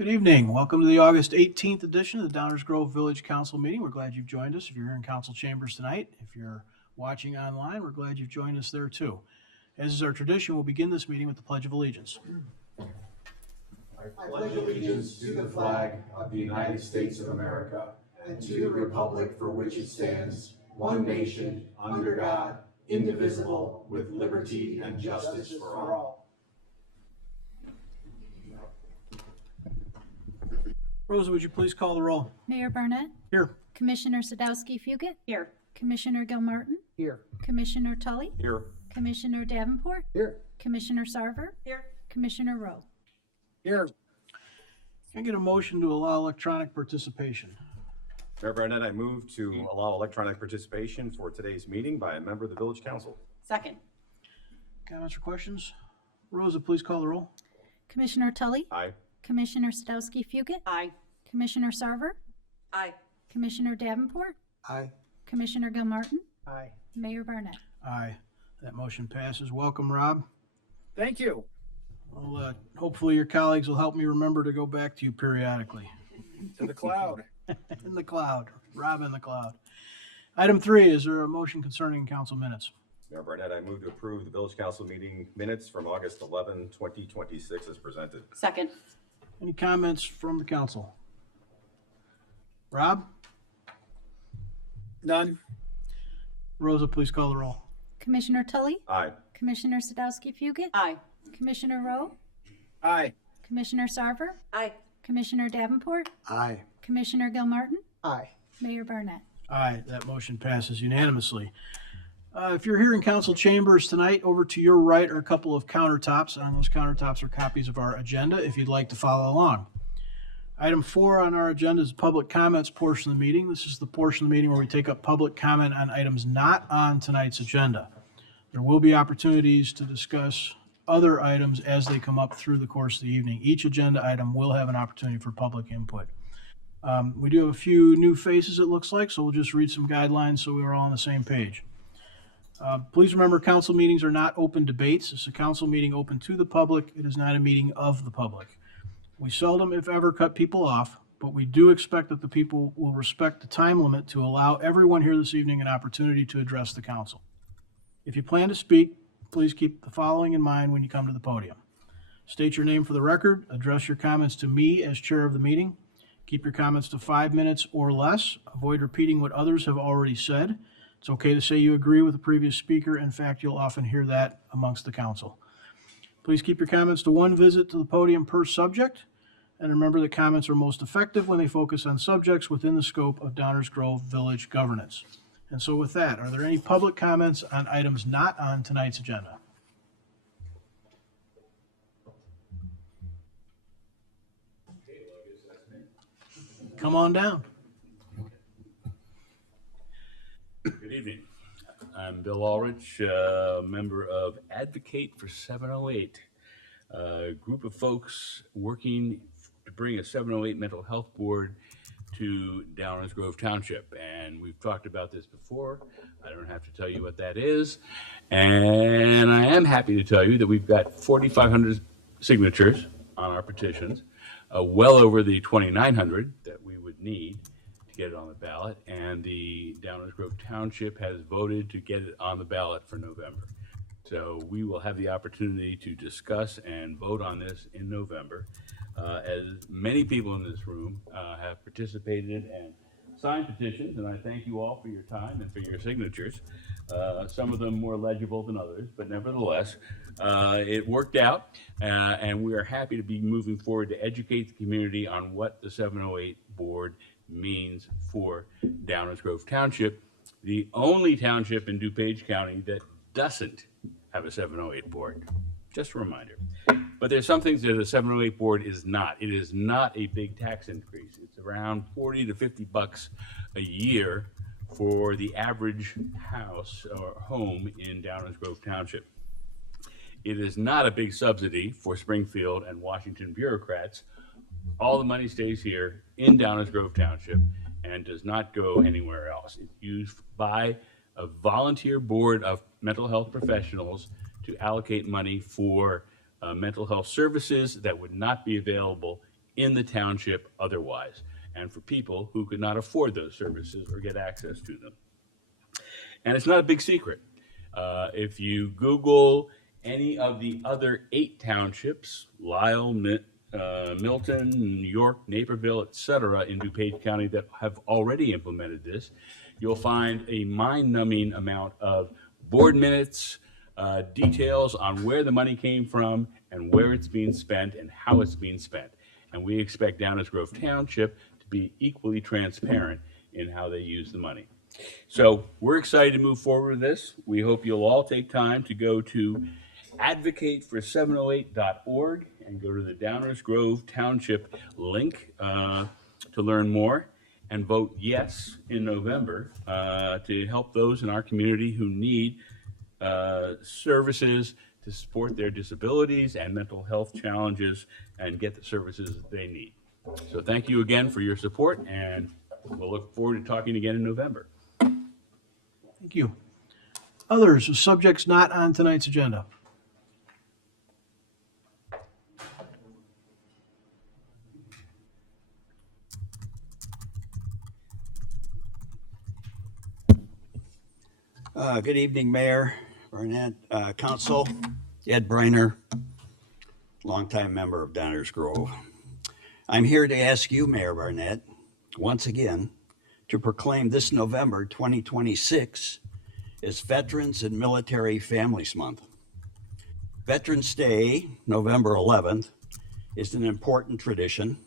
Good evening. Welcome to the August 18th edition of the Downers Grove Village Council meeting. We're glad you've joined us. If you're here in council chambers tonight, if you're watching online, we're glad you've joined us there too. As is our tradition, we'll begin this meeting with the Pledge of Allegiance. I pledge allegiance to the flag of the United States of America and to the republic for which it stands, one nation, under God, indivisible, with liberty and justice for all. Rosa, would you please call the roll? Mayor Barnett, Here. Commissioner Sadowski-Fugit, Here. Commissioner Gilmartin, Here. Commissioner Tully, Here. Commissioner Davenport, Here. Commissioner Sarver, Here. Commissioner Rowe. Here. Can I get a motion to allow electronic participation? Mayor Barnett, I move to allow electronic participation for today's meeting by a member of the Village Council. Second. Comments or questions? Rosa, please call the roll. Commissioner Tully, Aye. Commissioner Sadowski-Fugit, Aye. Commissioner Sarver, Aye. Commissioner Davenport, Aye. Commissioner Gilmartin, Aye. Mayor Barnett. Aye. That motion passes. Welcome, Rob. Thank you. Well, hopefully your colleagues will help me remember to go back to you periodically. To the cloud. In the cloud. Rob in the cloud. Item 3, is there a motion concerning council minutes? Mayor Barnett, I move to approve the Village Council meeting minutes from August 11, 2026 as presented. Second. Any comments from the council? Rob? None. Rosa, please call the roll. Commissioner Tully, Aye. Commissioner Sadowski-Fugit, Aye. Commissioner Rowe, Aye. Commissioner Sarver, Aye. Commissioner Davenport, Aye. Commissioner Gilmartin, Aye. Mayor Barnett. Aye, that motion passes unanimously. If you're here in council chambers tonight, over to your right are a couple of countertops. On those countertops are copies of our agenda if you'd like to follow along. Item 4 on our agenda is the public comments portion of the meeting. This is the portion of the meeting where we take up public comment on items not on tonight's agenda. There will be opportunities to discuss other items as they come up through the course of the evening. Each agenda item will have an opportunity for public input. We do have a few new faces, it looks like, so we'll just read some guidelines so we're all on the same page. Please remember, council meetings are not open debates. It's a council meeting open to the public. It is not a meeting of the public. We seldom, if ever, cut people off, but we do expect that the people will respect the time limit to allow everyone here this evening an opportunity to address the council. If you plan to speak, please keep the following in mind when you come to the podium. State your name for the record, address your comments to me as chair of the meeting. Keep your comments to 5 minutes or less. Avoid repeating what others have already said. It's okay to say you agree with the previous speaker. In fact, you'll often hear that amongst the council. Please keep your comments to 1 visit to the podium per subject. And remember that comments are most effective when they focus on subjects within the scope of Downers Grove Village governance. And so with that, are there any public comments on items not on tonight's agenda? Come on down. Good evening. I'm Bill Ulrich, member of Advocate for 708, a group of folks working to bring a 708 mental health board to Downers Grove Township. And we've talked about this before. I don't have to tell you what that is. And I am happy to tell you that we've got 4,500 signatures on our petitions, well over the 2,900 that we would need to get it on the ballot, and the Downers Grove Township has voted to get it on the ballot for November. So we will have the opportunity to discuss and vote on this in November. As many people in this room have participated and signed petitions, and I thank you all for your time and for your signatures. Some of them more legible than others, but nevertheless, it worked out, and we are happy to be moving forward to educate the community on what the 708 board means for Downers Grove Township, the only township in DuPage County that doesn't have a 708 board. Just a reminder. But there's some things that a 708 board is not. It is not a big tax increase. It's around 40 to 50 bucks a year for the average house or home in Downers Grove Township. It is not a big subsidy for Springfield and Washington bureaucrats. All the money stays here in Downers Grove Township and does not go anywhere else. It's used by a volunteer board of mental health professionals to allocate money for mental health services that would not be available in the township otherwise, and for people who could not afford those services or get access to them. And it's not a big secret. If you Google any of the other 8 townships, Lisle, Milton, York, Naperville, etc., in DuPage County that have already implemented this, you'll find a mind-numbing amount of board minutes, details on where the money came from and where it's being spent and how it's being spent. And we expect Downers Grove Township to be equally transparent in how they use the money. So we're excited to move forward with this. We hope you'll all take time to go to advocatefor708.org and go to the Downers Grove Township link to learn more, and vote yes in November to help those in our community who need services to support their disabilities and mental health challenges and get the services they need. So thank you again for your support, and we'll look forward to talking again in November. Thank you. Others, subjects not on tonight's agenda. Good evening, Mayor Barnett, Council, Ed Briner, longtime member of Downers Grove. I'm here to ask you, Mayor Barnett, once again, to proclaim this November 2026 as Veterans and Military Families Month. Veterans Day, November 11th, is an important tradition,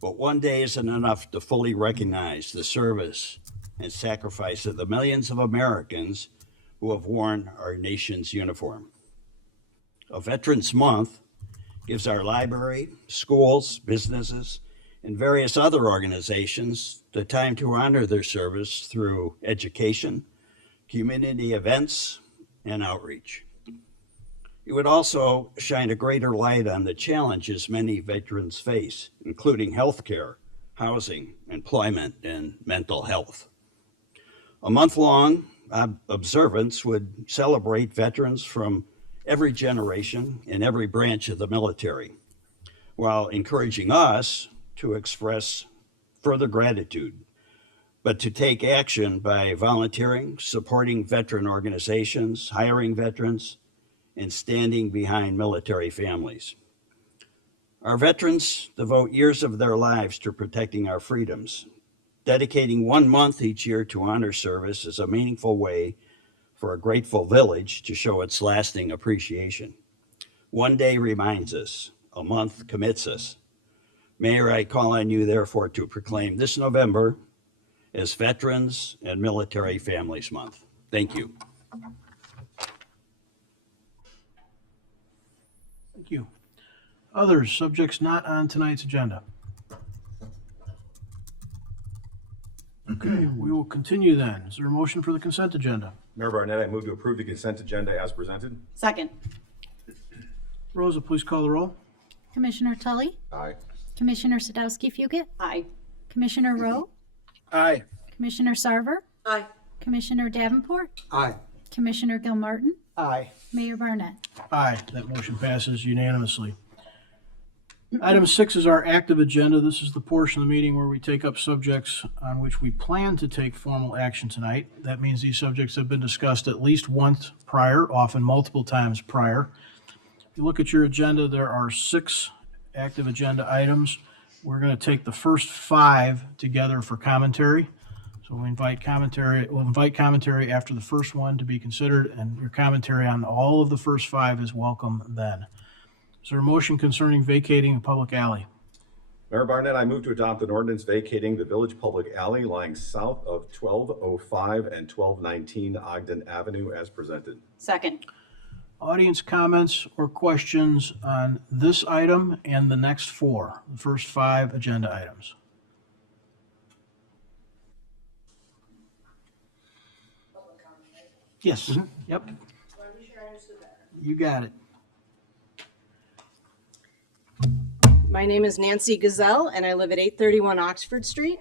but one day isn't enough to fully recognize the service and sacrifice of the millions of Americans who have worn our nation's uniform. A Veterans Month gives our library, schools, businesses, and various other organizations the time to honor their service through education, community events, and outreach. It would also shine a greater light on the challenges many veterans face, including healthcare, housing, employment, and mental health. A month-long observance would celebrate veterans from every generation and every branch of the military, while encouraging us to express further gratitude, but to take action by volunteering, supporting veteran organizations, hiring veterans, and standing behind military families. Our veterans devote years of their lives to protecting our freedoms. Dedicating 1 month each year to honor service is a meaningful way for a grateful village to show its lasting appreciation. One day reminds us, a month commits us. Mayor, I call on you therefore to proclaim this November as Veterans and Military Families Month. Thank you. Thank you. Others, subjects not on tonight's agenda. Okay, we will continue then. Is there a motion for the consent agenda? Mayor Barnett, I move to approve the consent agenda as presented. Second. Rosa, please call the roll. Commissioner Tully, Aye. Commissioner Sadowski-Fugit, Aye. Commissioner Rowe, Aye. Commissioner Sarver, Aye. Commissioner Davenport, Aye. Commissioner Gilmartin, Aye. Mayor Barnett. Aye, that motion passes unanimously. Item 6 is our active agenda. This is the portion of the meeting where we take up subjects on which we plan to take formal action tonight. That means these subjects have been discussed at least once prior, often multiple times prior. If you look at your agenda, there are 6 active agenda items. We're going to take the first 5 together for commentary. So we'll invite commentary after the first one to be considered, and your commentary on all of the first 5 is welcome then. Is there a motion concerning vacating a public alley? Mayor Barnett, I move to adopt an ordinance vacating the village public alley lying south of 1205 and 1219 Ogden Avenue as presented. Second. Audience comments or questions on this item and the next 4, the first 5 agenda items? Yes. Yep. You got it. My name is Nancy Gazelle, and I live at 831 Oxford Street.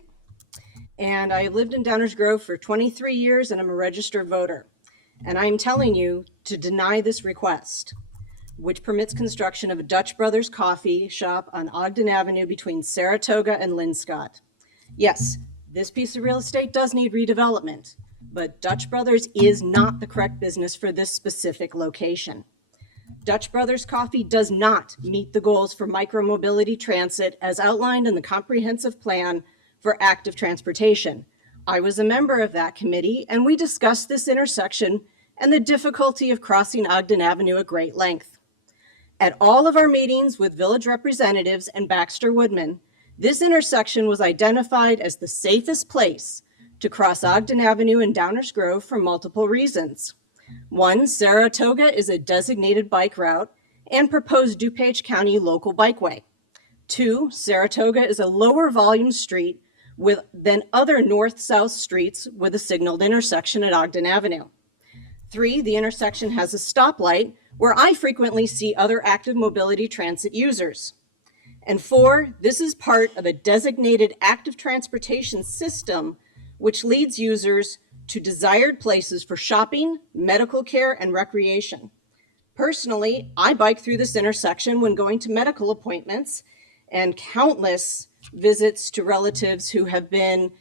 And I lived in Downers Grove for 23 years, and I'm a registered voter. And I'm telling you to deny this request. which permits construction of a Dutch Brothers coffee shop on Ogden Avenue between Saratoga and Linscott. Yes, this piece of real estate does need redevelopment, but Dutch Brothers is not the correct business for this specific location. Dutch Brothers Coffee does not meet the goals for micromobility transit as outlined in the comprehensive plan for active transportation. I was a member of that committee, and we discussed this intersection and the difficulty of crossing Ogden Avenue at great length. At all of our meetings with village representatives and Baxter Woodman, this intersection was identified as the safest place to cross Ogden Avenue in Downers Grove for multiple reasons. One, Saratoga is a designated bike route and proposed DuPage County local bikeway. Two, Saratoga is a lower volume street than other north-south streets with a signaled intersection at Ogden Avenue. Three, the intersection has a stoplight where I frequently see other active mobility transit users. And four, this is part of a designated active transportation system which leads users to desired places for shopping, medical care, and recreation. Personally, I bike through this intersection when going to medical appointments and countless visits to relatives who have been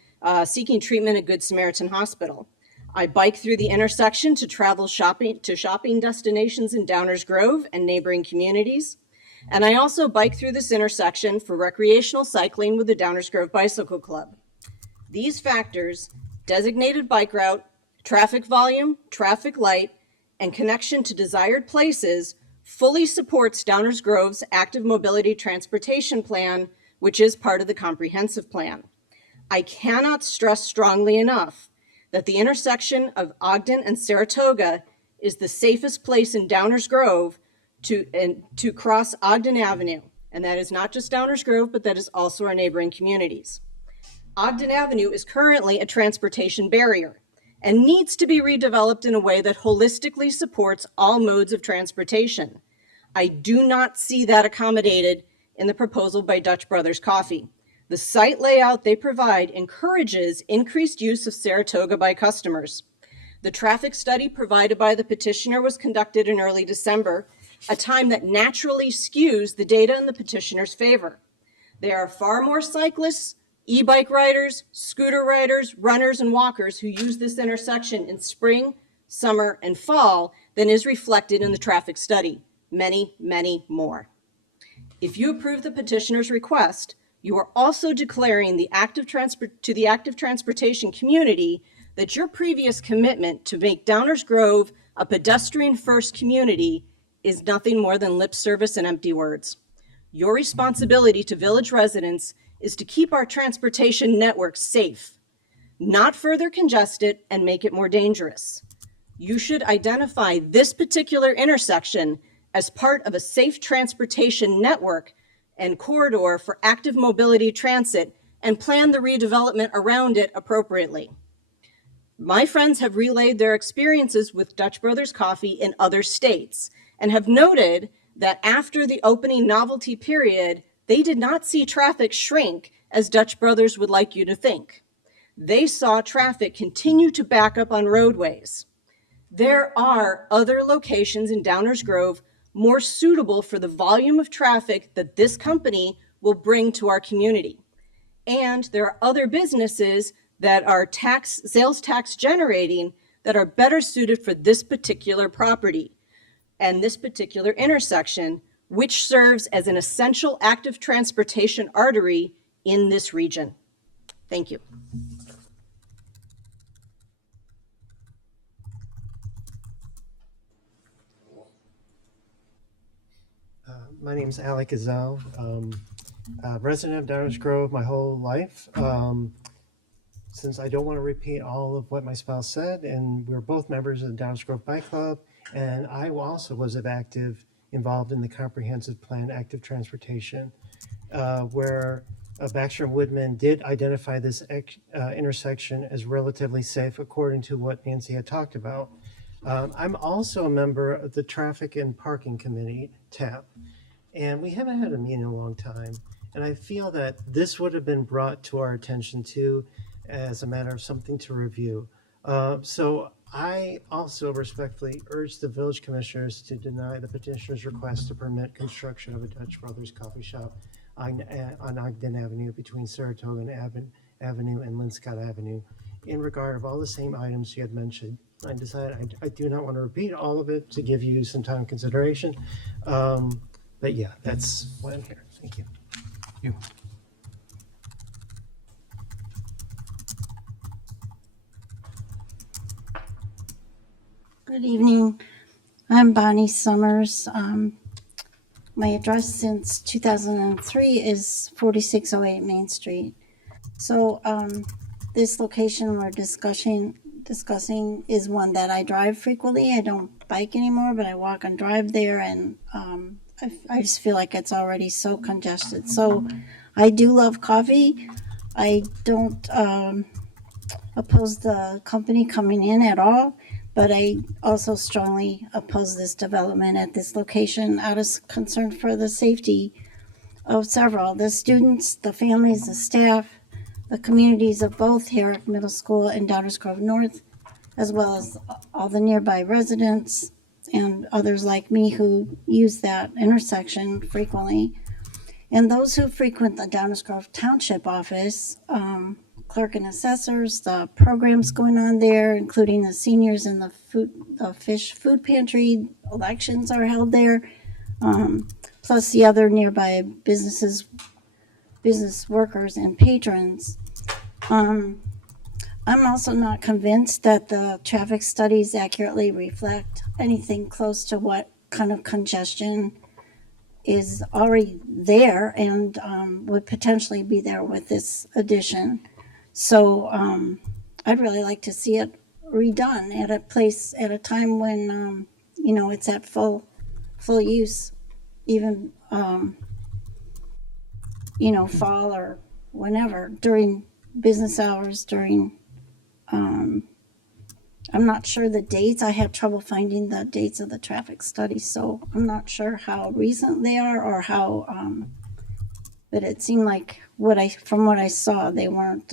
seeking treatment at Good Samaritan Hospital. I bike through the intersection to travel shopping destinations in Downers Grove and neighboring communities. And I also bike through this intersection for recreational cycling with the Downers Grove Bicycle Club. These factors, designated bike route, traffic volume, traffic light, and connection to desired places fully supports Downers Grove's active mobility transportation plan, which is part of the comprehensive plan. I cannot stress strongly enough that the intersection of Ogden and Saratoga is the safest place in Downers Grove to cross Ogden Avenue. And that is not just Downers Grove, but that is also our neighboring communities. Ogden Avenue is currently a transportation barrier and needs to be redeveloped in a way that holistically supports all modes of transportation. I do not see that accommodated in the proposal by Dutch Brothers Coffee. The site layout they provide encourages increased use of Saratoga by customers. The traffic study provided by the petitioner was conducted in early December, a time that naturally skews the data in the petitioner's favor. There are far more cyclists, e-bike riders, scooter riders, runners, and walkers who use this intersection in spring, summer, and fall than is reflected in the traffic study. Many, many more. If you approve the petitioner's request, you are also declaring to the active transportation community that your previous commitment to make Downers Grove a pedestrian-first community is nothing more than lip service and empty words. Your responsibility to village residents is to keep our transportation network safe, not further congest it and make it more dangerous. You should identify this particular intersection as part of a safe transportation network and corridor for active mobility transit and plan the redevelopment around it appropriately. My friends have relayed their experiences with Dutch Brothers Coffee in other states and have noted that after the opening novelty period, they did not see traffic shrink as Dutch Brothers would like you to think. They saw traffic continue to back up on roadways. There are other locations in Downers Grove more suitable for the volume of traffic that this company will bring to our community. And there are other businesses that are sales tax generating that are better suited for this particular property and this particular intersection, which serves as an essential active transportation artery in this region. Thank you. My name is Alec Gazelle, resident of Downers Grove my whole life. Since I don't want to repeat all of what my spouse said, and we're both members of the Downers Grove Bike Club, and I also was involved in the comprehensive plan active transportation, where Baxter and Woodman did identify this intersection as relatively safe according to what Nancy had talked about. I'm also a member of the Traffic and Parking Committee, TAP, and we haven't had a meeting in a long time. And I feel that this would have been brought to our attention too as a matter of something to review. So I also respectfully urge the village commissioners to deny the petitioner's request to permit construction of a Dutch Brothers coffee shop on Ogden Avenue between Saratoga and Avenue and Linscott Avenue in regard of all the same items you had mentioned. I decided I do not want to repeat all of it to give you some time consideration. But yeah, that's why I'm here. Thank you. You. Good evening. I'm Bonnie Summers. My address since 2003 is 4608 Main Street. So this location we're discussing is one that I drive frequently. I don't bike anymore, but I walk and drive there, and I just feel like it's already so congested. So I do love coffee. I don't oppose the company coming in at all, but I also strongly oppose this development at this location out of concern for the safety of several, the students, the families, the staff, the communities of both Herrick Middle School and Downers Grove North, as well as all the nearby residents and others like me who use that intersection frequently. And those who frequent the Downers Grove Township office, clerk and assessors, the programs going on there, including the seniors and the fish food pantry, elections are held there, plus the other nearby businesses, business workers and patrons. I'm also not convinced that the traffic studies accurately reflect anything close to what kind of congestion is already there and would potentially be there with this addition. So I'd really like to see it redone at a time when it's at full use, even fall or whenever during business hours. I'm not sure the dates. I have trouble finding the dates of the traffic studies, so I'm not sure how recent they are or how. But it seemed like from what I saw, they weren't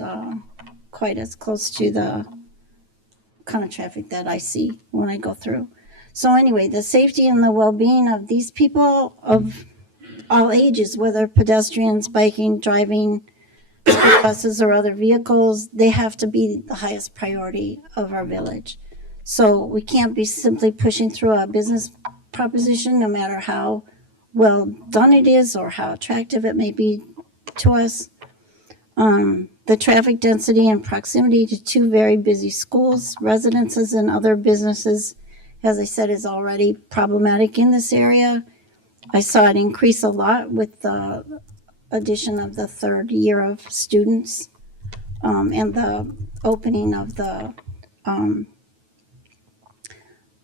quite as close to the kind of traffic that I see when I go through. So anyway, the safety and the well-being of these people of all ages, whether pedestrians, biking, driving, buses or other vehicles, they have to be the highest priority of our village. So we can't be simply pushing through a business proposition, no matter how well done it is or how attractive it may be to us. The traffic density and proximity to two very busy schools, residences, and other businesses, as I said, is already problematic in this area. I saw it increase a lot with the addition of the third year of students and the opening of the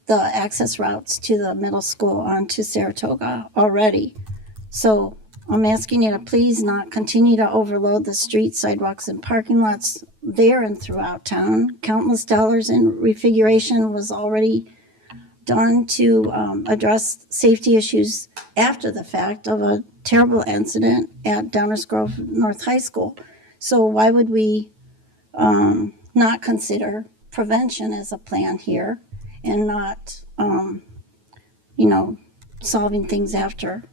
access routes to the middle school onto Saratoga already. So I'm asking you to please not continue to overload the streets, sidewalks, and parking lots there and throughout town. Countless dollars in refiguration was already done to address safety issues after the fact of a terrible incident at Downers Grove North High School. So why would we not consider prevention as a plan here and not, solving things after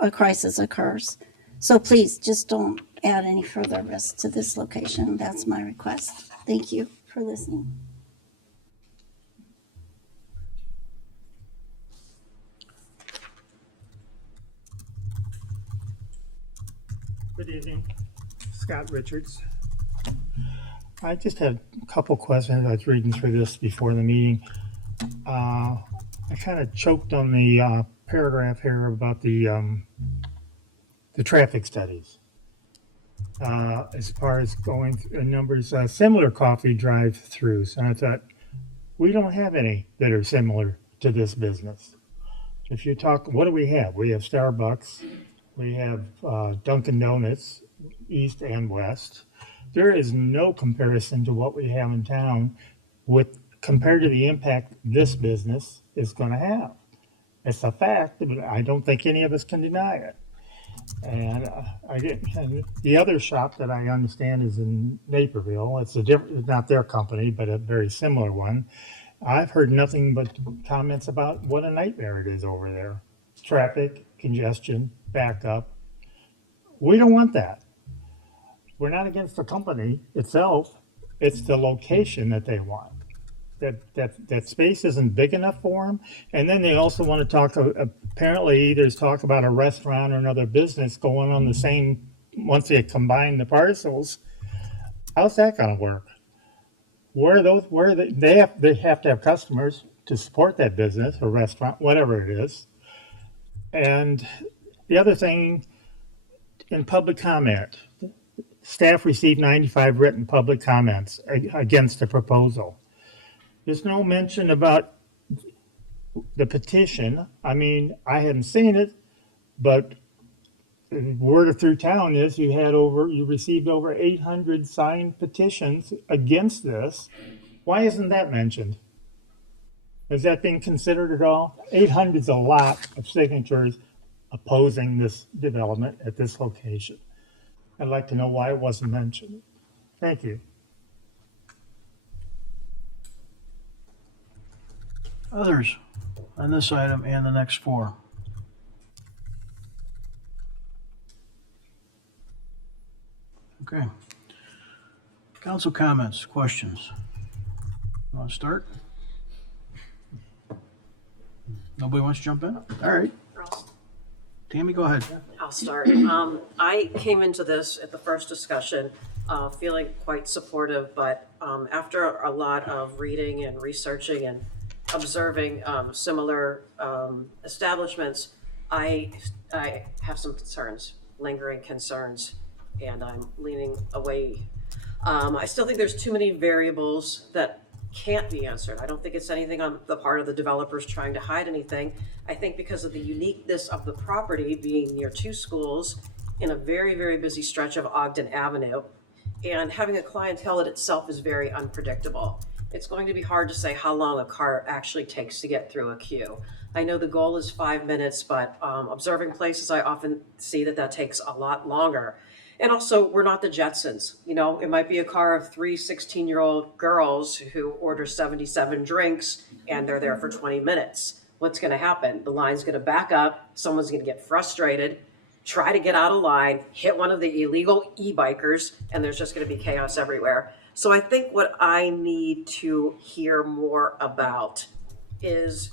a crisis occurs? So please just don't add any further risk to this location. That's my request. Thank you for listening. Good evening, Scott Richards. I just had a couple questions. I was reading through this before the meeting. I kind of choked on the paragraph here about the traffic studies. As far as going through numbers, similar coffee drive-throughs, and I thought we don't have any that are similar to this business. If you talk, what do we have? We have Starbucks. We have Dunkin' Donuts, east and west. There is no comparison to what we have in town compared to the impact this business is going to have. It's a fact, but I don't think any of us can deny it. And and the other shop that I understand is in Naperville. It's not their company, but a very similar one. I've heard nothing but comments about what a nightmare it is over there. Traffic, congestion, backup. We don't want that. We're not against the company itself. It's the location that they want. That space isn't big enough for them. And then they also want to talk, apparently there's talk about a restaurant or another business going on the same, once they combine the parcels. How's that gonna work? They have to have customers to support that business or restaurant, whatever it is. And the other thing, in public comment, staff received 95 written public comments against the proposal. There's no mention about the petition. I mean, I hadn't seen it, but word through town is you received over 800 signed petitions against this. Why isn't that mentioned? Is that being considered at all? 800 is a lot of signatures opposing this development at this location. I'd like to know why it wasn't mentioned. Thank you. Others on this item and the next four? Okay. Council comments, questions? Want to start? Nobody wants to jump in? All right. Tammy, go ahead. I'll start. I came into this at the first discussion feeling quite supportive, but after a lot of reading and researching and observing similar establishments, I have some concerns, lingering concerns, and I'm leaning away. I still think there's too many variables that can't be answered. I don't think it's anything on the part of the developers trying to hide anything. I think because of the uniqueness of the property being near two schools in a very, very busy stretch of Ogden Avenue, and having a clientele that itself is very unpredictable. It's going to be hard to say how long a car actually takes to get through a queue. I know the goal is 5 minutes, but observing places, I often see that takes a lot longer. And also, we're not the Jetsons. You know, it might be a car of three 16-year-old girls who order 77 drinks and they're there for 20 minutes. What's going to happen? The line's going to back up. Someone's going to get frustrated, try to get out of line, hit one of the illegal e-bikers, and there's just going to be chaos everywhere. So I think what I need to hear more about is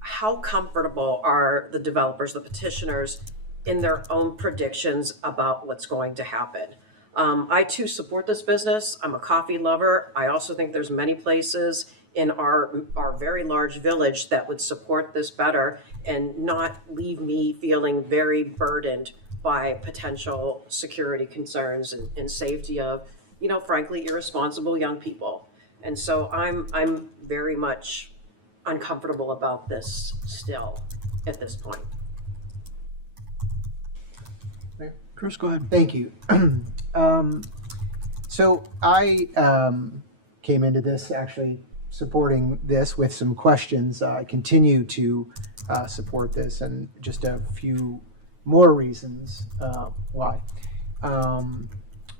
how comfortable are the developers, the petitioners, in their own predictions about what's going to happen. I too support this business. I'm a coffee lover. I also think there's many places in our very large village that would support this better and not leave me feeling very burdened by potential security concerns and safety of, you know, frankly, irresponsible young people. And so I'm very much uncomfortable about this still at this point. Chris, go ahead. Thank you. So I came into this actually supporting this with some questions. I continue to support this, and just a few more reasons why.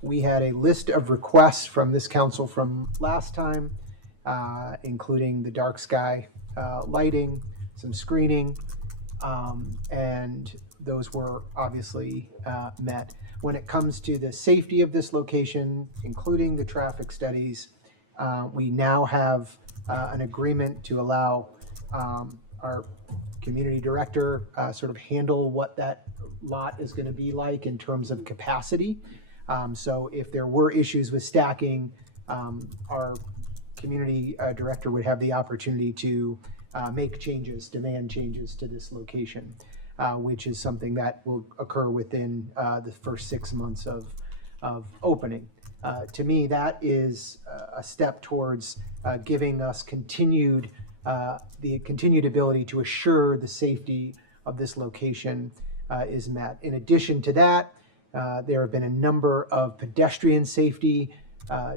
We had a list of requests from this council from last time, including the dark sky lighting, some screening, and those were obviously met. When it comes to the safety of this location, including the traffic studies, we now have an agreement to allow our community director sort of handle what that lot is going to be like in terms of capacity. So if there were issues with stacking, our community director would have the opportunity to make changes, demand changes to this location. Which is something that will occur within the first 6 months of opening. To me, that is a step towards giving us the continued ability to assure the safety of this location is met. In addition to that, there have been a number of pedestrian safety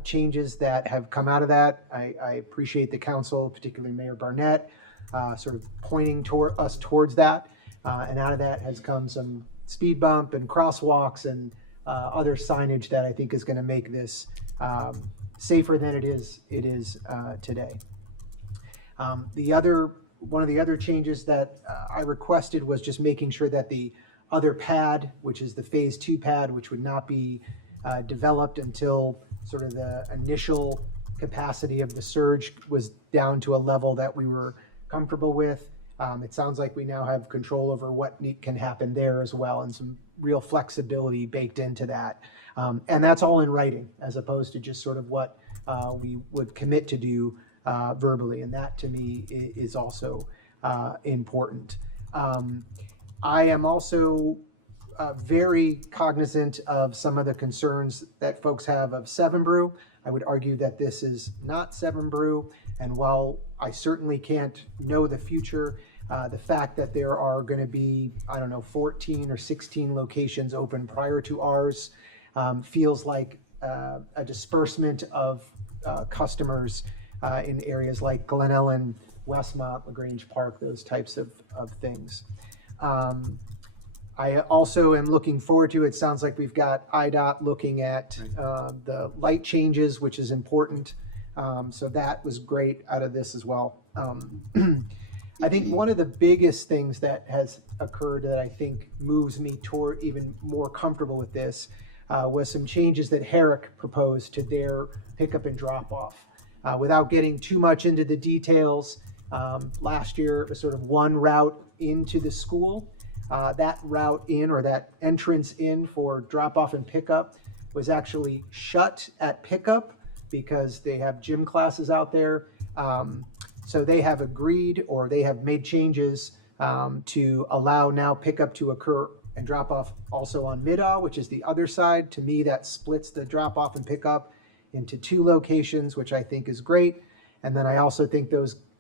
changes that have come out of that. I appreciate the council, particularly Mayor Barnett, sort of pointing towards that. And out of that has come some speed bump and crosswalks and other signage that I think is going to make this safer than it is today. One of the other changes that I requested was just making sure that the other pad, which is the phase 2 pad, which would not be developed until sort of the initial capacity of the surge was down to a level that we were comfortable with. It sounds like we now have control over what can happen there as well, and some real flexibility baked into that. And that's all in writing, as opposed to just sort of what we would commit to do verbally. And that to me is also important. I am also very cognizant of some of the concerns that folks have of 7 Brew. I would argue that this is not 7 Brew. And while I certainly can't know the future, the fact that there are going to be, 14 or 16 locations open prior to ours feels like a disbursement of customers in areas like Glen Ellen, Westmont, LaGrange Park, those types of things. I also am looking forward to, it sounds like we've got IDOT looking at the light changes, which is important. So that was great out of this as well. I think one of the biggest things that has occurred that I think moves me toward even more comfortable with this was some changes that Herrick proposed to their pickup and drop off. Without getting too much into the details, last year it was sort of one route into the school. That route in, or that entrance in for drop off and pickup, was actually shut at pickup because they have gym classes out there. So they have agreed, or they have made changes to allow now pickup to occur and drop off also on Middaw, which is the other side. To me, that splits the drop off and pickup into 2 locations, which I think is great. And then I also think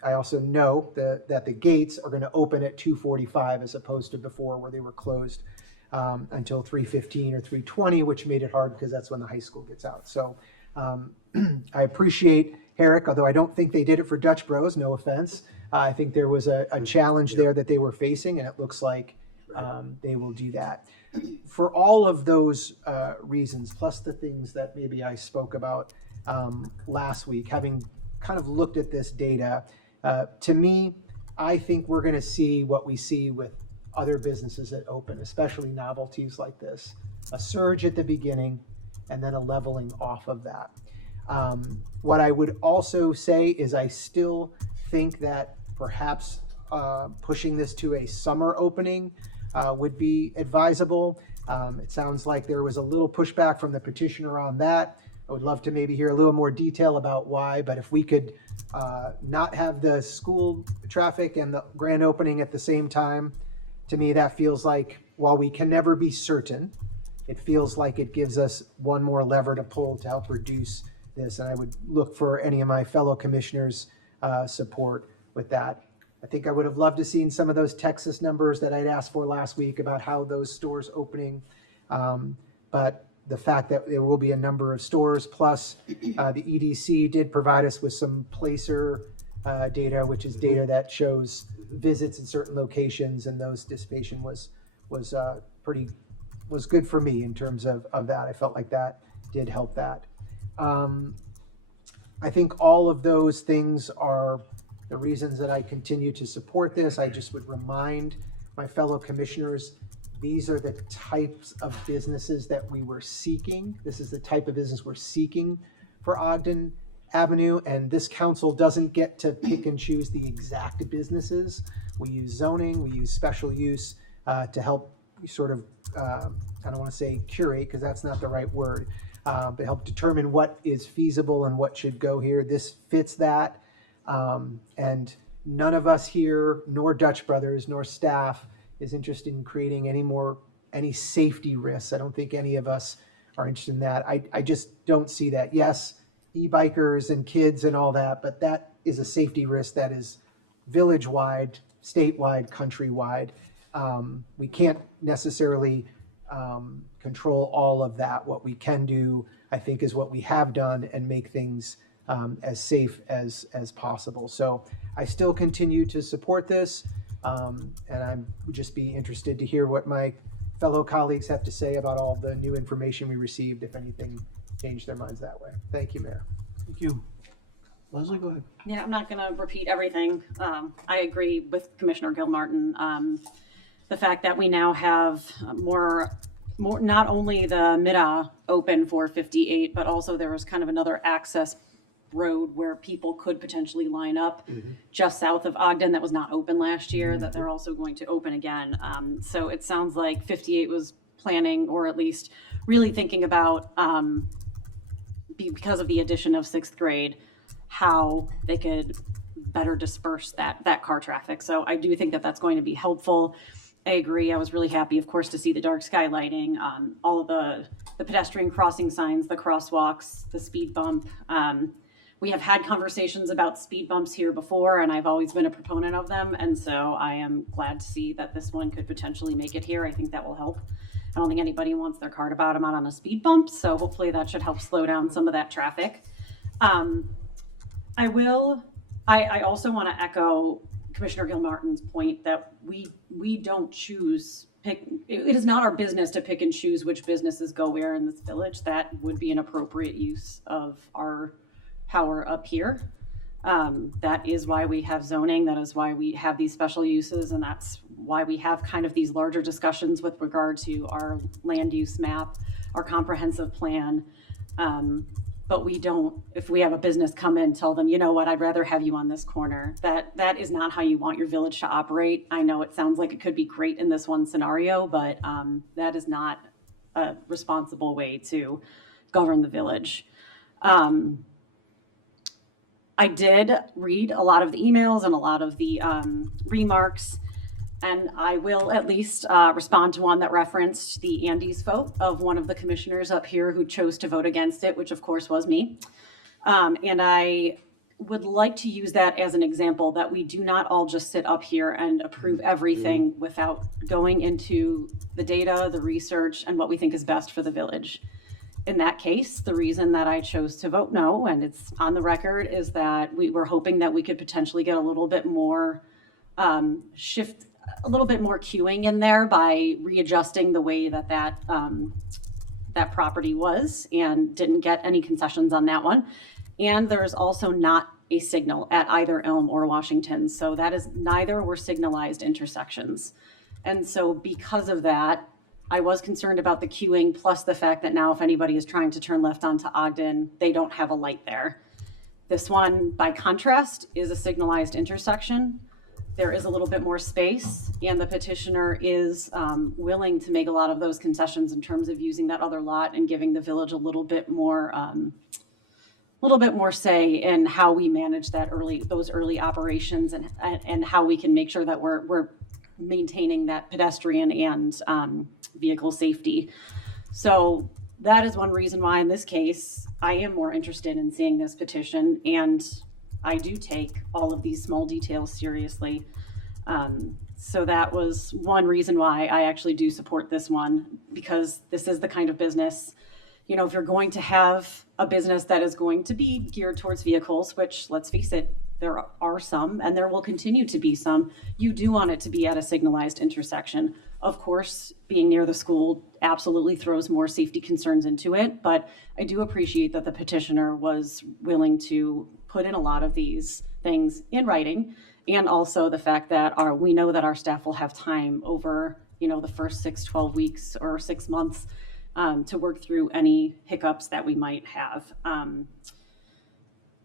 I also know that the gates are going to open at 2:45 as opposed to before, where they were closed until 3:15 or 3:20, which made it hard because that's when the high school gets out. So I appreciate Herrick, although I don't think they did it for Dutch Bros, no offense. I think there was a challenge there that they were facing, and it looks like they will do that. For all of those reasons, plus the things that maybe I spoke about last week, having kind of looked at this data, to me, I think we're going to see what we see with other businesses that open, especially novelties like this. A surge at the beginning and then a leveling off of that. What I would also say is I still think that perhaps pushing this to a summer opening would be advisable. It sounds like there was a little pushback from the petitioner on that. I would love to maybe hear a little more detail about why, but if we could not have the school traffic and the grand opening at the same time, to me that feels like, while we can never be certain, it feels like it gives us one more lever to pull to help reduce this. And I would look for any of my fellow commissioners' support with that. I think I would have loved to seen some of those Texas numbers that I'd asked for last week about how those stores opening. But the fact that there will be a number of stores, plus the EDC did provide us with some Placer data, which is data that shows visits in certain locations, and those dissipation was good for me in terms of that. I felt like that did help that. I think all of those things are the reasons that I continue to support this. I just would remind my fellow commissioners, these are the types of businesses that we were seeking. This is the type of business we're seeking for Ogden Avenue, and this council doesn't get to pick and choose the exact businesses. We use zoning, we use special use to help sort of, I don't want to say curate, because that's not the right word, but help determine what is feasible and what should go here. This fits that. And none of us here, nor Dutch Brothers, nor staff, is interested in creating any safety risks. I don't think any of us are interested in that. I just don't see that. Yes, e-bikers and kids and all that, but that is a safety risk that is village-wide, statewide, countrywide. We can't necessarily control all of that. What we can do, I think, is what we have done and make things as safe as possible. So I still continue to support this, and I would just be interested to hear what my fellow colleagues have to say about all the new information we received, if anything changed their minds that way. Thank you, Mayor. Thank you. Leslie, go ahead. Yeah, I'm not going to repeat everything. I agree with Commissioner Gilmartin. The fact that we now have more, not only the MIDA open for 58, but also there was kind of another access road where people could potentially line up just south of Ogden that was not open last year, that they're also going to open again. So it sounds like 58 was planning, or at least really thinking about, because of the addition of 6th grade, how they could better disperse that car traffic. So I do think that that's going to be helpful. I agree. I was really happy, of course, to see the dark sky lighting, all of the pedestrian crossing signs, the crosswalks, the speed bump. We have had conversations about speed bumps here before, and I've always been a proponent of them. And so I am glad to see that this one could potentially make it here. I think that will help. I don't think anybody wants their car to bottom out on a speed bump, so hopefully that should help slow down some of that traffic. I also want to echo Commissioner Gilmartin's point that we don't it is not our business to pick and choose which businesses go where in this village. That would be an appropriate use of our power up here. That is why we have zoning. That is why we have these special uses, and that's why we have kind of these larger discussions with regard to our land use map, our comprehensive plan. But we don't, if we have a business come in, tell them, you know what, I'd rather have you on this corner. That is not how you want your village to operate. I know it sounds like it could be great in this one scenario, but that is not a responsible way to govern the village. I did read a lot of the emails and a lot of the remarks, and I will at least respond to one that referenced the Andes vote of one of the commissioners up here who chose to vote against it, which of course was me. And I would like to use that as an example that we do not all just sit up here and approve everything without going into the data, the research, and what we think is best for the village. In that case, the reason that I chose to vote no, and it's on the record, is that we were hoping that we could potentially get a little bit more a little bit more queuing in there by readjusting the way that property was, and didn't get any concessions on that one. And there's also not a signal at either Elm or Washington. So that is, neither were signalized intersections. And so because of that, I was concerned about the queuing, plus the fact that now if anybody is trying to turn left onto Ogden, they don't have a light there. This one, by contrast, is a signalized intersection. There is a little bit more space, and the petitioner is willing to make a lot of those concessions in terms of using that other lot and giving the village a little bit more say in how we manage those early operations, and how we can make sure that we're maintaining that pedestrian and vehicle safety. So that is one reason why in this case, I am more interested in seeing this petition, and I do take all of these small details seriously. So that was one reason why I actually do support this one, because this is the kind of business, you know, if you're going to have a business that is going to be geared towards vehicles, which, let's face it, there are some, and there will continue to be some, you do want it to be at a signalized intersection. Of course, being near the school absolutely throws more safety concerns into it, but I do appreciate that the petitioner was willing to put in a lot of these things in writing, and also the fact that we know that our staff will have time over, you know, the first 6-12 weeks or 6 months to work through any hiccups that we might have.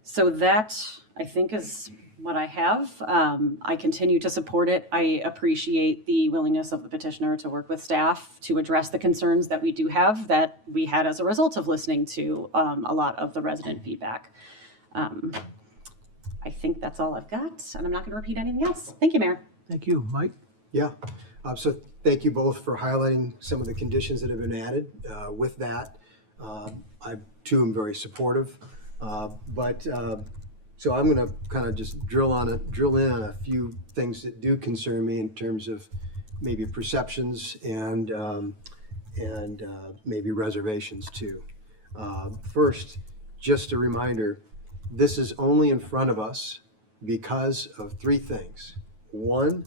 So that, I think, is what I have. I continue to support it. I appreciate the willingness of the petitioner to work with staff to address the concerns that we do have, that we had as a result of listening to a lot of the resident feedback. I think that's all I've got, and I'm not going to repeat anything else. Thank you, Mayor. Thank you. Mike? Yeah, so thank you both for highlighting some of the conditions that have been added. With that, I too am very supportive. So I'm going to kind of just drill in on a few things that do concern me in terms of maybe perceptions and maybe reservations too. First, just a reminder, this is only in front of us because of three things. One,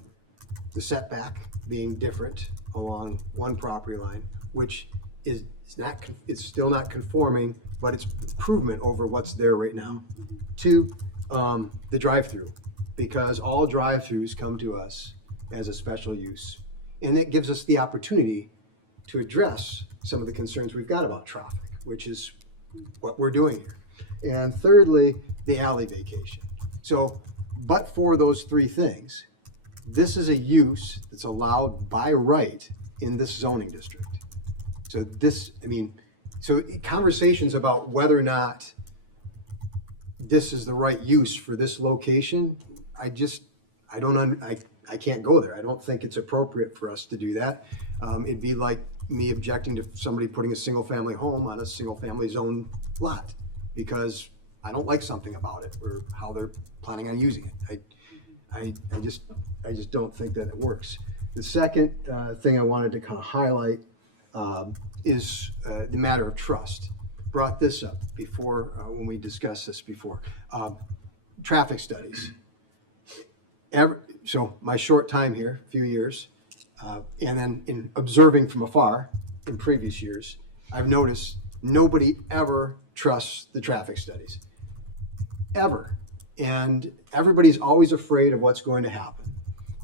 the setback being different along one property line, which is not, it's still not conforming, but it's improvement over what's there right now. Two, the drive-through, because all drive-throughs come to us as a special use. And it gives us the opportunity to address some of the concerns we've got about traffic, which is what we're doing here. And thirdly, the alley vacation. So, but for those three things, this is a use that's allowed by right in this zoning district. So this, I mean, so conversations about whether or not this is the right use for this location, I can't go there. I don't think it's appropriate for us to do that. It'd be like me objecting to somebody putting a single family home on a single family zone lot because I don't like something about it or how they're planning on using it. I just don't think that it works. The second thing I wanted to kind of highlight is the matter of trust. Brought this up before when we discussed this before. Traffic studies. So my short time here, a few years, and then in observing from afar in previous years, I've noticed nobody ever trusts the traffic studies. Ever. And everybody's always afraid of what's going to happen.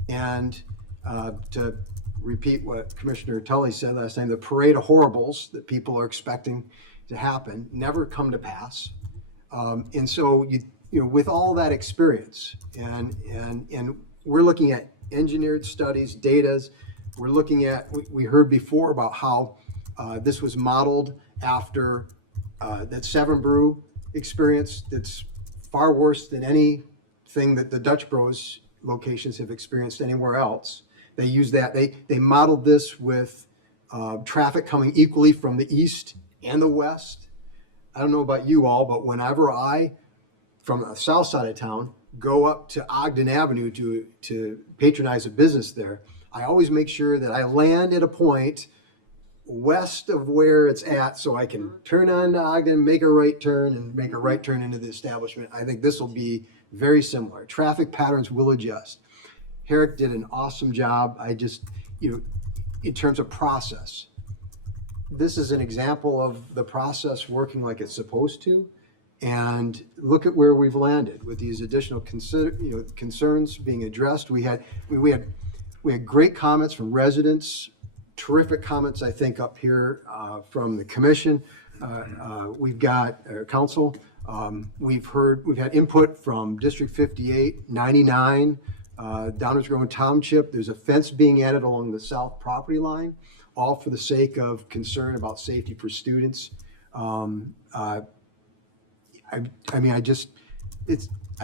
And to repeat what Commissioner Tully said last time, the parade of horribles that people are expecting to happen never come to pass. And so you know, with all that experience, and we're looking at engineered studies, datas. We're looking at, we heard before about how this was modeled after that Seven Brew experience that's far worse than anything that the Dutch Bros locations have experienced anywhere else. They use that, they modeled this with traffic coming equally from the east and the west. I don't know about you all, but whenever I, from the south side of town, go up to Ogden Avenue to patronize a business there, I always make sure that I land at a point west of where it's at so I can turn on to Ogden, make a right turn, and make a right turn into the establishment. I think this will be very similar. Traffic patterns will adjust. Herrick did an awesome job. I just, you know, in terms of process, this is an example of the process working like it's supposed to. And look at where we've landed with these additional concerns being addressed. We had great comments from residents, terrific comments, I think, up here from the commission. We've got council. We've had input from District 58, 99, Downers Grove Township. There's a fence being added along the south property line, all for the sake of concern about safety for students. I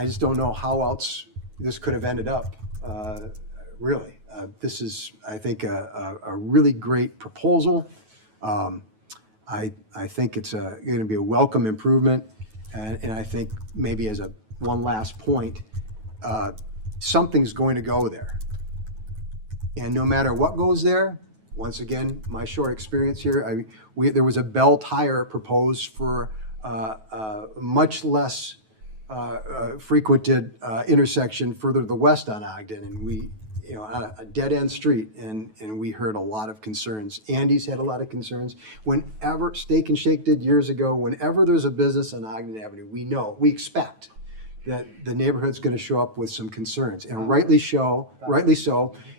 just don't know how else this could have ended up, really. This is, I think, a really great proposal. I think it's going to be a welcome improvement. And I think maybe as one last point, something's going to go there. And no matter what goes there, once again, my short experience here, there was a Bell Tire proposed for much less frequented intersection further to the west on Ogden, and we, you know, on a dead end street, and we heard a lot of concerns. Andy's had a lot of concerns. Whenever Steak and Shake did years ago, whenever there's a business on Ogden Avenue, we expect that the neighborhood's going to show up with some concerns, and rightly so.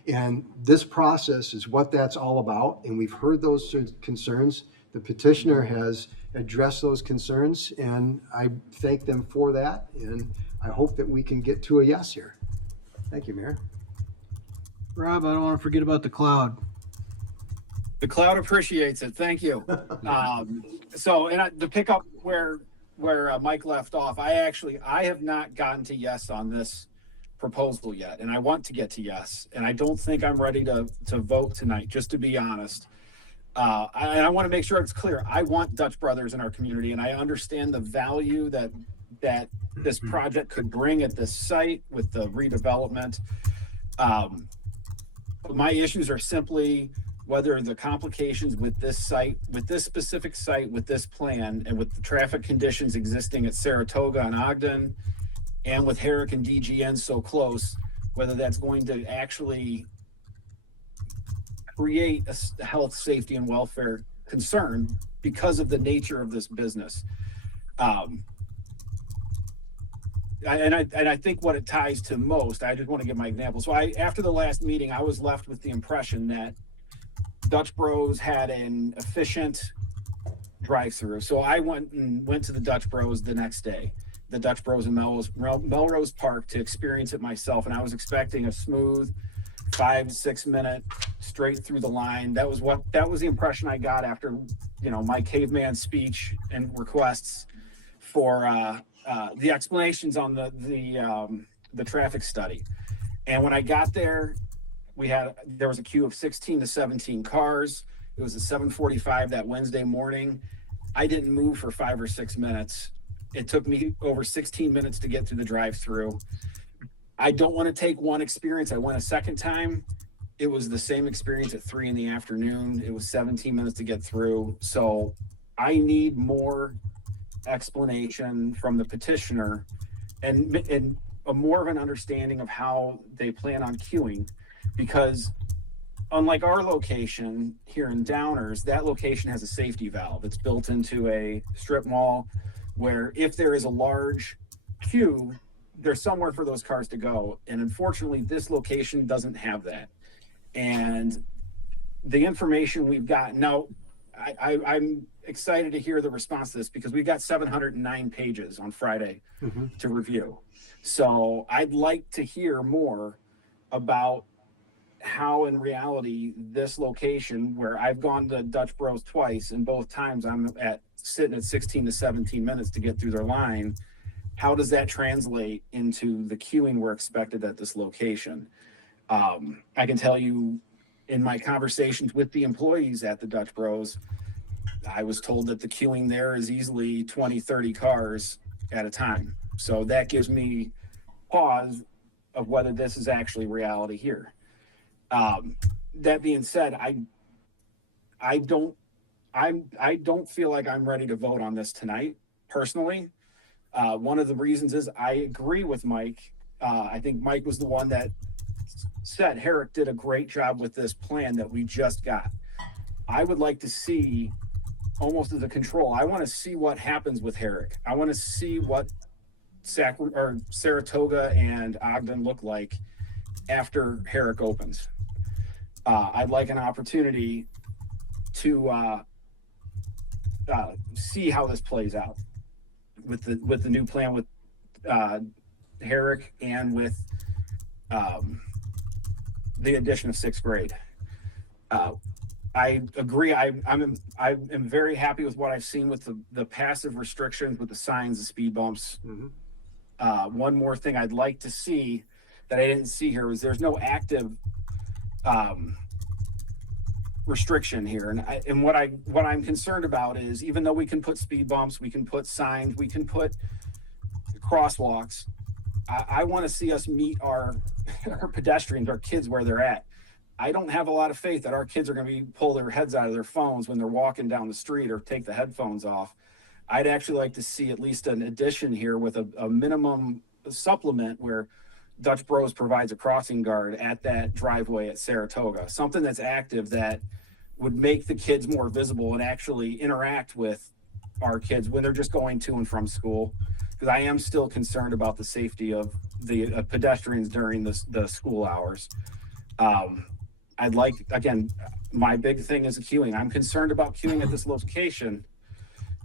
And this process is what that's all about, and we've heard those concerns. The petitioner has addressed those concerns, and I thank them for that, and I hope that we can get to a yes here. Thank you, Mayor. Rob, I don't want to forget about the cloud. The cloud appreciates it. Thank you. To pick up where Mike left off, I have not gotten to yes on this proposal yet, and I want to get to yes, and I don't think I'm ready to vote tonight, just to be honest. I want to make sure it's clear. I want Dutch Brothers in our community, and I understand the value that this project could bring at this site with the redevelopment. My issues are simply whether the complications with this site, with this specific site, with this plan, and with the traffic conditions existing at Saratoga and Ogden, and with Herrick and DGN so close, whether that's going to actually create a health, safety, and welfare concerned because of the nature of this business. I think what it ties to most, I just want to give my example. So after the last meeting, I was left with the impression that Dutch Bros had an efficient drive-through. So I went to the Dutch Bros the next day, the Dutch Bros in Melrose Park, to experience it myself. And I was expecting a smooth 5 to 6 minute straight through the line. That was the impression I got after, my caveman speech and requests for the explanations on the traffic study. And when I got there, there was a queue of 16 to 17 cars. It was a 7:45 that Wednesday morning. I didn't move for 5 or 6 minutes. It took me over 16 minutes to get through the drive-through. I don't want to take one experience. I went a second time. It was the same experience at 3 p.m. It was 17 minutes to get through. So I need more explanation from the petitioner and a more of an understanding of how they plan on queuing, because unlike our location here in Downers, that location has a safety valve. It's built into a strip mall where if there is a large queue, there's somewhere for those cars to go. And unfortunately, this location doesn't have that. And the information we've got now, I'm excited to hear the response to this, because we've got 709 pages on Friday to review. So I'd like to hear more about how in reality this location, where I've gone to Dutch Bros twice, and both times I'm sitting at 16 to 17 minutes to get through their line, how does that translate into the queuing we're expected at this location? I can tell you, in my conversations with the employees at the Dutch Bros, I was told that the queuing there is easily 20, 30 cars at a time. So that gives me pause of whether this is actually reality here. That being said, I don't feel like I'm ready to vote on this tonight, personally. One of the reasons is I agree with Mike. I think Mike was the one that said Herrick did a great job with this plan that we just got. I would like to see, almost as a control, I want to see what happens with Herrick. I want to see what Saratoga and Ogden look like after Herrick opens. I'd like an opportunity to see how this plays out with the new plan with Herrick and with the addition of 6th grade. I agree. I'm very happy with what I've seen with the passive restrictions, with the signs, the speed bumps. One more thing I'd like to see that I didn't see here was there's no active restriction here. And what I'm concerned about is, even though we can put speed bumps, we can put signs, we can put crosswalks, I want to see us meet our pedestrians, our kids, where they're at. I don't have a lot of faith that our kids are going to pull their heads out of their phones when they're walking down the street or take the headphones off. I'd actually like to see at least an addition here with a minimum supplement where Dutch Bros provides a crossing guard at that driveway at Saratoga, something that's active that would make the kids more visible and actually interact with our kids when they're just going to and from school. Because I am still concerned about the safety of the pedestrians during the school hours. I'd like, again, my big thing is the queuing. I'm concerned about queuing at this location.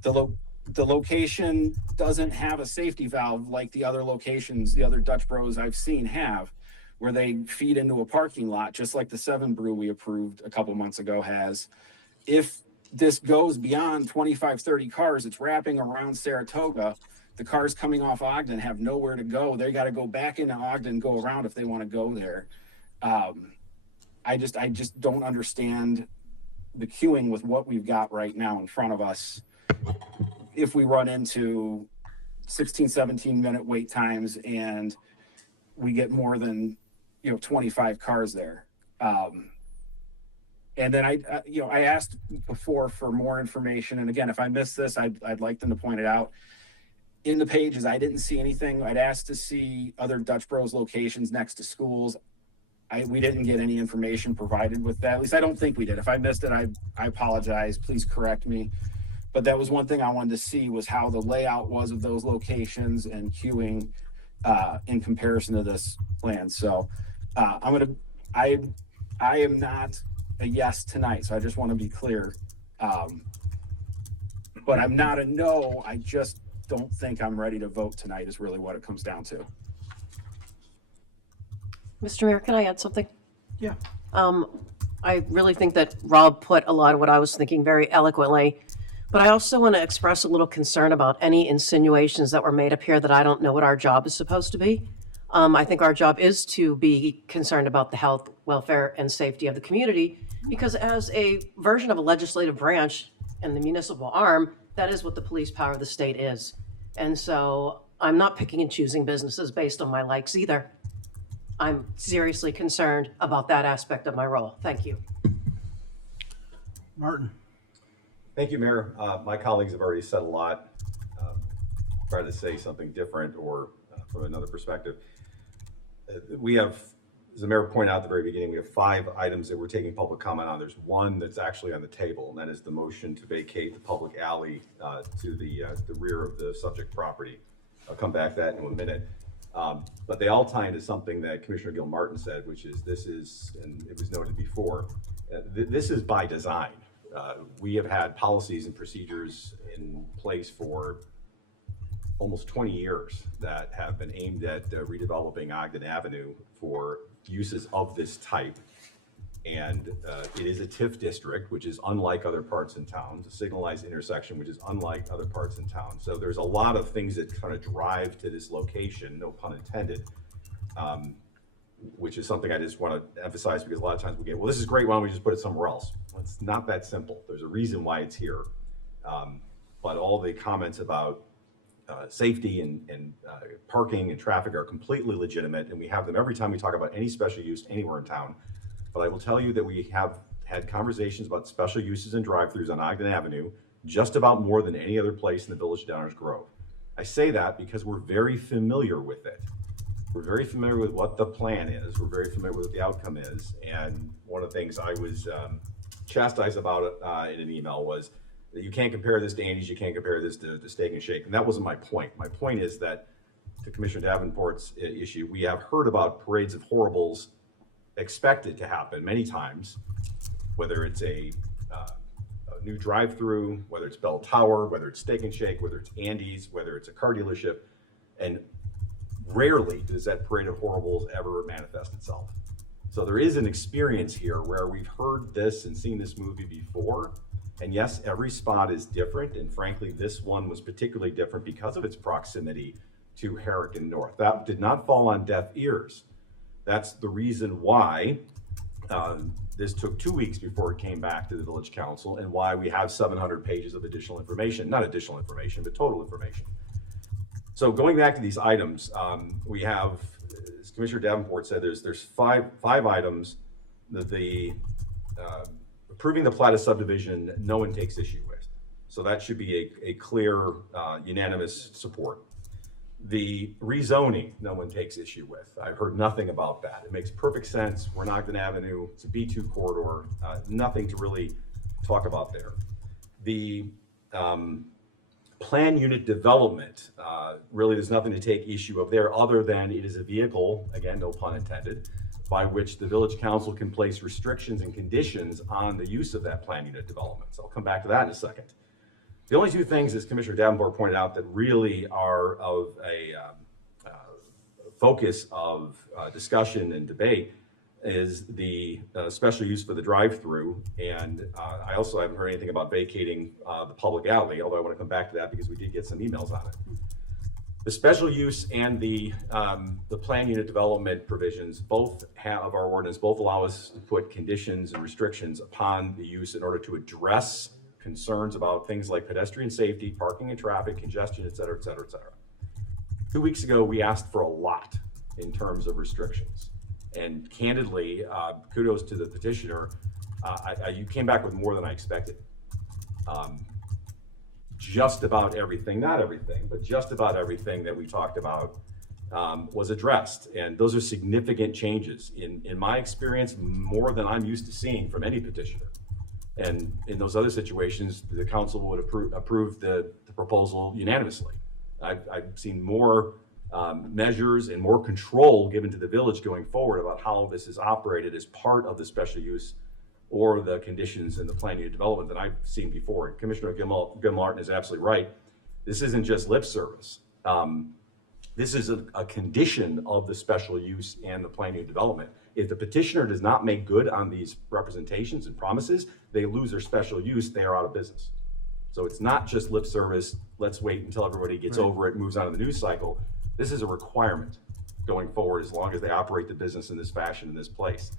The location doesn't have a safety valve like the other locations, the other Dutch Bros I've seen have, where they feed into a parking lot, just like the 7 Brew we approved a couple months ago has. If this goes beyond 25, 30 cars, it's wrapping around Saratoga. The cars coming off Ogden have nowhere to go. They got to go back into Ogden, go around if they want to go there. I just don't understand the queuing with what we've got right now in front of us. If we run into 16, 17-minute wait times and we get more than 25 cars there. And then I asked before for more information. And again, if I missed this, I'd like them to point it out. In the pages, I didn't see anything. I'd asked to see other Dutch Bros locations next to schools. we didn't get any information provided with that. At least I don't think we did. If I missed it, I apologize. Please correct me. But that was one thing I wanted to see, was how the layout was of those locations and queuing in comparison to this plan. So I am not a yes tonight, so I just want to be clear. But I'm not a no. I just don't think I'm ready to vote tonight is really what it comes down to. Mr. Mayor, can I add something? Yeah. I really think that Rob put a lot of what I was thinking very eloquently, but I also want to express a little concern about any insinuations that were made up here that I don't know what our job is supposed to be. I think our job is to be concerned about the health, welfare, and safety of the community, because as a version of a legislative branch and the municipal arm, that is what the police power of the state is. And so I'm not picking and choosing businesses based on my likes either. I'm seriously concerned about that aspect of my role. Thank you. Martin. Thank you, Mayor. My colleagues have already said a lot. Try to say something different or from another perspective. We have, as the mayor pointed out at the very beginning, we have 5 items that we're taking public comment on. There's one that's actually on the table, and that is the motion to vacate the public alley to the rear of the subject property. I'll come back to that in a minute. But they all tie into something that Commissioner Gilmartin said, which is this is, and it was noted before, this is by design. We have had policies and procedures in place for almost 20 years that have been aimed at redeveloping Ogden Avenue for uses of this type. And it is a TIF district, which is unlike other parts in town, a signalized intersection, which is unlike other parts in town. So there's a lot of things that kind of drive to this location, no pun intended, which is something I just want to emphasize, because a lot of times we get, well, this is great, why don't we just put it somewhere else? Well, it's not that simple. There's a reason why it's here. But all the comments about safety and parking and traffic are completely legitimate, and we have them every time we talk about any special use anywhere in town. But I will tell you that we have had conversations about special uses and drive-throughs on Ogden Avenue just about more than any other place in the Village of Downers Grove. I say that because we're very familiar with it. We're very familiar with what the plan is. We're very familiar with what the outcome is. And one of the things I was chastised about in an email was that you can't compare this to Andy's, you can't compare this to Steak and Shake. And that wasn't my point. My point is that, to Commissioner Davenport's issue, we have heard about parades of horribles expected to happen many times, whether it's a new drive-through, whether it's Bell Tower, whether it's Steak and Shake, whether it's Andy's, whether it's a car dealership, and rarely does that parade of horribles ever manifest itself. So there is an experience here where we've heard this and seen this movie before. And yes, every spot is different. And frankly, this one was particularly different because of its proximity to Herrick and North. That did not fall on deaf ears. That's the reason why this took 2 weeks before it came back to the Village Council, and why we have 700 pages of additional information, not additional information, but total information. So going back to these items, we have, as Commissioner Davenport said, there's five items that the approving the plat of subdivision, no one takes issue with. So that should be a clear unanimous support. The rezoning, no one takes issue with. I've heard nothing about that. It makes perfect sense. We're in Ogden Avenue. It's a B2 corridor. Nothing to really talk about there. The plan unit development, really there's nothing to take issue of there, other than it is a vehicle, again, no pun intended, by which the Village Council can place restrictions and conditions on the use of that plan unit development. So I'll come back to that in a second. The only 2 things, as Commissioner Davenport pointed out, that really are of a focus of discussion and debate is the special use for the drive-through. And I also haven't heard anything about vacating the public alley, although I want to come back to that because we did get some emails on it. The special use and the plan unit development provisions, both of our ordinance, both allow us to put conditions and restrictions upon the use in order to address concerns about things like pedestrian safety, parking and traffic, congestion, et cetera, et cetera, et cetera. 2 weeks ago, we asked for a lot in terms of restrictions. And candidly, kudos to the petitioner, you came back with more than I expected. Just about everything, not everything, but just about everything that we talked about was addressed. And those are significant changes. In my experience, more than I'm used to seeing from any petitioner. And in those other situations, the council would approve the proposal unanimously. I've seen more measures and more control given to the village going forward about how this is operated as part of the special use or the conditions in the planning and development that I've seen before. And Commissioner Gilmartin is absolutely right. This isn't just lip service. This is a condition of the special use and the planning and development. If the petitioner does not make good on these representations and promises, they lose their special use, they are out of business. So it's not just lip service, let's wait until everybody gets over it, moves on to the news cycle. This is a requirement going forward as long as they operate the business in this fashion in this place.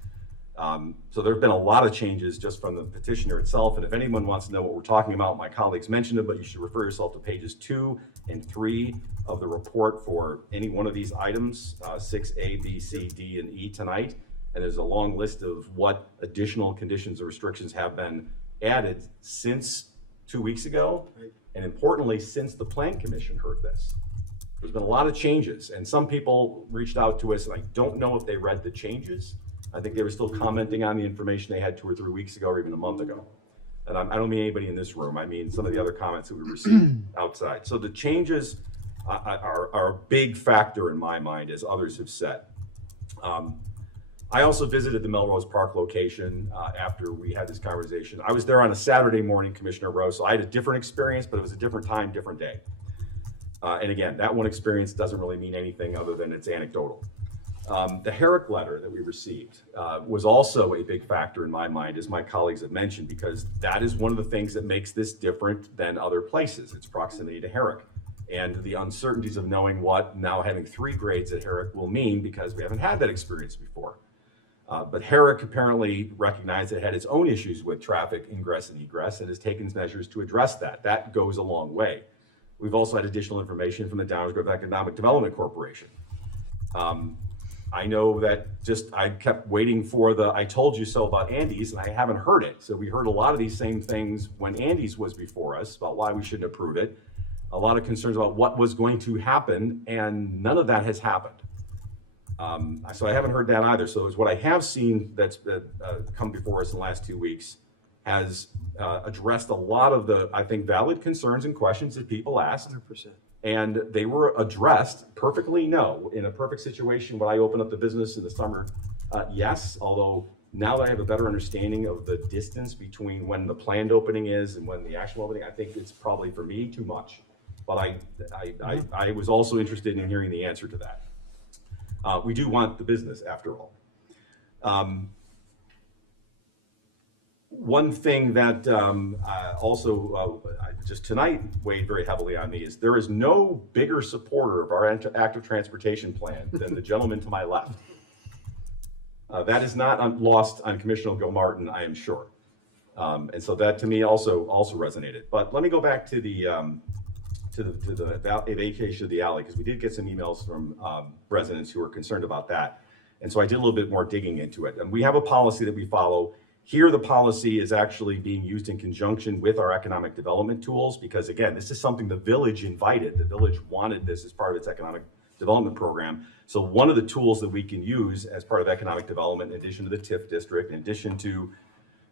So there have been a lot of changes just from the petitioner itself. And if anyone wants to know what we're talking about, my colleagues mentioned it, but you should refer yourself to pages 2 and 3 of the report for any one of these items, 6A, B, C, D, and E tonight. And there's a long list of what additional conditions or restrictions have been added since 2 weeks ago. And importantly, since the Plan Commission heard this. There's been a lot of changes, and some people reached out to us, and I don't know if they read the changes. I think they were still commenting on the information they had 2 or 3 weeks ago or even a month ago. And I don't mean anybody in this room. I mean some of the other comments that we received outside. So the changes are a big factor in my mind, as others have said. I also visited the Melrose Park location after we had this conversation. I was there on a Saturday morning, Commissioner Rose, so I had a different experience, but it was a different time, different day. And again, that one experience doesn't really mean anything other than it's anecdotal. The Herrick letter that we received was also a big factor in my mind, as my colleagues have mentioned, because that is one of the things that makes this different than other places. It's proximity to Herrick and the uncertainties of knowing what now having 3 grades at Herrick will mean, because we haven't had that experience before. But Herrick apparently recognized it had its own issues with traffic ingress and egress and has taken measures to address that. That goes a long way. We've also had additional information from the Downers Grove Economic Development Corporation. I know that I kept waiting for the I told you so about Andy's, and I haven't heard it. So we heard a lot of these same things when Andy's was before us about why we shouldn't approve it. A lot of concerns about what was going to happen, and none of that has happened. So I haven't heard that either. So it's what I have seen that's come before us in the last 2 weeks has addressed a lot of the, I think, valid concerns and questions that people asked. 100%. And they were addressed perfectly. No, in a perfect situation, would I open up the business in the summer? Yes, although now that I have a better understanding of the distance between when the planned opening is and when the actual opening, I think it's probably for me too much. But I was also interested in hearing the answer to that. We do want the business after all. One thing that also just tonight weighed very heavily on me is there is no bigger supporter of our active transportation plan than the gentleman to my left. That is not lost on Commissioner Gilmartin, I am sure. And so that to me also resonated. But let me go back to the vacation of the alley, because we did get some emails from residents who are concerned about that. And so I did a little bit more digging into it. And we have a policy that we follow. Here, the policy is actually being used in conjunction with our economic development tools, because again, this is something the village invited. The village wanted this as part of its economic development program. So one of the tools that we can use as part of economic development, in addition to the TIF district, in addition to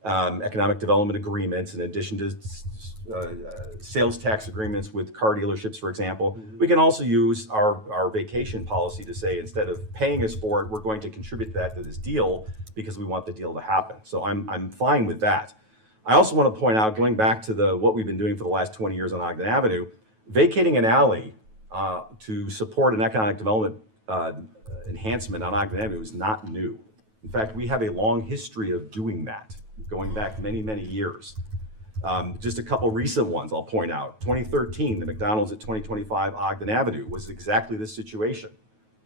economic development agreements, in addition to sales tax agreements with car dealerships, for example, we can also use our vacation policy to say, instead of paying us for it, we're going to contribute that to this deal because we want the deal to happen. So I'm fine with that. I also want to point out, going back to what we've been doing for the last 20 years on Ogden Avenue, vacating an alley to support an economic development enhancement on Ogden Avenue is not new. In fact, we have a long history of doing that, going back many, many years. Just a couple recent ones I'll point out. 2013, the McDonald's at 2025 Ogden Avenue was exactly this situation.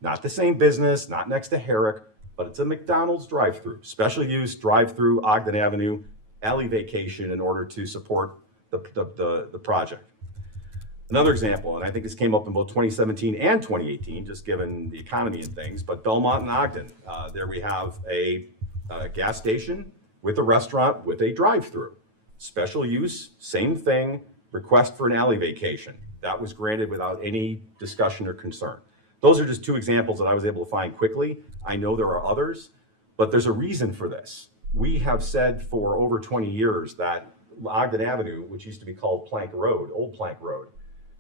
Not the same business, not next to Herrick, but it's a McDonald's drive-through, special use drive-through Ogden Avenue, alley vacation in order to support the project. Another example, and I think this came up in both 2017 and 2018, just given the economy and things, but Belmont and Ogden, there we have a gas station with a restaurant with a drive-through. Special use, same thing, request for an alley vacation. That was granted without any discussion or concern. those are just two examples that I was able to find quickly. I know there are others, but there's a reason for this. We have said for over 20 years that Ogden Avenue, which used to be called Plank Road, Old Plank Road,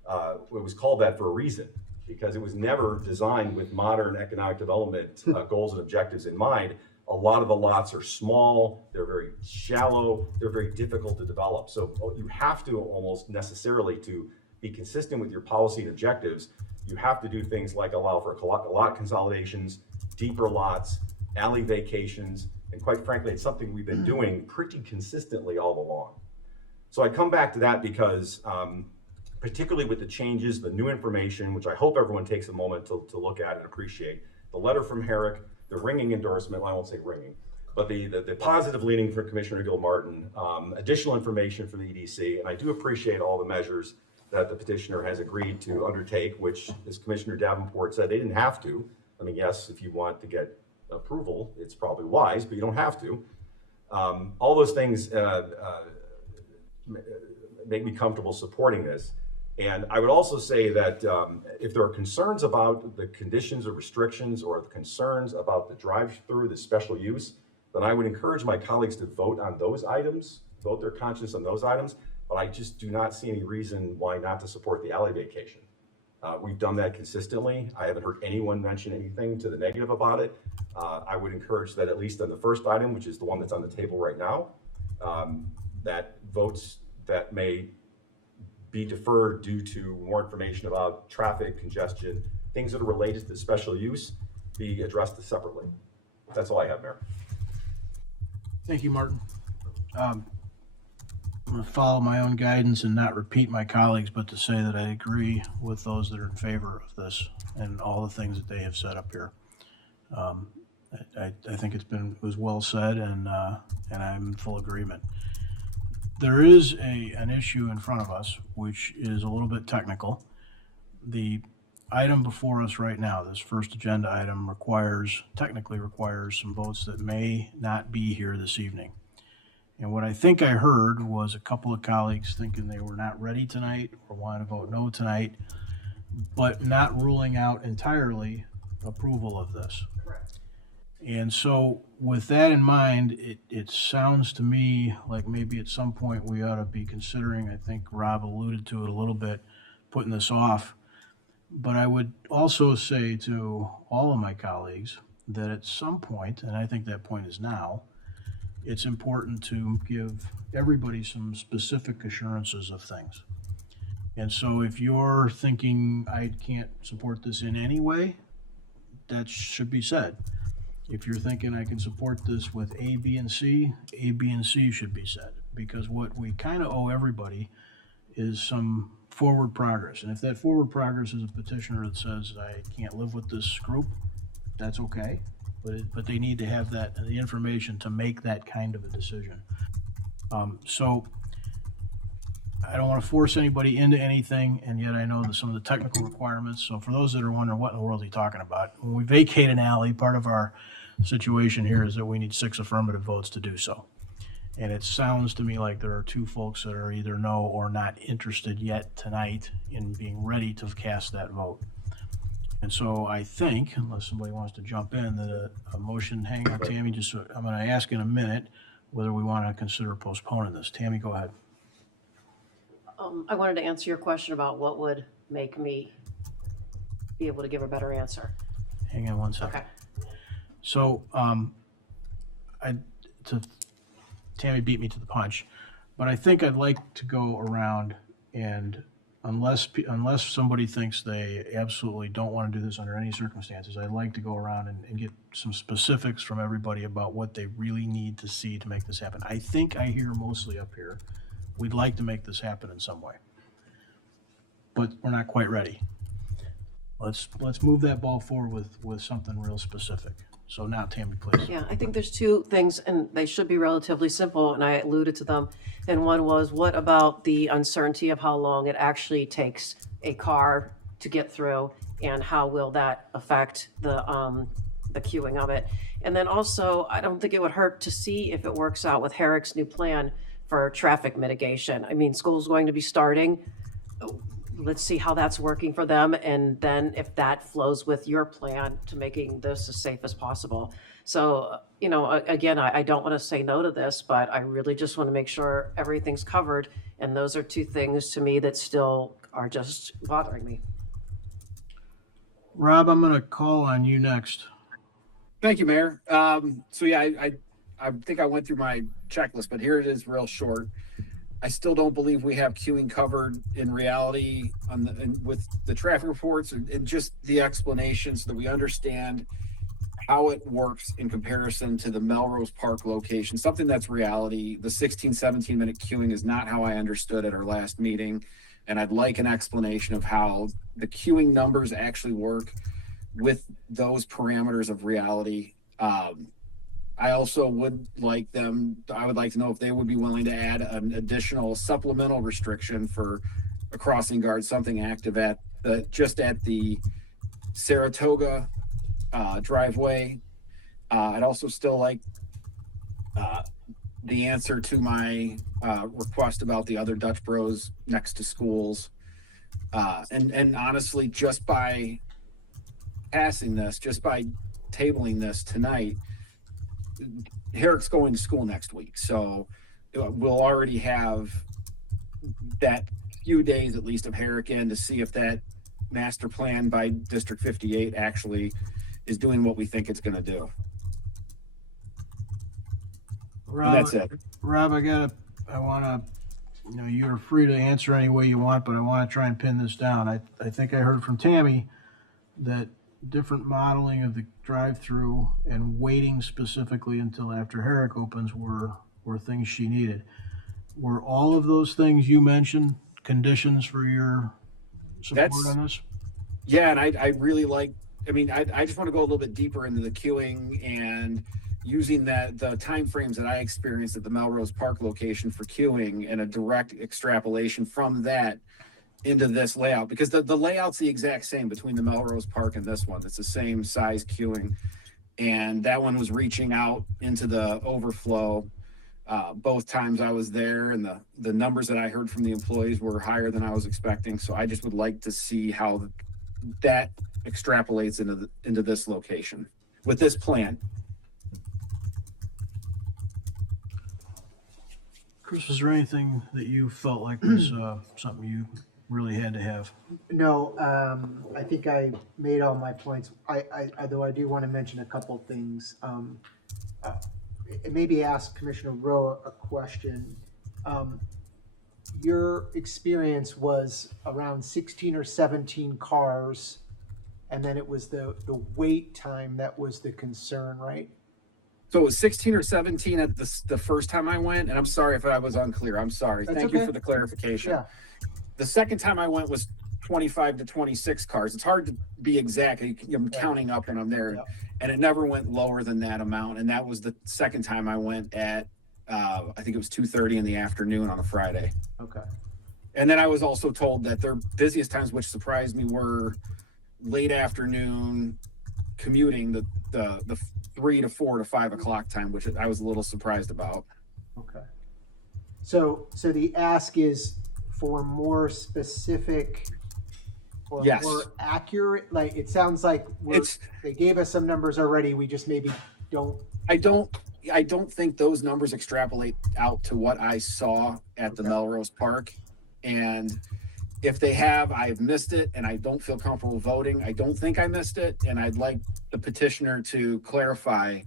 it was called that for a reason, because it was never designed with modern economic development goals and objectives in mind. A lot of the lots are small, they're very shallow, they're very difficult to develop. So you have to almost necessarily, to be consistent with your policy and objectives, you have to do things like allow for lot consolidations, deeper lots, alley vacations, and quite frankly, it's something we've been doing pretty consistently all along. So I come back to that because particularly with the changes, the new information, which I hope everyone takes a moment to look at and appreciate, the letter from Herrick, the ringing endorsement, well, I won't say ringing, but the positive leaning from Commissioner Gilmartin, additional information from the EDC, and I do appreciate all the measures that the petitioner has agreed to undertake, which, as Commissioner Davenport said, they didn't have to. I mean, yes, if you want to get approval, it's probably wise, but you don't have to. All those things make me comfortable supporting this. And I would also say that if there are concerns about the conditions or restrictions or the concerns about the drive-through, the special use, then I would encourage my colleagues to vote on those items, vote their conscience on those items, but I just do not see any reason why not to support the alley vacation. We've done that consistently. I haven't heard anyone mention anything to the negative about it. I would encourage that at least on the first item, which is the one that's on the table right now, that votes that may be deferred due to more information about traffic, congestion, things that are related to special use, be addressed separately. That's all I have, Mayor. Thank you, Martin. I'm going to follow my own guidance and not repeat my colleagues, but to say that I agree with those that are in favor of this and all the things that they have said up here. I think it was well said, and I'm in full agreement. There is an issue in front of us, which is a little bit technical. The item before us right now, this first agenda item, technically requires some votes that may not be here this evening. And what I think I heard was a couple of colleagues thinking they were not ready tonight or wanted to vote no tonight, but not ruling out entirely approval of this. Correct. And so with that in mind, it sounds to me like maybe at some point we ought to be considering, I think Rob alluded to it a little bit, putting this off. But I would also say to all of my colleagues that at some point, and I think that point is now, it's important to give everybody some specific assurances of things. And so if you're thinking I can't support this in any way, that should be said. If you're thinking I can support this with A, B, and C should be said. Because what we kind of owe everybody is some forward progress. And if that forward progress is a petitioner that says I can't live with this group, that's okay. But they need to have the information to make that kind of a decision. So I don't want to force anybody into anything, and yet I know that some of the technical requirements. So for those that are wondering what in the world are you talking about, when we vacate an alley, part of our situation here is that we need 6 affirmative votes to do so. And it sounds to me like there are 2 folks that are either no or not interested yet tonight in being ready to cast that vote. And so I think, unless somebody wants to jump in, that a motion, hang on, Tammy, I'm going to ask in a minute whether we want to consider postponing this. Tammy, go ahead. I wanted to answer your question about what would make me be able to give a better answer. Hang on one second. Okay. So, Tammy beat me to the punch, but I think I'd like to go around and unless somebody thinks they absolutely don't want to do this under any circumstances, I'd like to go around and get some specifics from everybody about what they really need to see to make this happen. I think I hear mostly up here, we'd like to make this happen in some way, but we're not quite ready. Let's move that ball forward with something real specific. So now, Tammy, please. Yeah, I think there's 2 things, and they should be relatively simple, and I alluded to them. And one was, what about the uncertainty of how long it actually takes a car to get through, and how will that affect the queuing of it? And then also, I don't think it would hurt to see if it works out with Herrick's new plan for traffic mitigation. I mean, school's going to be starting. let's see how that's working for them. And then if that flows with your plan to making this as safe as possible. So, you know, again, I don't want to say no to this, but I really just want to make sure everything's covered. And those are two things to me that still are just bothering me. Rob, I'm going to call on you next. Thank you, Mayor. So yeah, I think I went through my checklist, but here it is real short. I still don't believe we have queuing covered in reality with the traffic reports and just the explanation so that we understand how it works in comparison to the Melrose Park location, something that's reality. The 16, 17-minute queuing is not how I understood at our last meeting. And I'd like an explanation of how the queuing numbers actually work with those parameters of reality. I also would like to know if they would be willing to add an additional supplemental restriction for a crossing guard, something active just at the Saratoga driveway. I'd also still like the answer to my request about the other Dutch Bros next to schools. And honestly, just by passing this, just by tabling this tonight, Herrick's going to school next week. So we'll already have that few days at least of Herrick in to see if that master plan by District 58 actually is doing what we think it's going to do. Rob, And that's it. Rob, I want to, you know, you're free to answer any way you want, but I want to try and pin this down. I think I heard from Tammy that different modeling of the drive-through and waiting specifically until after Herrick opens were things she needed. Were all of those things you mentioned conditions for your support on this? Yeah, and I really like, I just want to go a little bit deeper into the queuing and using the time frames that I experienced at the Melrose Park location for queuing and a direct extrapolation from that into this layout, because the layout's the exact same between the Melrose Park and this one. It's the same size queuing, and that one was reaching out into the overflow both times I was there, and the numbers that I heard from the employees were higher than I was expecting. So I just would like to see how that extrapolates into this location with this plan. Chris, was there anything that you felt like was something you really had to have? No, I think I made all my points. Though I do want to mention a couple things. Maybe ask Commissioner Rowe a question. Your experience was around 16 or 17 cars, and then it was the wait time that was the concern, right? So it was 16 or 17 at the first time I went, and I'm sorry if I was unclear. I'm sorry. That's Thank okay. you for the clarification. Yeah. The second time I went was 25 to 26 cars. It's hard to be exact. I'm counting up when I'm there, Yeah. and it never went lower than that amount. And that was the second time I went at, I think it was 2:30 in the afternoon on a Friday. Okay. And then I was also told that their busiest times, which surprised me, were late afternoon commuting, the 3 to 4 to 5 o'clock time, which I was a little surprised about. Okay. So the ask is for more specific or Yes. more accurate, like, it sounds like they gave us some numbers already, we just maybe don't. I don't think those numbers extrapolate out to what I saw at the Melrose Park. And if they have, I've missed it and I don't feel comfortable voting. I don't think I missed it. And I'd like the petitioner to clarify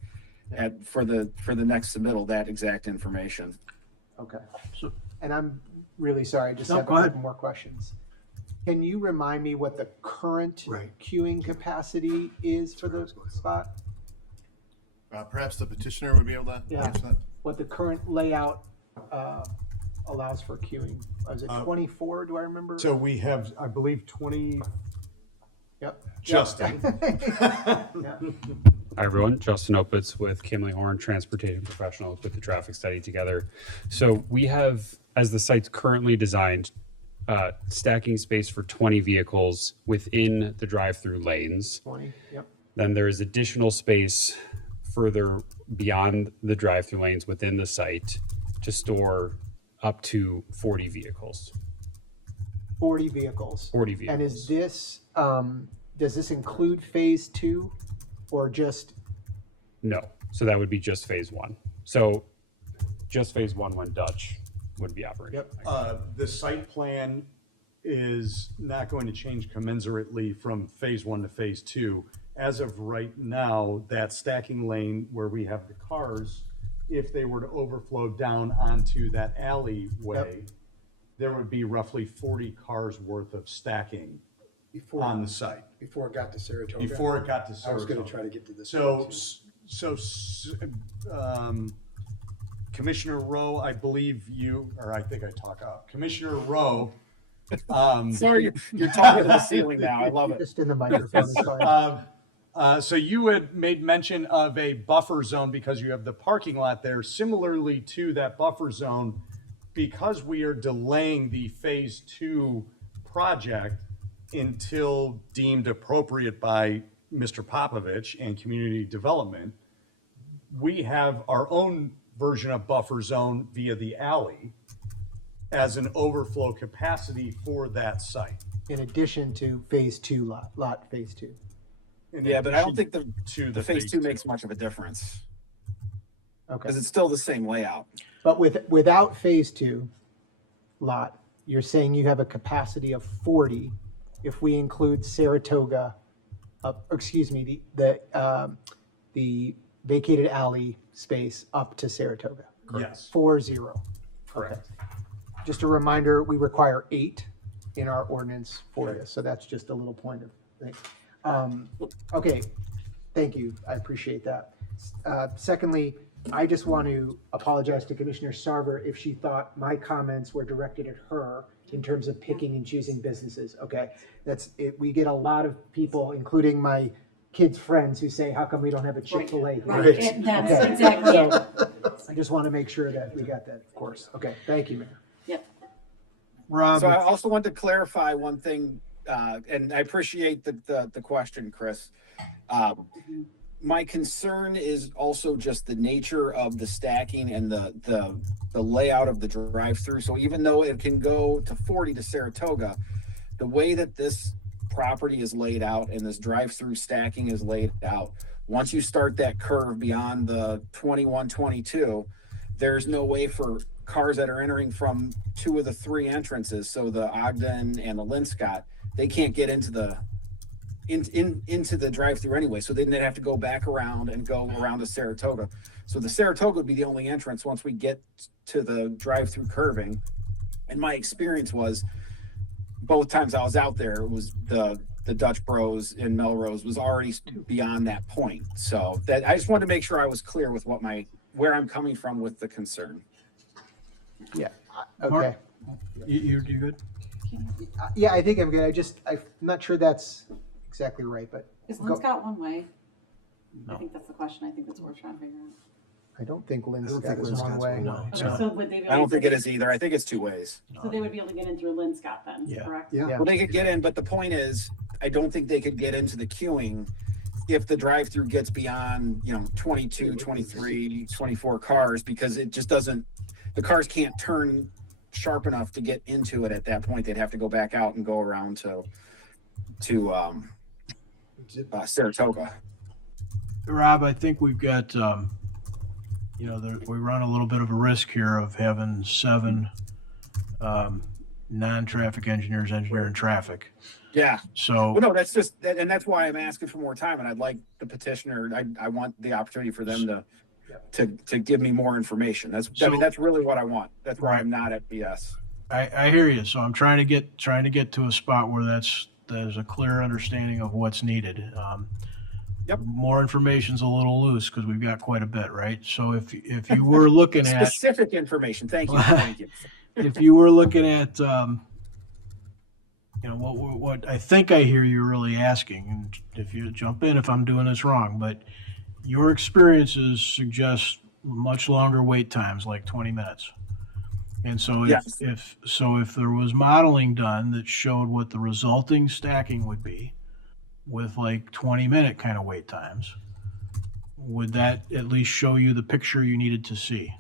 for the next submittal that exact information. Okay. So- And I'm really sorry, I just No, have a go ahead. couple more questions. Can you remind me what the current Right. queuing capacity is for the spot? Perhaps the petitioner would be able to Yeah. answer that. What the current layout allows for queuing? Is it 24, do I remember? So we have, I believe, 20, Yep. Justin. Yeah. Hi, everyone. Justin Opitz with Kimley Horn Transportation Professionals with the traffic study together. So we have, as the site's currently designed, stacking space for 20 vehicles within the drive-through lanes. 20, yep. Then there is additional space further beyond the drive-through lanes within the site to store up to 40 vehicles. 40 vehicles. 40 vehicles. And is this, does this include phase 2 or just, No. So that would be just phase 1. So just phase 1 when Dutch would be operating. The site plan is not going to change commensurately from phase 1 to phase 2. As of right now, that stacking lane where we have the cars, if they were to overflow down onto that alleyway, there would be roughly 40 cars worth of stacking on the site. Before it got to Saratoga. Before it got to I was going Saratoga. to try to get to this. Commissioner Rowe, I believe you, or I think I talk up. Commissioner Rowe. Sorry, you're talking to the ceiling now. I love it. just in the microphone is fine. So you had made mention of a buffer zone because you have the parking lot there. Similarly to that buffer zone, because we are delaying the phase 2 project until deemed appropriate by Mr. Popovich and community development, we have our own version of buffer zone via the alley as an overflow capacity for that site. In addition to phase 2 lot phase 2. Yeah, but I don't think to the phase 2 makes much of a difference. Okay. Because it's still the same layout. But without phase 2 lot, you're saying you have a capacity of 40 if we include Saratoga, the vacated alley space up to Saratoga. Yes. 40. Correct. Just a reminder, we require 8 in our ordinance for this, so that's just a little point of thing. Okay, thank you, I appreciate that. Secondly, I just want to apologize to Commissioner Sarver if she thought my comments were directed at her in terms of picking and choosing businesses, okay? That's it. We get a lot of people, including my kids' friends, who say, how come we don't have a Chick-fil-A here? Right. And that's exactly it. So, I just want to make sure that we got that, of course. Okay, thank you, Mayor. Yep. Rob, So I also want to clarify one thing, and I appreciate the question, Chris. My concern is also just the nature of the stacking and the layout of the drive-through. So even though it can go to 40 to Saratoga, the way that this property is laid out and this drive-through stacking is laid out, once you start that curve beyond the 21, 22, there's no way for cars that are entering from 2 of the 3 entrances, so the Ogden and the Linscott, they can't get into the into the drive-through anyway. So then they'd have to go back around and go around to Saratoga. So the Saratoga would be the only entrance once we get to the drive-through curving. And my experience was, both times I was out there, it was the Dutch Bros in Melrose was already beyond that point. So that I just wanted to make sure I was clear with where I'm coming from with the concern. Yeah, okay. you good? Yeah, I think I'm good. I'm not sure that's exactly right, but Is go- Linscott one way? No. I think that's the question. I think that's what we're trying to figure out. I don't think I don't Linscott think is Linscott's one way. one way. Okay, so would they be I don't able think to- it is either. I think it's 2 ways. So they would be able to get in through Linscott then, Yeah. correct? Yeah. Well, they could get in, but the point is, I don't think they could get into the queuing if the drive-through gets beyond, 22, 23, 24 cars, because it just doesn't, the cars can't turn sharp enough to get into it at that point. They'd have to go back out and go around to Saratoga. Rob, I think we've got, we run a little bit of a risk here of having 7 non-traffic engineers engineering traffic. Yeah. So, Well, no, that's just, and that's why I'm asking for more time, and I'd like the petitioner, I want the opportunity for them to give me more information. That's really what I want. That's why I'm not at BS. I hear you. So I'm trying to get to a spot where there's a clear understanding of what's needed. Yep. More information's a little loose because we've got quite a bit, right? So if you were looking at Specific information, thank you, thank you. if you were looking at what I think I hear you really asking, and if you jump in if I'm doing this wrong, but your experiences suggest much longer wait times, like 20 minutes. And so if there was modeling done that showed what the resulting stacking would be with like 20-minute kind of wait times, would that at least show you the picture you needed to see?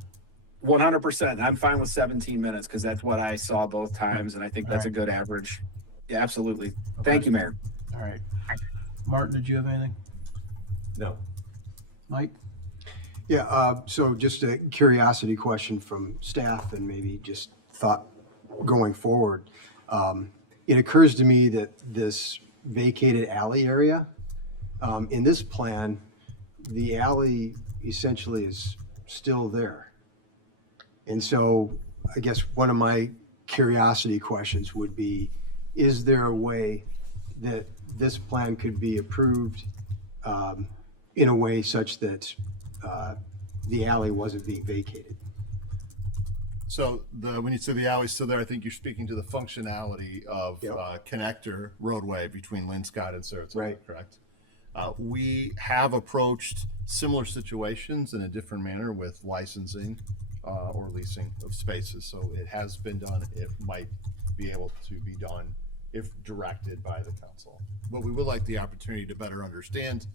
100%. I'm fine with 17 minutes because that's what I saw both times, and I think that's a good average. Yeah, absolutely. Thank you, Mayor. All right. Martin, did you have anything? No. Mike? Yeah, so just a curiosity question from staff and maybe just thought going forward. It occurs to me that this vacated alley area, in this plan, the alley essentially is still there. And so I guess one of my curiosity questions would be, is there a way that this plan could be approved in a way such that the alley wasn't being vacated? So when you say the alley's still there, I think you're speaking to the functionality of connector roadway between Linscott and Saratoga, Right. correct? We have approached similar situations in a different manner with licensing or leasing of spaces. So it has been done. It might be able to be done if directed by the council. But we would like the opportunity to better understand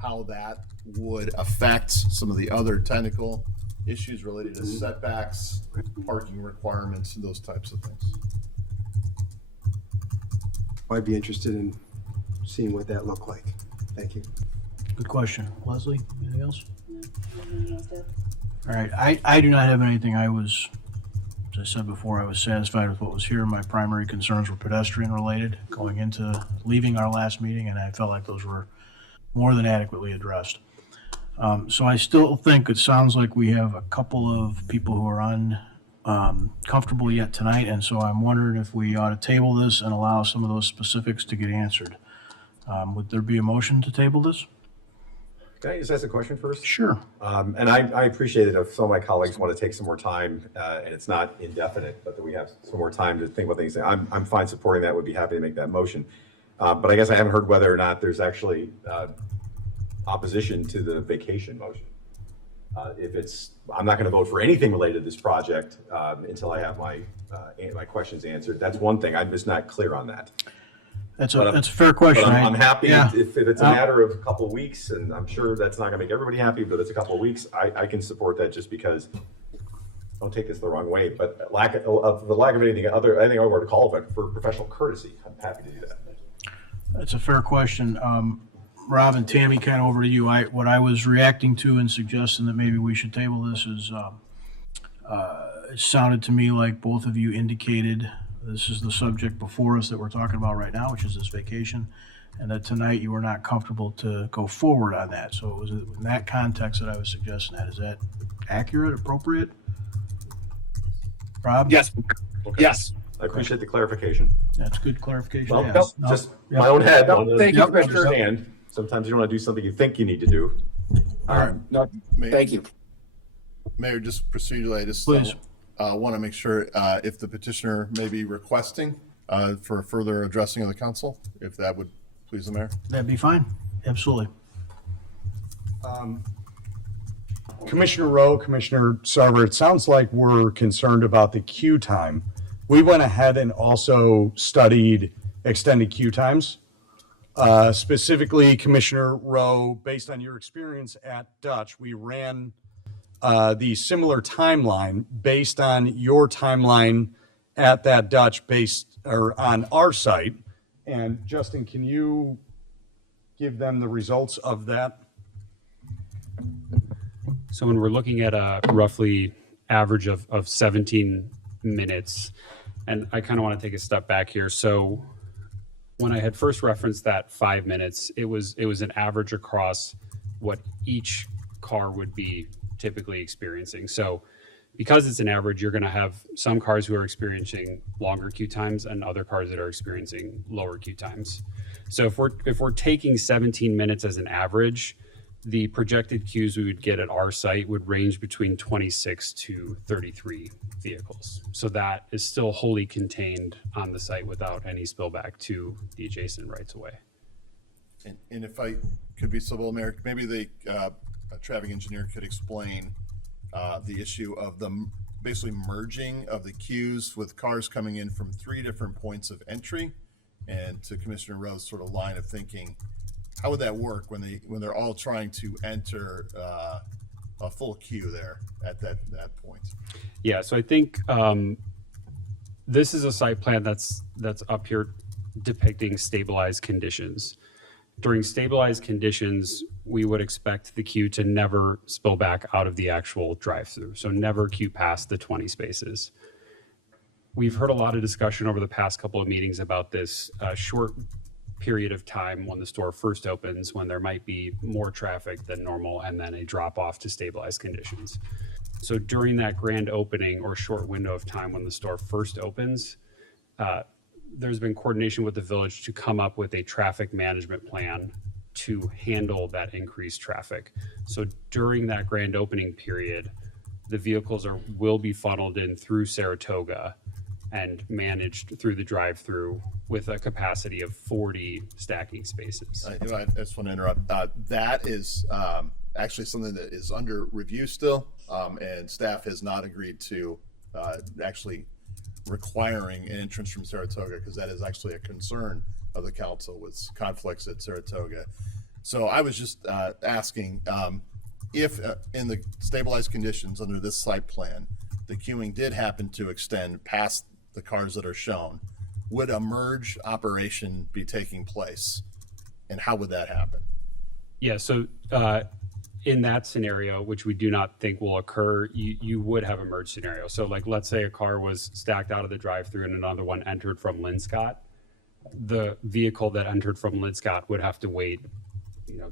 how that would affect some of the other technical issues related to setbacks, parking requirements, and those types of things. I'd be interested in seeing what that looked like. Thank you. Good question. Leslie, anything else? All right. I do not have anything. As I said before, I was satisfied with what was here. My primary concerns were pedestrian related going into leaving our last meeting, and I felt like those were more than adequately addressed. So I still think it sounds like we have a couple of people who are uncomfortable yet tonight, and so I'm wondering if we ought to table this and allow some of those specifics to get answered. Would there be a motion to table this? Can I just ask a question first? Sure. And I appreciate it if some of my colleagues want to take some more time, and it's not indefinite, but that we have some more time to think about things. I'm fine supporting that, would be happy to make that motion. But I guess I haven't heard whether or not there's actually opposition to the vacation motion. I'm not going to vote for anything related to this project until I have my questions answered. That's one thing. I'm just not clear on that. That's a fair question. But I'm happy Yeah. if it's a matter of a couple of weeks, and I'm sure that's not going to make everybody happy, but it's a couple of weeks. I can support that just because. Don't take this the wrong way, but the lack of anything other, I think I would call it for professional courtesy. I'm happy to do that. That's a fair question. Rob and Tammy, kind of over to you. What I was reacting to and suggesting that maybe we should table this is, it sounded to me like both of you indicated this is the subject before us that we're talking about right now, which is this vacation, and that tonight you were not comfortable to go forward on that. So it was in that context that I was suggesting that. Is that accurate, appropriate? Rob? Yes. Okay. Yes. I appreciate the clarification. That's good clarification. Well, Yes. nope, just Yep. my own head. Nope, thank you, Commissioner. Understand. Sometimes you don't want to do something you think you need to do. All right. No, thank you. Mayor, just procedurally, I just Please. want to make sure if the petitioner may be requesting for further addressing of the council, if that would please the mayor. That'd be fine. Absolutely. Commissioner Rowe, Commissioner Sarver, it sounds like we're concerned about the queue time. We went ahead and also studied extended queue times. Specifically, Commissioner Rowe, based on your experience at Dutch, we ran the similar timeline based on your timeline at that Dutch on our site. And Justin, can you give them the results of that? So when we're looking at a roughly average of 17 minutes, and I kind of want to take a step back here. So when I had first referenced that 5 minutes, it was an average across what each car would be typically experiencing. So because it's an average, you're going to have some cars who are experiencing longer queue times and other cars that are experiencing lower queue times. So if we're taking 17 minutes as an average, the projected queues we would get at our site would range between 26 to 33 vehicles. So that is still wholly contained on the site without any spillback to the adjacent rights of way. And if I could be civil, Mayor, maybe the traffic engineer could explain the issue of the basically merging of the queues with cars coming in from 3 different points of entry, and to Commissioner Rowe's sort of line of thinking, how would that work when they're all trying to enter a full queue there at that point. Yeah, so I think this is a site plan that's up here depicting stabilized conditions. During stabilized conditions, we would expect the queue to never spill back out of the actual drive-through, so never queue past the 20 spaces. We've heard a lot of discussion over the past couple of meetings about this short period of time when the store first opens, when there might be more traffic than normal, and then a drop off to stabilized conditions. So during that grand opening or short window of time when the store first opens, there's been coordination with the village to come up with a traffic management plan to handle that increased traffic. So during that grand opening period, the vehicles will be funneled in through Saratoga and managed through the drive-through with a capacity of 40 stacking spaces. I just want to interrupt. That is actually something that is under review still, and staff has not agreed to actually requiring an entrance from Saratoga, because that is actually a concern of the council with conflicts at Saratoga. So I was just asking if in the stabilized conditions under this site plan, the queuing did happen to extend past the cars that are shown, would a merge operation be taking place? And how would that happen? Yeah, so in that scenario, which we do not think will occur, you would have a merge scenario. So like, let's say a car was stacked out of the drive-through and another one entered from Linscott. The vehicle that entered from Linscott would have to wait,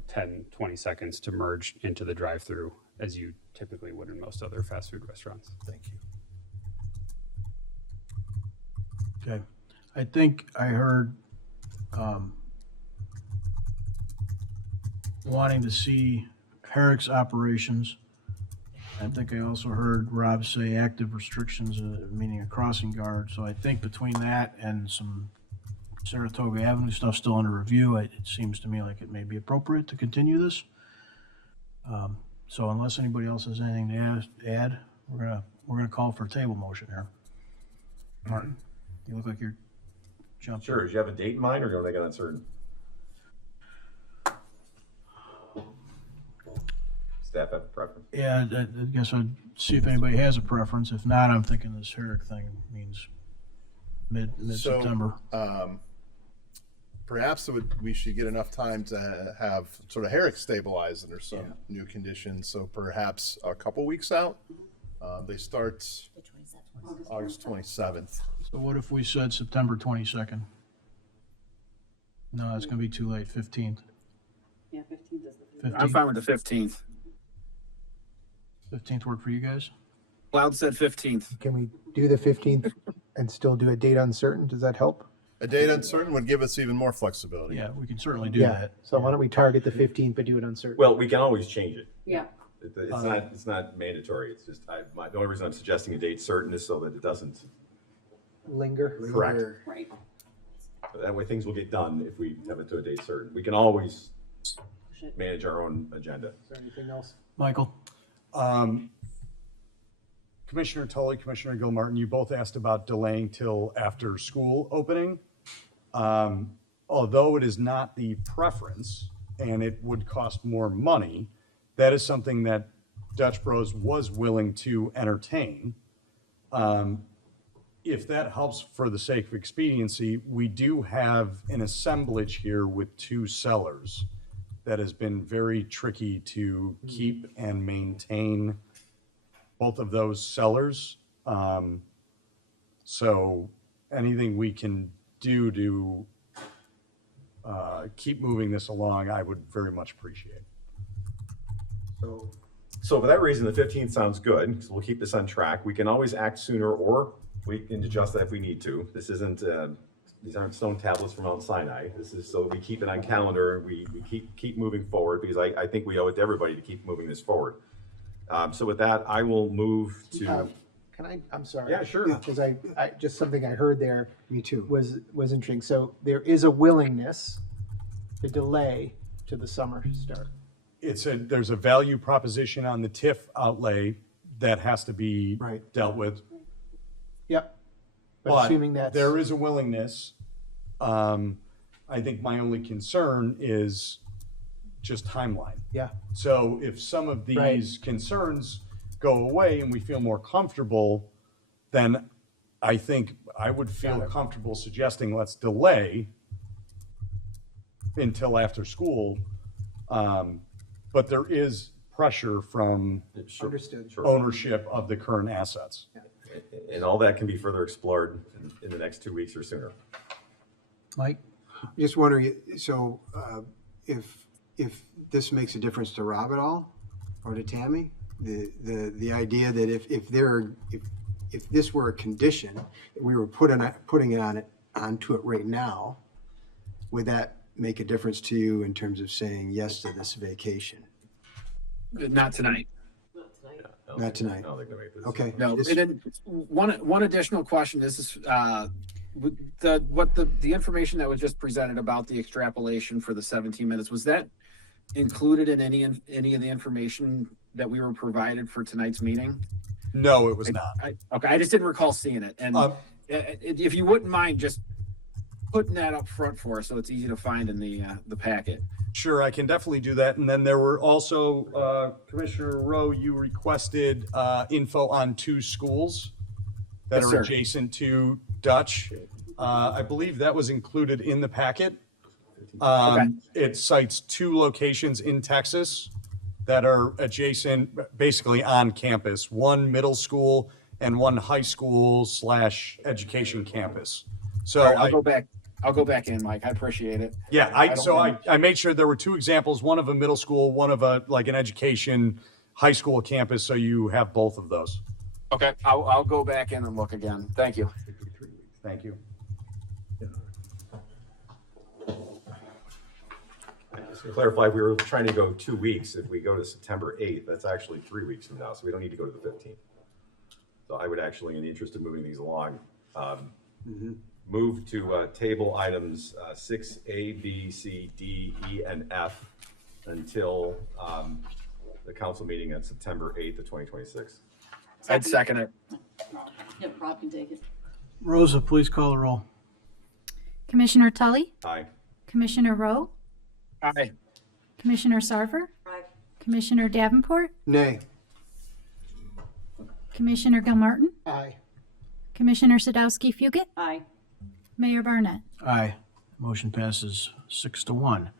10, 20 seconds to merge into the drive-through, as you typically would in most other fast food restaurants. Thank you. Okay, I think I heard wanting to see Herrick's operations. I think I also heard Rob say active restrictions, meaning a crossing guard. So I think between that and some Saratoga Avenue stuff still under review, it seems to me like it may be appropriate to continue this. So unless anybody else has anything to add, we're gonna call for a table motion here. Martin, you look like you're jumping. Sure. Do you have a date in mind, or do you want to make it uncertain? Staff have a preference? Yeah, I guess I'd see if anybody has a preference. If not, I'm thinking this Herrick thing means mid-September. So, perhaps we should get enough time to have sort of Herrick stabilized under some new conditions. So perhaps a couple weeks out. They start August 27th. So what if we said September 22nd? No, it's gonna be too late, 15th. Yeah, 15th is the. 15th. I'm fine with the 15th. 15th work for you guys? Cloud said 15th. Can we do the 15th and still do a date uncertain? Does that help? A date uncertain would give us even more flexibility. Yeah, we can certainly do Yeah. that. So why don't we target the 15th but do it uncertain? Well, we can always change it. Yeah. It's not mandatory. It's just, the only reason I'm suggesting a date certain is so that it doesn't. Linger. Correct. Right. That way things will get done if we have it to a date certain. We can always manage our own agenda. Is there anything else? Michael? Commissioner Tully, Commissioner Gilmartin, you both asked about delaying till after school opening. Although it is not the preference and it would cost more money, that is something that Dutch Bros was willing to entertain. If that helps for the sake of expediency, we do have an assemblage here with two sellers that has been very tricky to keep and maintain both of those sellers. So anything we can do to keep moving this along, I would very much appreciate. So for that reason, the 15th sounds good. So we'll keep this on track. We can always act sooner, or we can adjust that if we need to. This isn't, these aren't stone tablets from Mount Sinai. This is so we keep it on calendar. We keep moving forward, because I think we owe it to everybody to keep moving this forward. So with that, I will move to. I'm sorry. Yeah, sure. Because I just something I heard there. Me too. Was interesting. So there is a willingness to delay to the summer start. There's a value proposition on the TIF outlay that has to be dealt with. Yep. But assuming that there is a willingness, I think my only concern is just timeline. Yeah. So if some of these Right. concerns go away and we feel more comfortable, then I think I would feel comfortable suggesting let's delay until after school. But there is pressure from Understood. ownership of the current assets. And all that can be further explored in the next 2 weeks or sooner. Mike? Just wondering, so if this makes a difference to Rob at all, or to Tammy, the idea that if this were a condition, that we were putting it onto it right now, would that make a difference to you in terms of saying yes to this vacation? Not tonight. Not tonight. No, they're gonna make this. Okay. No, Just- and then one additional question is the information that was just presented about the extrapolation for the 17 minutes, was that included in any of the information that we were provided for tonight's meeting? No, it was not. Okay, I just didn't recall seeing it. And if you wouldn't mind just putting that up front for us so it's easy to find in the packet. Sure, I can definitely do that. And then there were also, Commissioner Rowe, you requested info on 2 schools that Yes, are sir. adjacent to Dutch. I believe that was included in the packet. It cites 2 locations in Texas that are adjacent, basically on campus, one middle school and one high school / education campus. So All right, I'll go back in, Mike. I appreciate it. yeah, don't I made sure there were 2 examples, one of a middle school, one of an education high school campus, so you have both of those. Okay, I'll go back in and look again. Thank you. Thank you. Just to clarify, we were trying to go 2 weeks. If we go to September 8th, that's actually 3 weeks from now, so we don't need to go to the 15th. So I would actually, in the interest of moving these along, move to table items 6A, B, C, D, E, and F until the council meeting on September 8th of 2026. I'd second it. Yep, Rob can take it. Rosa, please call the roll. Commissioner Tully, Aye. Commissioner Rowe, Aye. Commissioner Sarver, Aye. Commissioner Davenport, Nay. Commissioner Gilmartin, Aye. Commissioner Sadowski Fugit, Aye. Mayor Barnett. Aye. Motion passes 6-1.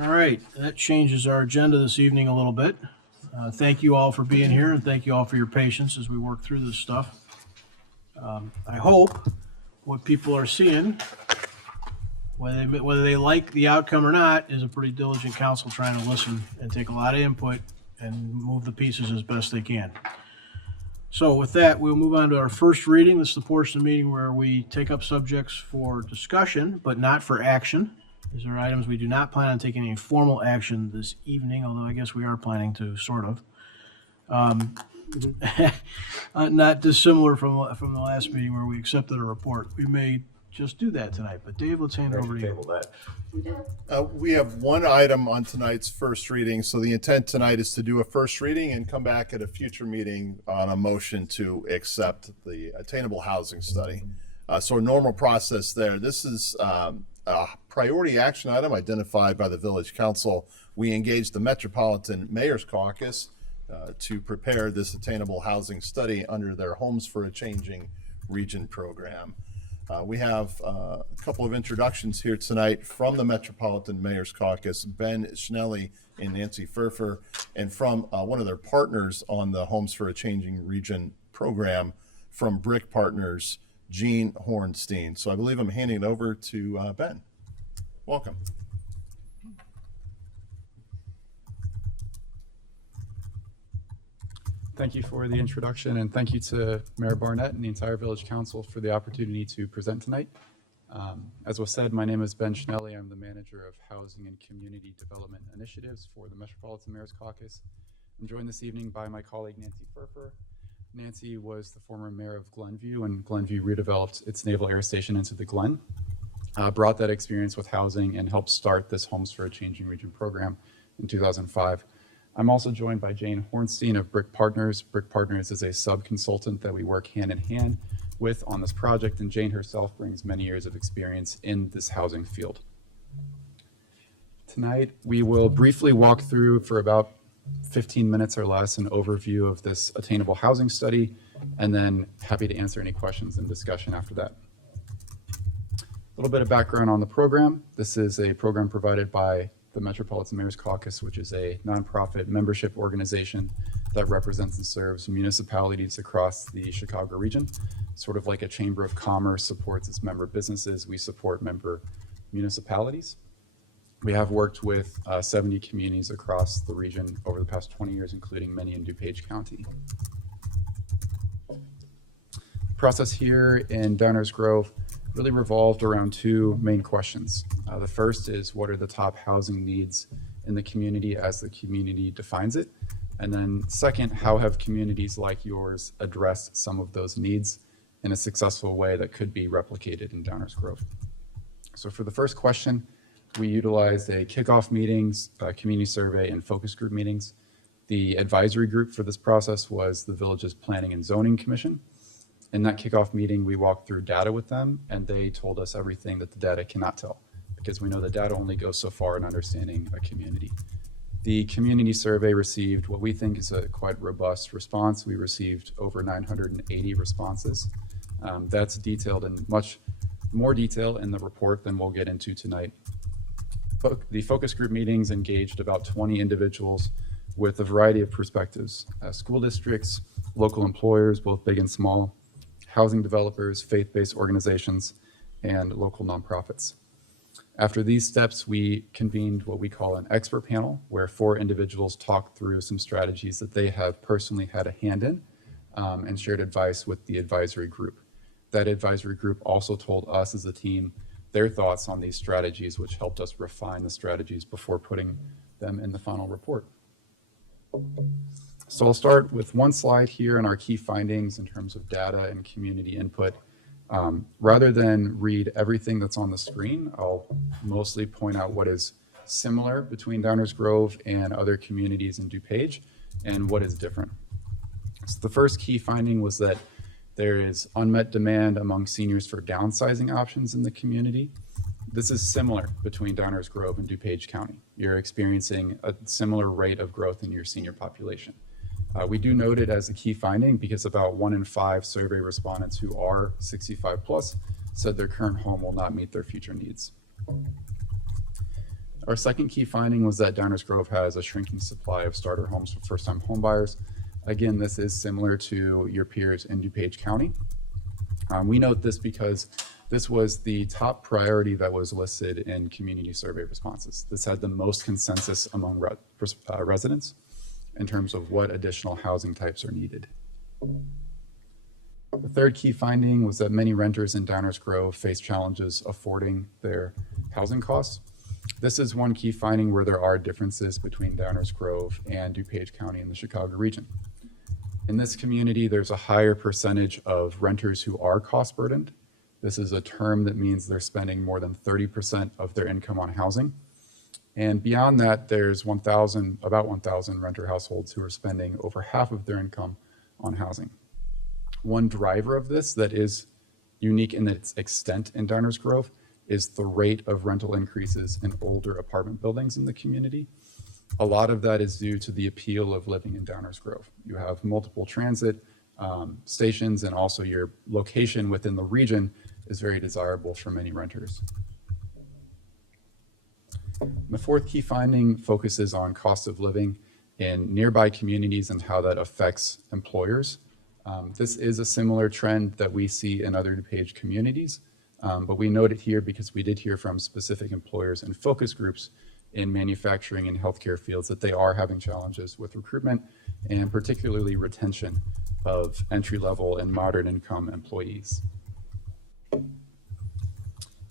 All right, that changes our agenda this evening a little bit. Thank you all for being here, and thank you all for your patience as we work through this stuff. I hope what people are seeing, whether they like the outcome or not, is a pretty diligent council trying to listen and take a lot of input and move the pieces as best they can. So with that, we'll move on to our first reading. This is the portion of the meeting where we take up subjects for discussion, but not for action. These are items we do not plan on taking any formal action this evening, although I guess we are planning to, sort of. Not dissimilar from the last meeting where we accepted a report. We may just do that tonight, but Dave, let's hand it over to you. Table that. We have one item on tonight's first reading, so the intent tonight is to do a first reading and come back at a future meeting on a motion to accept the attainable housing study. So a normal process there. This is a priority action item identified by the Village Council. We engaged the Metropolitan Mayor's Caucus to prepare this attainable housing study under their Homes for a Changing Region program. We have a couple of introductions here tonight from the Metropolitan Mayor's Caucus, Ben Schnelly and Nancy Furfer, and from one of their partners on the Homes for a Changing Region program from Brick Partners, Gene Hornstein. So I believe I'm handing it over to Ben. Welcome. Thank you for the introduction, and thank you to Mayor Barnett and the entire Village Council for the opportunity to present tonight. As was said, my name is Ben Schnelly. I'm the manager of Housing and Community Development Initiatives for the Metropolitan Mayor's Caucus. I'm joined this evening by my colleague Nancy Furfer. Nancy was the former mayor of Glenview, and Glenview redeveloped its Naval Air Station into the Glen, brought that experience with housing, and helped start this Homes for a Changing Region program in 2005. I'm also joined by Jane Hornstein of Brick Partners. Brick Partners is a sub-consultant that we work hand in hand with on this project, and Jane herself brings many years of experience in this housing field. Tonight, we will briefly walk through for about 15 minutes or less an overview of this attainable housing study, and then happy to answer any questions and discussion after that. A little bit of background on the program. This is a program provided by the Metropolitan Mayor's Caucus, which is a nonprofit membership organization that represents and serves municipalities across the Chicago region. Sort of like a Chamber of Commerce supports its member businesses, we support member municipalities. We have worked with 70 communities across the region over the past 20 years, including many in DuPage County. The process here in Downers Grove really revolved around two main questions. The first is, what are the top housing needs in the community as the community defines it? And then second, how have communities like yours addressed some of those needs in a successful way that could be replicated in Downers Grove? So for the first question, we utilized a kickoff meetings, community survey, and focus group meetings. The advisory group for this process was the village's Planning and Zoning Commission. In that kickoff meeting, we walked through data with them, and they told us everything that the data cannot tell, because we know the data only goes so far in understanding a community. The community survey received what we think is a quite robust response. We received over 980 responses. That's detailed in much more detail in the report than we'll get into tonight. The focus group meetings engaged about 20 individuals with a variety of perspectives: school districts, local employers, both big and small, housing developers, faith-based organizations, and local nonprofits. After these steps, we convened what we call an expert panel, where 4 individuals talked through some strategies that they have personally had a hand in, and shared advice with the advisory group. That advisory group also told us as a team their thoughts on these strategies, which helped us refine the strategies before putting them in the final report. So I'll start with one slide here on our key findings in terms of data and community input. Rather than read everything that's on the screen, I'll mostly point out what is similar between Downers Grove and other communities in DuPage and what is different. So the first key finding was that there is unmet demand among seniors for downsizing options in the community. This is similar between Downers Grove and DuPage County. You're experiencing a similar rate of growth in your senior population. We do note it as a key finding because about 1 in 5 survey respondents who are 65 plus said their current home will not meet their future needs. Our second key finding was that Downers Grove has a shrinking supply of starter homes for first-time homebuyers. Again, this is similar to your peers in DuPage County. We note this because this was the top priority that was listed in community survey responses. This had the most consensus among residents in terms of what additional housing types are needed. The third key finding was that many renters in Downers Grove face challenges affording their housing costs. This is one key finding where there are differences between Downers Grove and DuPage County in the Chicago region. In this community, there's a higher percentage of renters who are cost burdened. This is a term that means they're spending more than 30% of their income on housing. And beyond that, there's about 1,000 renter households who are spending over half of their income on housing. One driver of this that is unique in its extent in Downers Grove is the rate of rental increases in older apartment buildings in the community. A lot of that is due to the appeal of living in Downers Grove. You have multiple transit stations, and also your location within the region is very desirable for many renters. The fourth key finding focuses on cost of living in nearby communities and how that affects employers. This is a similar trend that we see in other DuPage communities, but we note it here because we did hear from specific employers and focus groups in manufacturing and healthcare fields that they are having challenges with recruitment and particularly retention of entry-level and moderate income employees.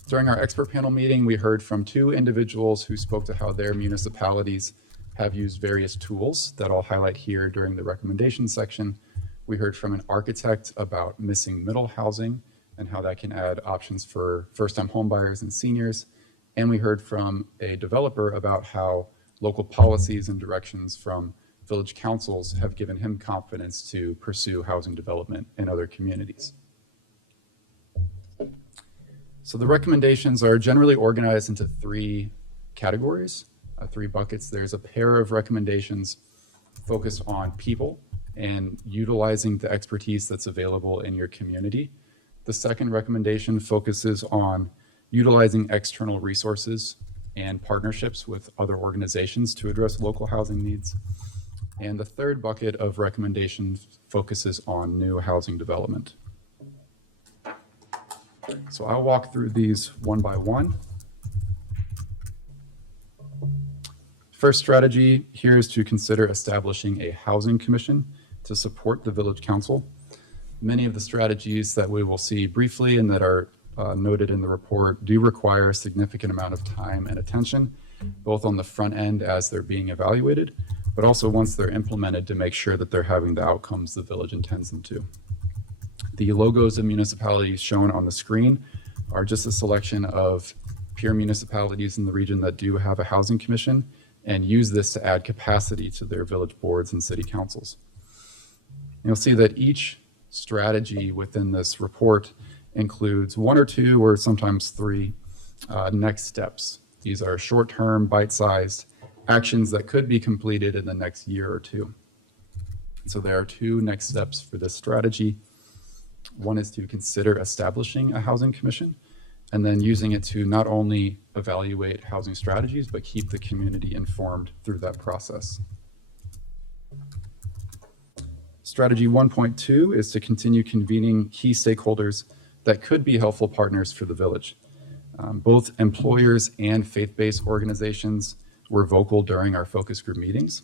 During our expert panel meeting, we heard from 2 individuals who spoke to how their municipalities have used various tools that I'll highlight here during the recommendation section. We heard from an architect about missing middle housing and how that can add options for first-time homebuyers and seniors. And we heard from a developer about how local policies and directions from village councils have given him confidence to pursue housing development in other communities. So the recommendations are generally organized into 3 categories. 3 buckets. There's a pair of recommendations focused on people and utilizing the expertise that's available in your community. The second recommendation focuses on utilizing external resources and partnerships with other organizations to address local housing needs. And the third bucket of recommendations focuses on new housing development. So I'll walk through these one by one. First strategy here is to consider establishing a housing commission to support the village council. Many of the strategies that we will see briefly and that are noted in the report do require a significant amount of time and attention, both on the front end as they're being evaluated, but also once they're implemented to make sure that they're having the outcomes the village intends them to. The logos of municipalities shown on the screen are just a selection of peer municipalities in the region that do have a housing commission and use this to add capacity to their village boards and city councils. You'll see that each strategy within this report includes 1 or 2 or sometimes 3 next steps. These are short-term, bite-sized actions that could be completed in the next year or 2. So there are 2 next steps for this strategy. One is to consider establishing a housing commission and then using it to not only evaluate housing strategies, but keep the community informed through that process. Strategy 1.2 is to continue convening key stakeholders that could be helpful partners for the village. Both employers and faith-based organizations were vocal during our focus group meetings.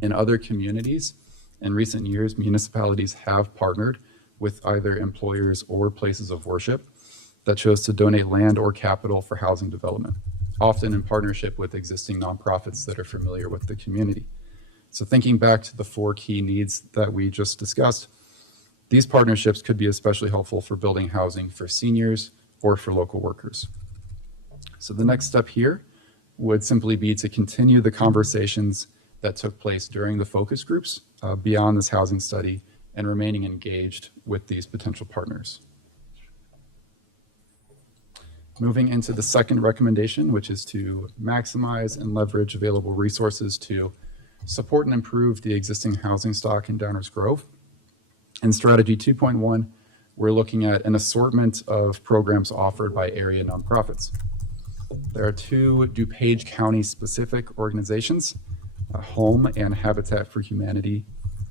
In other communities, in recent years, municipalities have partnered with either employers or places of worship that chose to donate land or capital for housing development, often in partnership with existing nonprofits that are familiar with the community. So thinking back to the 4 key needs that we just discussed, these partnerships could be especially helpful for building housing for seniors or for local workers. So the next step here would simply be to continue the conversations that took place during the focus groups beyond this housing study and remaining engaged with these potential partners. Moving into the second recommendation, which is to maximize and leverage available resources to support and improve the existing housing stock in Downers Grove. In strategy 2.1, we're looking at an assortment of programs offered by area nonprofits. There are 2 DuPage County specific organizations, Home and Habitat for Humanity,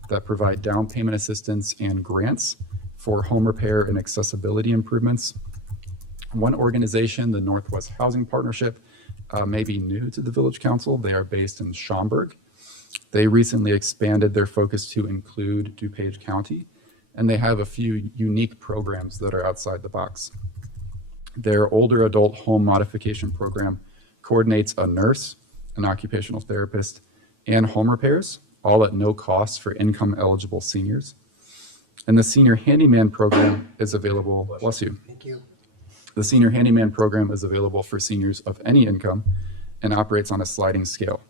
that provide down payment assistance and grants for home repair and accessibility improvements. One organization, the Northwest Housing Partnership, may be new to the Village Council. They are based in Schaumburg. They recently expanded their focus to include DuPage County, and they have a few unique programs that are outside the box. Their older adult home modification program coordinates a nurse, an occupational therapist, and home repairs, all at no cost for income eligible seniors. And the Senior Handyman program is available, bless you. Thank you. The Senior Handyman program is available for seniors of any income and operates on a sliding scale.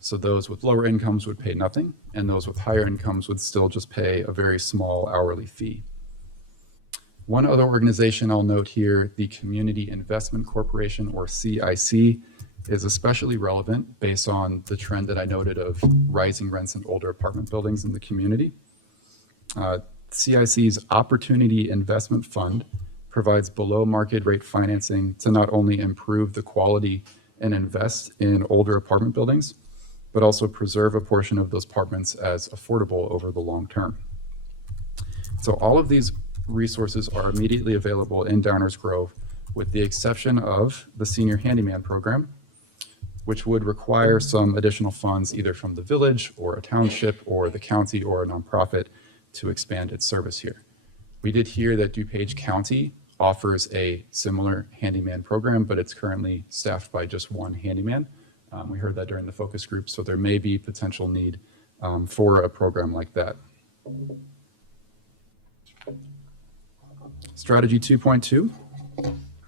So those with lower incomes would pay nothing, and those with higher incomes would still just pay a very small hourly fee. One other organization I'll note here, the Community Investment Corporation, or CIC, is especially relevant based on the trend that I noted of rising rents in older apartment buildings in the community. CIC's Opportunity Investment Fund provides below market rate financing to not only improve the quality and invest in older apartment buildings, but also preserve a portion of those apartments as affordable over the long term. So all of these resources are immediately available in Downers Grove, with the exception of the Senior Handyman program, which would require some additional funds either from the village or a township or the county or a nonprofit to expand its service here. We did hear that DuPage County offers a similar handyman program, but it's currently staffed by just 1 handyman. We heard that during the focus group, so there may be potential need for a program like that. Strategy 2.2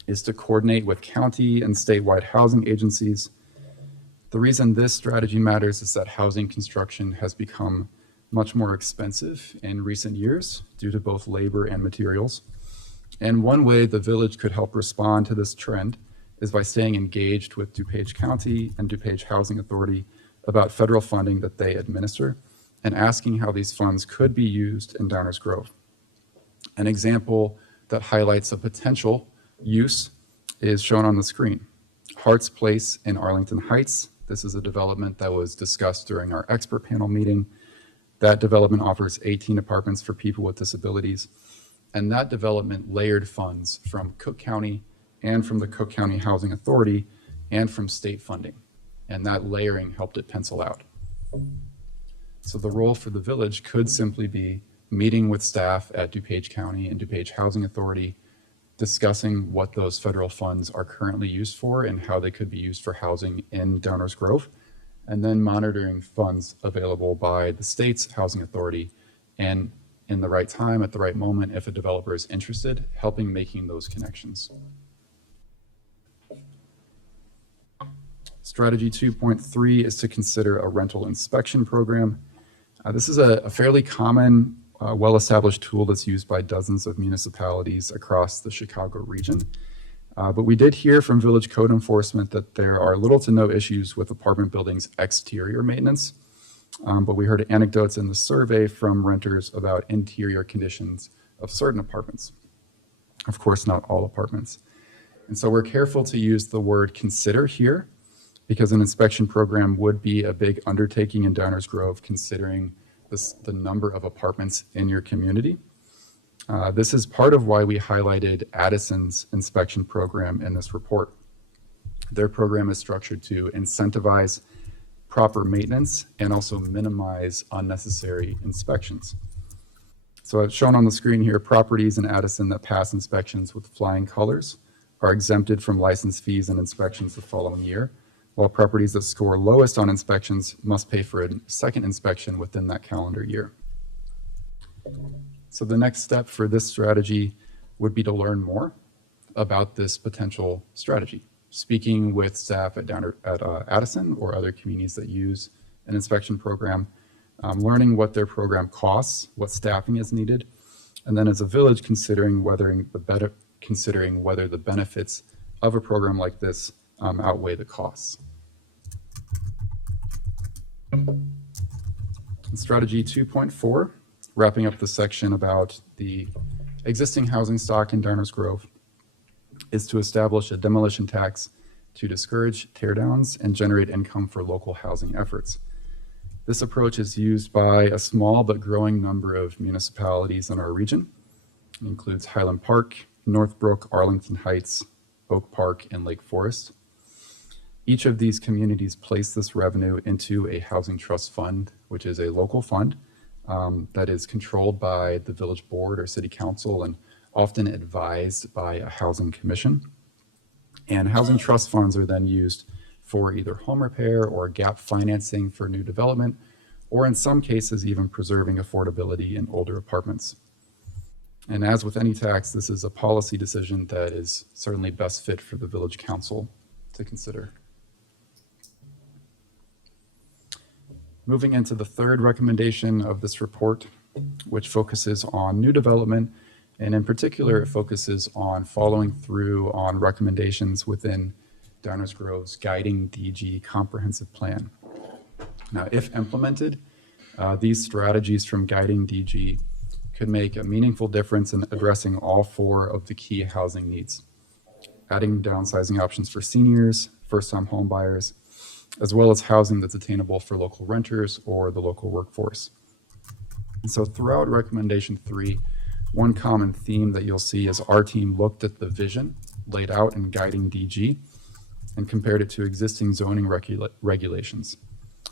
is to coordinate with county and statewide housing agencies. The reason this strategy matters is that housing construction has become much more expensive in recent years due to both labor and materials. And one way the village could help respond to this trend is by staying engaged with DuPage County and DuPage Housing Authority about federal funding that they administer and asking how these funds could be used in Downers Grove. An example that highlights a potential use is shown on the screen. Hart's Place in Arlington Heights. This is a development that was discussed during our expert panel meeting. That development offers 18 apartments for people with disabilities. And that development layered funds from Cook County and from the Cook County Housing Authority and from state funding. And that layering helped it pencil out. So the role for the village could simply be meeting with staff at DuPage County and DuPage Housing Authority, discussing what those federal funds are currently used for and how they could be used for housing in Downers Grove, and then monitoring funds available by the state's housing authority, and in the right time, at the right moment, if a developer is interested, helping making those connections. Strategy 2.3 is to consider a rental inspection program. This is a fairly common, well-established tool that's used by dozens of municipalities across the Chicago region. But we did hear from Village Code Enforcement that there are little to no issues with apartment buildings' exterior maintenance. But we heard anecdotes in the survey from renters about interior conditions of certain apartments. Of course, not all apartments. And so we're careful to use the word consider here, because an inspection program would be a big undertaking in Downers Grove, considering the number of apartments in your community. This is part of why we highlighted Addison's inspection program in this report. Their program is structured to incentivize proper maintenance and also minimize unnecessary inspections. So as shown on the screen here, properties in Addison that pass inspections with flying colors are exempted from license fees and inspections the following year, while properties that score lowest on inspections must pay for a second inspection within that calendar year. So the next step for this strategy would be to learn more about this potential strategy, speaking with staff at Addison or other communities that use an inspection program, learning what their program costs, what staffing is needed, and then as a village considering whether the benefits of a program like this outweigh the costs. And strategy 2.4, wrapping up the section about the existing housing stock in Downers Grove, is to establish a demolition tax to discourage teardowns and generate income for local housing efforts. This approach is used by a small but growing number of municipalities in our region. It includes Highland Park, Northbrook, Arlington Heights, Oak Park, and Lake Forest. Each of these communities place this revenue into a housing trust fund, which is a local fund that is controlled by the village board or city council and often advised by a housing commission. And housing trust funds are then used for either home repair or gap financing for new development, or in some cases, even preserving affordability in older apartments. And as with any tax, this is a policy decision that is certainly best fit for the village council to consider. Moving into the third recommendation of this report, which focuses on new development, and in particular, it focuses on following through on recommendations within Downers Grove's Guiding DG Comprehensive Plan. Now, if implemented, these strategies from Guiding DG could make a meaningful difference in addressing all four of the key housing needs, adding downsizing options for seniors, first-time home buyers, as well as housing that's attainable for local renters or the local workforce. And so throughout recommendation 3, one common theme that you'll see is our team looked at the vision laid out in Guiding DG and compared it to existing zoning regulations.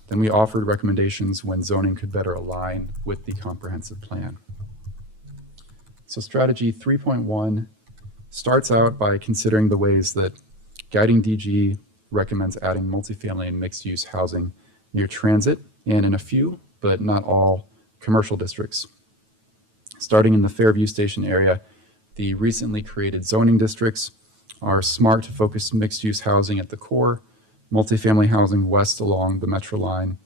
Then we offered recommendations when zoning could better align with the comprehensive plan. So strategy 3.1 starts out by considering the ways that Guiding DG recommends adding multifamily and mixed-use housing near transit and in a few, but not all, commercial districts. Starting in the Fairview Station area, the recently created zoning districts are smart, focused mixed-use housing at the core, multifamily housing west along the Metro line,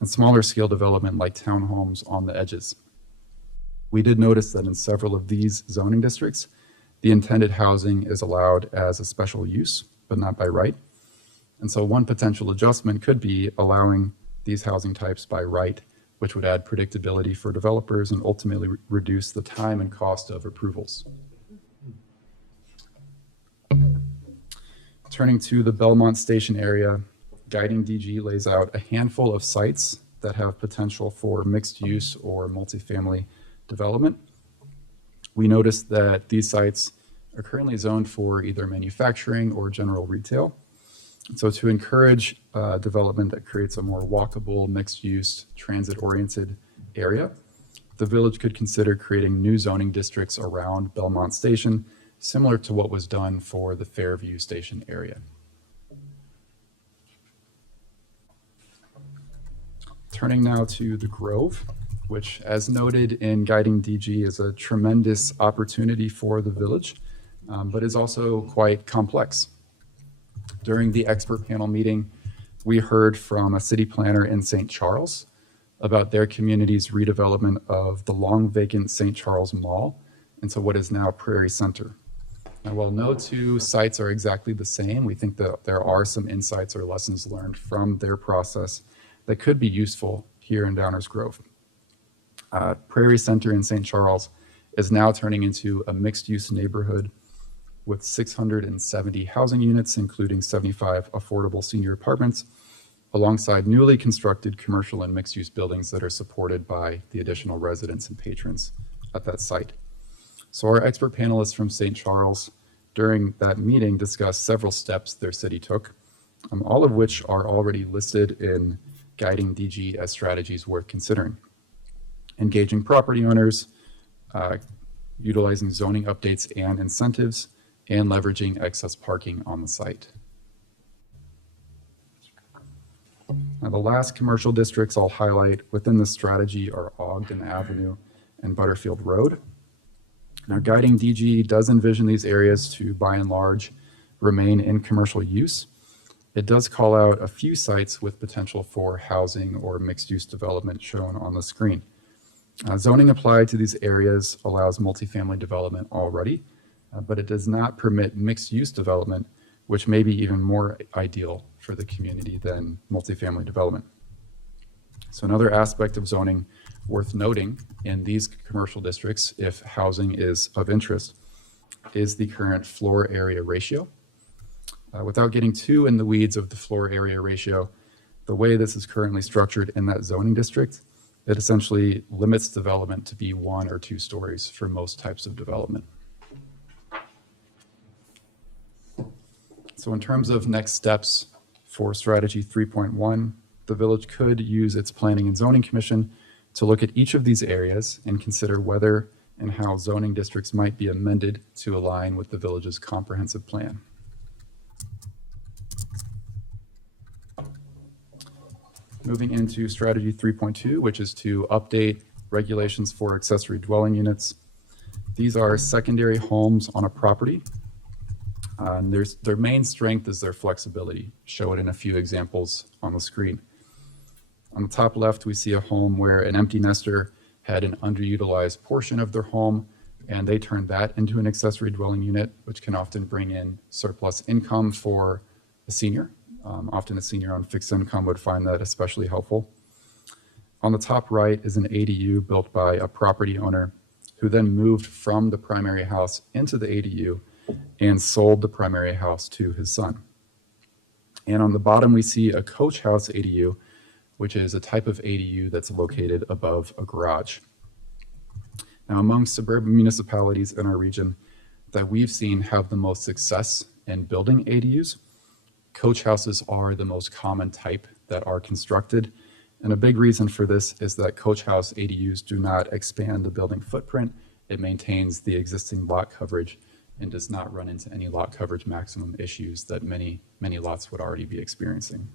and smaller scale development like townhomes on the edges. We did notice that in several of these zoning districts, the intended housing is allowed as a special use but not by right. And so one potential adjustment could be allowing these housing types by right, which would add predictability for developers and ultimately reduce the time and cost of approvals. Turning to the Belmont Station area, Guiding DG lays out a handful of sites that have potential for mixed use or multifamily development. We noticed that these sites are currently zoned for either manufacturing or general retail. So to encourage development that creates a more walkable, mixed-use, transit-oriented area, the village could consider creating new zoning districts around Belmont Station, similar to what was done for the Fairview Station area. Turning now to the Grove, which, as noted in Guiding DG, is a tremendous opportunity for the village, but is also quite complex. During the expert panel meeting, we heard from a city planner in St. Charles about their community's redevelopment of the long vacant St. Charles Mall into what is now Prairie Center. Now, while no two sites are exactly the same, we think that there are some insights or lessons learned from their process that could be useful here in Downers Grove. Prairie Center in St. Charles is now turning into a mixed-use neighborhood with 670 housing units, including 75 affordable senior apartments, alongside newly constructed commercial and mixed-use buildings that are supported by the additional residents and patrons at that site. So our expert panelists from St. Charles during that meeting discussed several steps their city took, all of which are already listed in Guiding DG as strategies worth considering. Engaging property owners, utilizing zoning updates and incentives, and leveraging excess parking on the site. Now, the last commercial districts I'll highlight within this strategy are Ogden Avenue and Butterfield Road. Now, Guiding DG does envision these areas to, by and large, remain in commercial use. It does call out a few sites with potential for housing or mixed-use development shown on the screen. Zoning applied to these areas allows multifamily development already, but it does not permit mixed-use development, which may be even more ideal for the community than multifamily development. So another aspect of zoning worth noting in these commercial districts, if housing is of interest, is the current floor area ratio. Without getting too in the weeds of the floor area ratio, the way this is currently structured in that zoning district, it essentially limits development to be 1 or 2 stories for most types of development. So in terms of next steps for strategy 3.1, the village could use its Planning and Zoning Commission to look at each of these areas and consider whether and how zoning districts might be amended to align with the village's comprehensive plan. Moving into strategy 3.2, which is to update regulations for accessory dwelling units. These are secondary homes on a property. Their main strength is their flexibility. Show it in a few examples on the screen. On the top left, we see a home where an empty nester had an underutilized portion of their home, and they turned that into an accessory dwelling unit, which can often bring in surplus income for a senior. Often a senior on fixed income would find that especially helpful. On the top right is an ADU built by a property owner who then moved from the primary house into the ADU and sold the primary house to his son. And on the bottom, we see a coach house ADU, which is a type of ADU that's located above a garage. Now, among suburban municipalities in our region that we've seen have the most success in building ADUs, coach houses are the most common type that are constructed. And a big reason for this is that coach house ADUs do not expand the building footprint. It maintains the existing lot coverage and does not run into any lot coverage maximum issues that many lots would already be experiencing.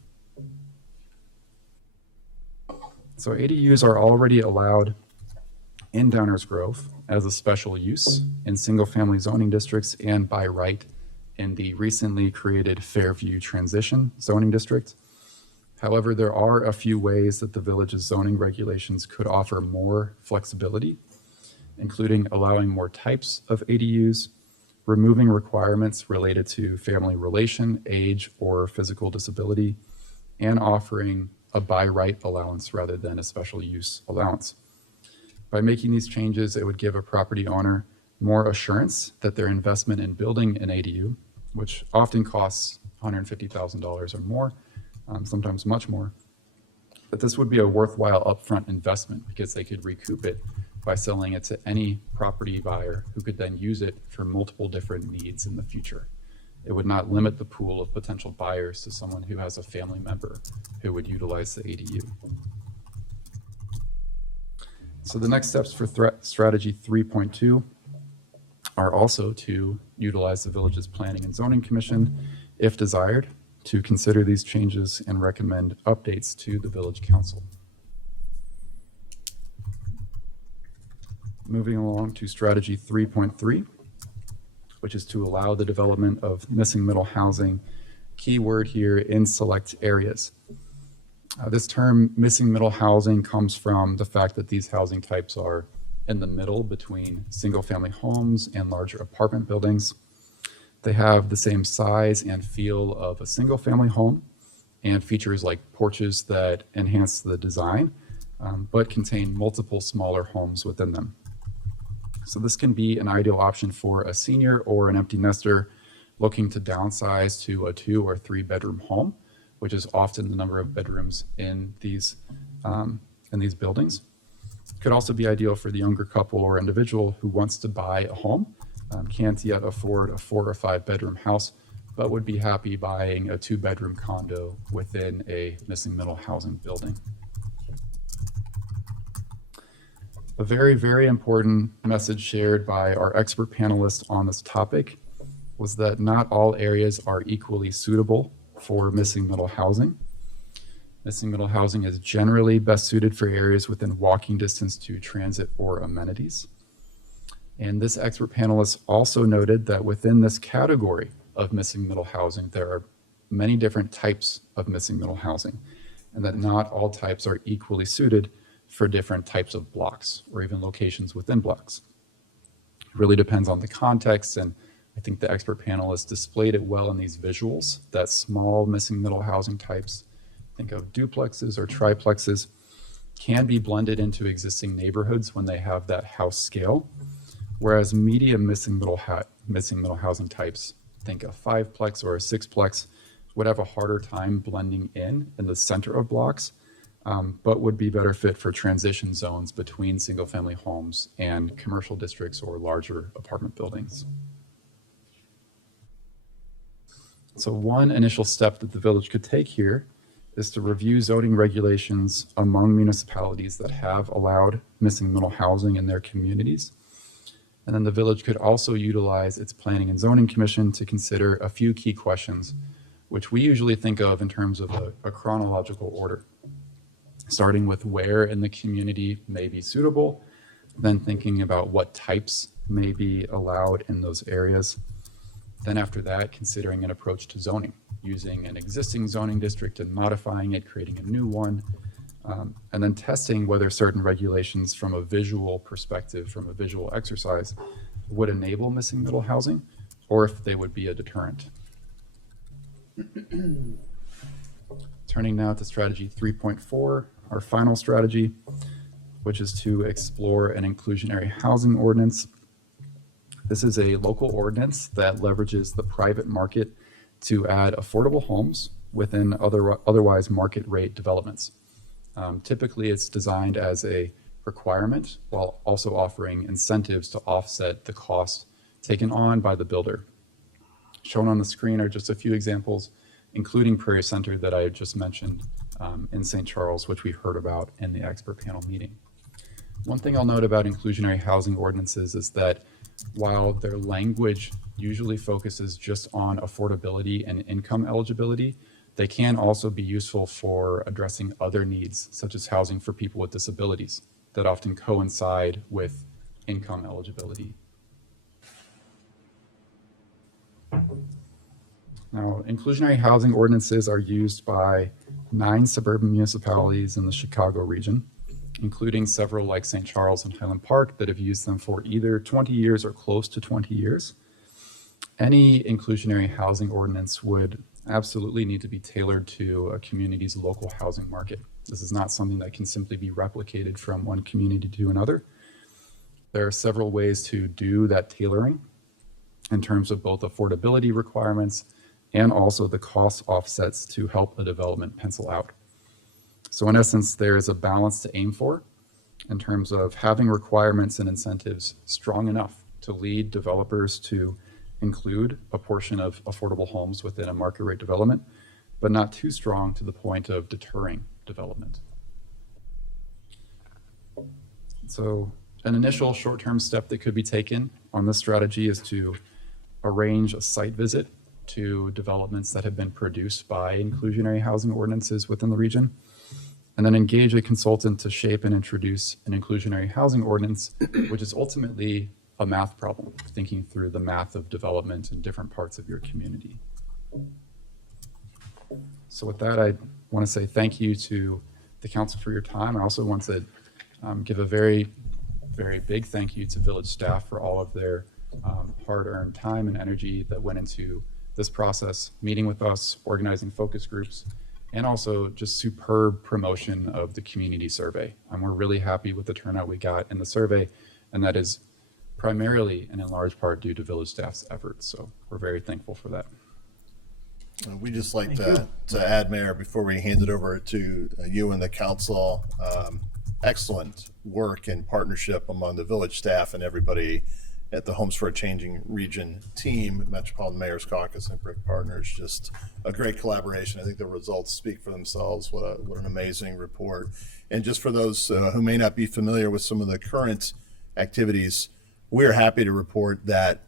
So ADUs are already allowed in Downers Grove as a special use in single-family zoning districts and by right in the recently created Fairview Transition Zoning District. However, there are a few ways that the village's zoning regulations could offer more flexibility, including allowing more types of ADUs, removing requirements related to family relation, age, or physical disability, and offering a by right allowance rather than a special use allowance. By making these changes, it would give a property owner more assurance that their investment in building an ADU, which often costs $150,000 or more, sometimes much more, that this would be a worthwhile upfront investment because they could recoup it by selling it to any property buyer who could then use it for multiple different needs in the future. It would not limit the pool of potential buyers to someone who has a family member who would utilize the ADU. So the next steps for strategy 3.2 are also to utilize the village's Planning and Zoning Commission, if desired, to consider these changes and recommend updates to the village council. Moving along to strategy 3.3, which is to allow the development of missing middle housing, keyword here, in select areas. This term, missing middle housing, comes from the fact that these housing types are in the middle between single-family homes and larger apartment buildings. They have the same size and feel of a single-family home and features like porches that enhance the design, but contain multiple smaller homes within them. So this can be an ideal option for a senior or an empty nester looking to downsize to a 2 or 3 bedroom home, which is often the number of bedrooms in these buildings. Could also be ideal for the younger couple or individual who wants to buy a home, can't yet afford a 4 or 5 bedroom house, but would be happy buying a 2 bedroom condo within a missing middle housing building. A very, very important message shared by our expert panelists on this topic was that not all areas are equally suitable for missing middle housing. Missing middle housing is generally best suited for areas within walking distance to transit or amenities. And this expert panelist also noted that within this category of missing middle housing, there are many different types of missing middle housing, and that not all types are equally suited for different types of blocks or even locations within blocks. It really depends on the context, and I think the expert panelists displayed it well in these visuals, that small missing middle housing types, think of duplexes or triplexes, can be blended into existing neighborhoods when they have that house scale, whereas medium missing middle housing types, think a 5-plex or a 6-plex, would have a harder time blending in the center of blocks, but would be better fit for transition zones between single-family homes and commercial districts or larger apartment buildings. So one initial step that the village could take here is to review zoning regulations among municipalities that have allowed missing middle housing in their communities. And then the village could also utilize its Planning and Zoning Commission to consider a few key questions, which we usually think of in terms of a chronological order, starting with where in the community may be suitable, then thinking about what types may be allowed in those areas. Then after that, considering an approach to zoning, using an existing zoning district and modifying it, creating a new one, and then testing whether certain regulations from a visual perspective, from a visual exercise, would enable missing middle housing, or if they would be a deterrent. Turning now to strategy 3.4, our final strategy, which is to explore an inclusionary housing ordinance. This is a local ordinance that leverages the private market to add affordable homes within otherwise market rate developments. Typically, it's designed as a requirement while also offering incentives to offset the cost taken on by the builder. Shown on the screen are just a few examples, including Prairie Center that I just mentioned in St. Charles, which we heard about in the expert panel meeting. One thing I'll note about inclusionary housing ordinances is that while their language usually focuses just on affordability and income eligibility, they can also be useful for addressing other needs, such as housing for people with disabilities, that often coincide with income eligibility. Now, inclusionary housing ordinances are used by 9 suburban municipalities in the Chicago region, including several like St. Charles and Highland Park that have used them for either 20 years or close to 20 years. any inclusionary housing ordinance would absolutely need to be tailored to a community's local housing market. This is not something that can simply be replicated from one community to another. There are several ways to do that tailoring in terms of both affordability requirements and also the cost offsets to help a development pencil out. So in essence, there is a balance to aim for in terms of having requirements and incentives strong enough to lead developers to include a portion of affordable homes within a market rate development, but not too strong to the point of deterring development. So an initial short-term step that could be taken on this strategy is to arrange a site visit to developments that have been produced by inclusionary housing ordinances within the region, and then engage a consultant to shape and introduce an inclusionary housing ordinance, which is ultimately a math problem, thinking through the math of development in different parts of your community. So with that, I want to say thank you to the council for your time. I also want to give a very, very big thank you to village staff for all of their hard-earned time and energy that went into this process, meeting with us, organizing focus groups, and also just superb promotion of the community survey. And we're really happy with the turnout we got in the survey, and that is primarily and in large part due to village staff's efforts. So we're very thankful for that. We just like to add, Mayor, before we hand it over to you and the council, excellent work and partnership among the village staff and everybody at the Homes for a Changing Region team, Metropolitan Mayor's Caucus and BRIC Partners. Just a great collaboration. I think the results speak for themselves. What an amazing report. And just for those who may not be familiar with some of the current activities, we're happy to report that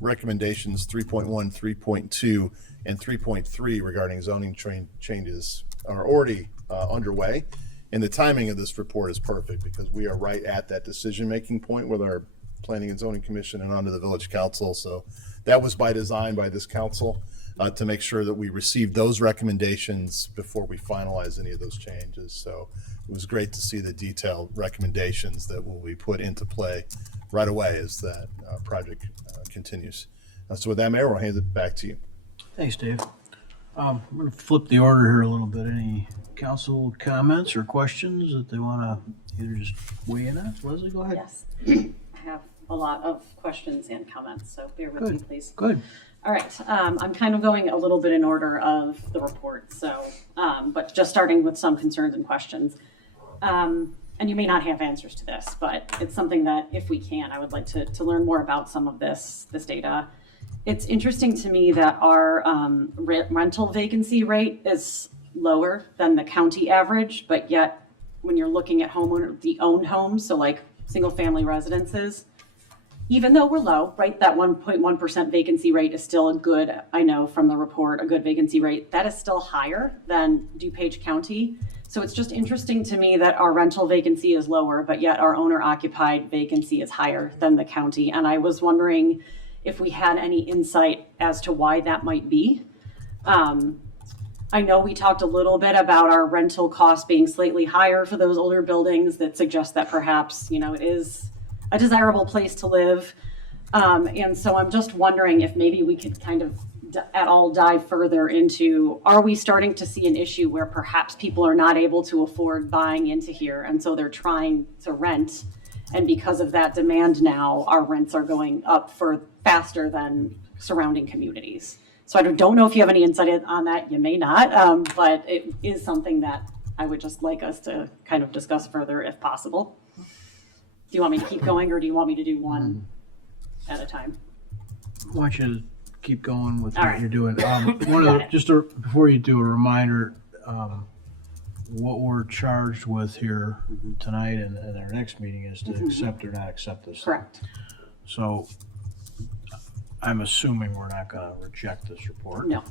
recommendations 3.1, 3.2, and 3.3 regarding zoning changes are already underway. And the timing of this report is perfect because we are right at that decision-making point with our Planning and Zoning Commission and onto the Village Council. So that was by design by this council to make sure that we received those recommendations before we finalize any of those changes. So it was great to see the detailed recommendations that will be put into play right away as that project continues. So with that, Mayor, I'll hand it back to you. Thanks, Dave. I'm going to flip the order here a little bit. Any council comments or questions that they want to either just weigh in on? Leslie, go ahead. Yes. I have a lot of questions and comments, so bear with me, please. Good. All right. I'm kind of going a little bit in order of the report, so, but just starting with some concerns and questions. And you may not have answers to this, but it's something that if we can, I would like to learn more about some of this data. It's interesting to me that our rental vacancy rate is lower than the county average, but yet when you're looking at the owned homes, so like single family residences, even though we're low, right, that 1.1% vacancy rate is still a good, I know from the report, a good vacancy rate. That is still higher than DuPage County. So it's just interesting to me that our rental vacancy is lower, but yet our owner occupied vacancy is higher than the county. And I was wondering if we had any insight as to why that might be. I know we talked a little bit about our rental costs being slightly higher for those older buildings that suggest that perhaps, it is a desirable place to live. And so I'm just wondering if maybe we could kind of at all dive further into, are we starting to see an issue where perhaps people are not able to afford buying into here and so they're trying to rent, and because of that demand now our rents are going up faster than surrounding communities? So I don't know if you have any insight on that. You may not, but it is something that I would just like us to kind of discuss further if possible. Do you want me to keep going, or do you want me to do one at a time? I want you to keep going with All what right. you're doing. Before you do, a reminder, what we're charged with here tonight and our next meeting is to accept or not accept this. Correct. So I'm assuming we're not going to reject this report. No.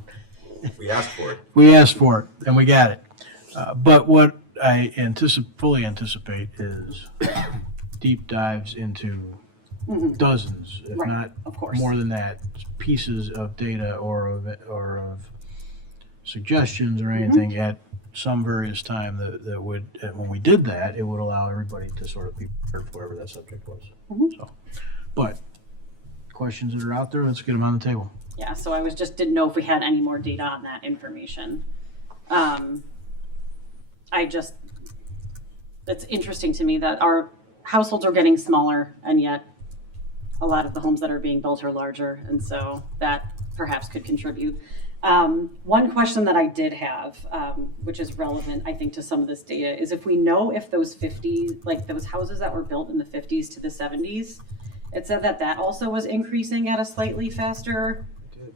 We asked for it. We asked for it and we got it. But what I fully anticipate is deep dives into dozens, if Right, not of course. more than that, pieces of data or of suggestions or anything at some various time that would, when we did that, it would allow everybody to sort of be prepared for whatever that subject was. So, but questions that are out there, let's get them on the table. Yeah, so I didn't know if we had any more data on that information. It's interesting to me that our households are getting smaller, and yet a lot of the homes that are being built are larger, and so that perhaps could contribute. One question that I did have, which is relevant, I think, to some of this data, is if we know if those those houses that were built in the 50s to the 70s, it said that also was increasing at a slightly faster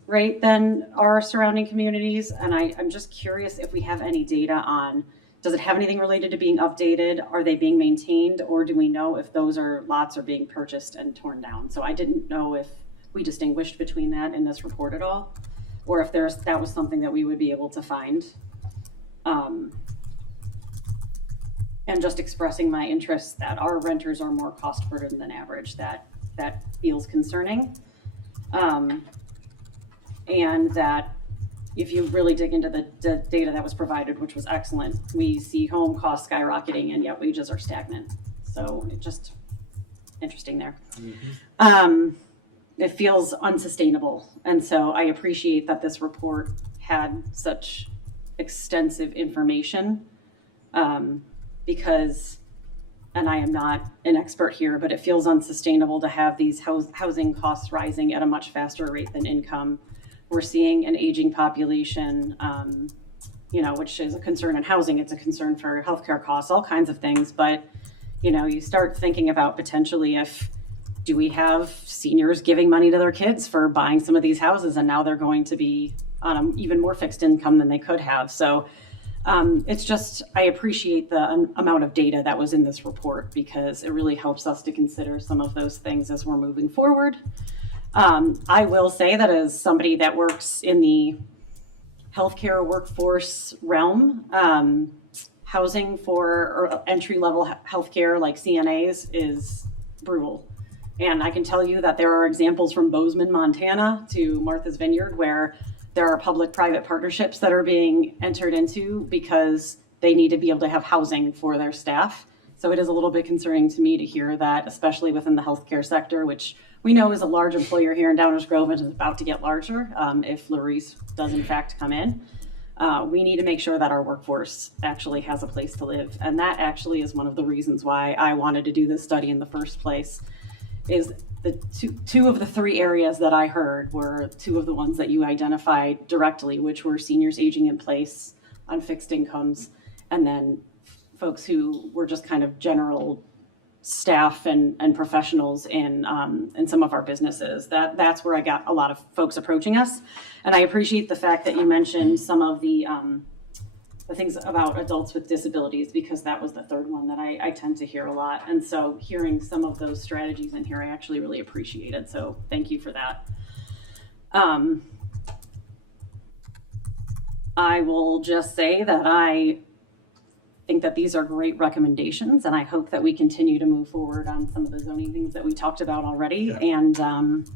rate than our surrounding communities. And I'm just curious if we have any data on, does it have anything related to being updated? Are they being maintained? Or do we know if those lots are being purchased and torn down? So I didn't know if we distinguished between that in this report at all, or if that was something that we would be able to find. And just expressing my interest that our renters are more cost burdened than average, that feels concerning. And that if you really dig into the data that was provided, which was excellent, we see home costs skyrocketing and yet wages are stagnant. So it just interesting there. It feels unsustainable. And so I appreciate that this report had such extensive information, because, and I am not an expert here, but it feels unsustainable to have these housing costs rising at a much faster rate than income. We're seeing an aging population, which is a concern in housing. It's a concern for healthcare costs, all kinds of things. But, you start thinking about potentially do we have seniors giving money to their kids for buying some of these houses, and now they're going to be on an even more fixed income than they could have. So it's just, I appreciate the amount of data that was in this report, because it really helps us to consider some of those things as we're moving forward. I will say that as somebody that works in the healthcare workforce realm, housing for entry-level healthcare like CNAs is brutal. And I can tell you that there are examples from Bozeman, Montana to Martha's Vineyard where there are public-private partnerships that are being entered into because they need to be able to have housing for their staff. So it is a little bit concerning to me to hear that, especially within the healthcare sector, which we know is a large employer here in Downers Grove and is about to get larger if Lurie's does in fact come in. We need to make sure that our workforce actually has a place to live. And that actually is one of the reasons why I wanted to do this study in the first place, is the two of the three areas that I heard were two of the ones that you identified directly, which were seniors aging in place on fixed incomes, and then folks who were just kind of general staff and professionals in some of our businesses. That's where I got a lot of folks approaching us. And I appreciate the fact that you mentioned some of the things about adults with disabilities, because that was the third one that I tend to hear a lot. And so hearing some of those strategies in here, I actually really appreciated. So thank you for that. I will just say that I think that these are great recommendations, and I hope that we continue to move forward on some of the zoning things that we talked about already. Yeah. And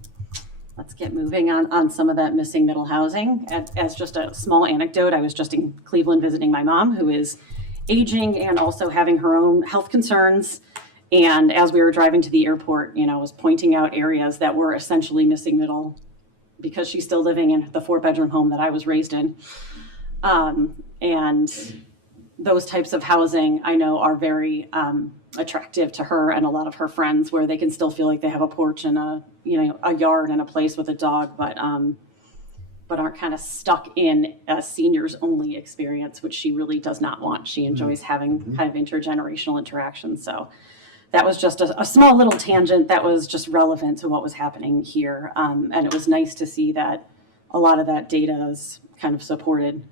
let's get moving on some of that missing middle housing. As just a small anecdote, I was just in Cleveland visiting my mom, who is aging and also having her own health concerns. And as we were driving to the airport, I was pointing out areas that were essentially missing middle, because she's still living in the 4-bedroom home that I was raised in. And those types of housing I know are very attractive to her and a lot of her friends, where they can still feel like they have a porch and a yard and a place with a dog, but aren't kind of stuck in a seniors only experience, which she really does not want. She enjoys having kind of intergenerational interactions. So that was just a small little tangent that was just relevant to what was happening here. And it was nice to see that a lot of that data is kind of supported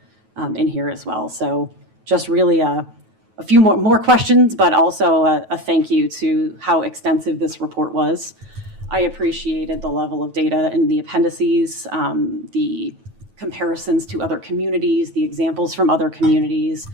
in here as well. So just really a few more questions, but also a thank you to how extensive this report was. I appreciated the level of data in the appendices, the comparisons to other communities, the examples from other communities,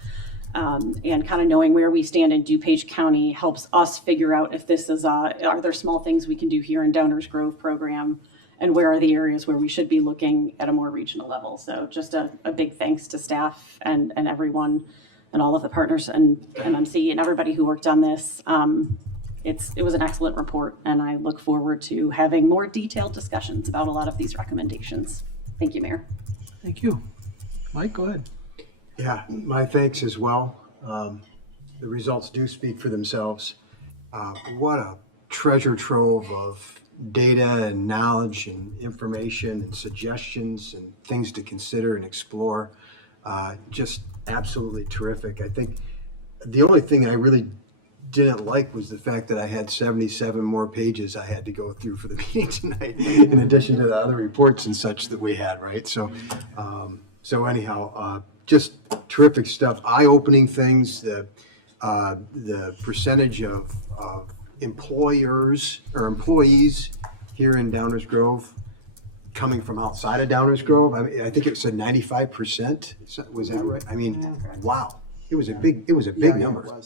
and kind of knowing where we stand in DuPage County helps us figure out if this is, are there small things we can do here in Downers Grove program, and where are the areas where we should be looking at a more regional level. So just a big thanks to staff and everyone and all of the partners and MMC and everybody who worked on this. it was an excellent report, and I look forward to having more detailed discussions about a lot of these recommendations. Thank you, Mayor. Thank you. Mike, go ahead. Yeah, my thanks as well. The results do speak for themselves. What a treasure trove of data and knowledge and information and suggestions and things to consider and explore. Just absolutely terrific. I think the only thing I really didn't like was the fact that I had 77 more pages I had to go through for the meeting tonight, in addition to the other reports and such that we had, right? So, anyhow, just terrific stuff, eye-opening things. The percentage of employers or employees here in Downers Grove coming from outside of Downers Grove. I mean, I think it said 95%. Was that right? I mean, wow, it was a big number.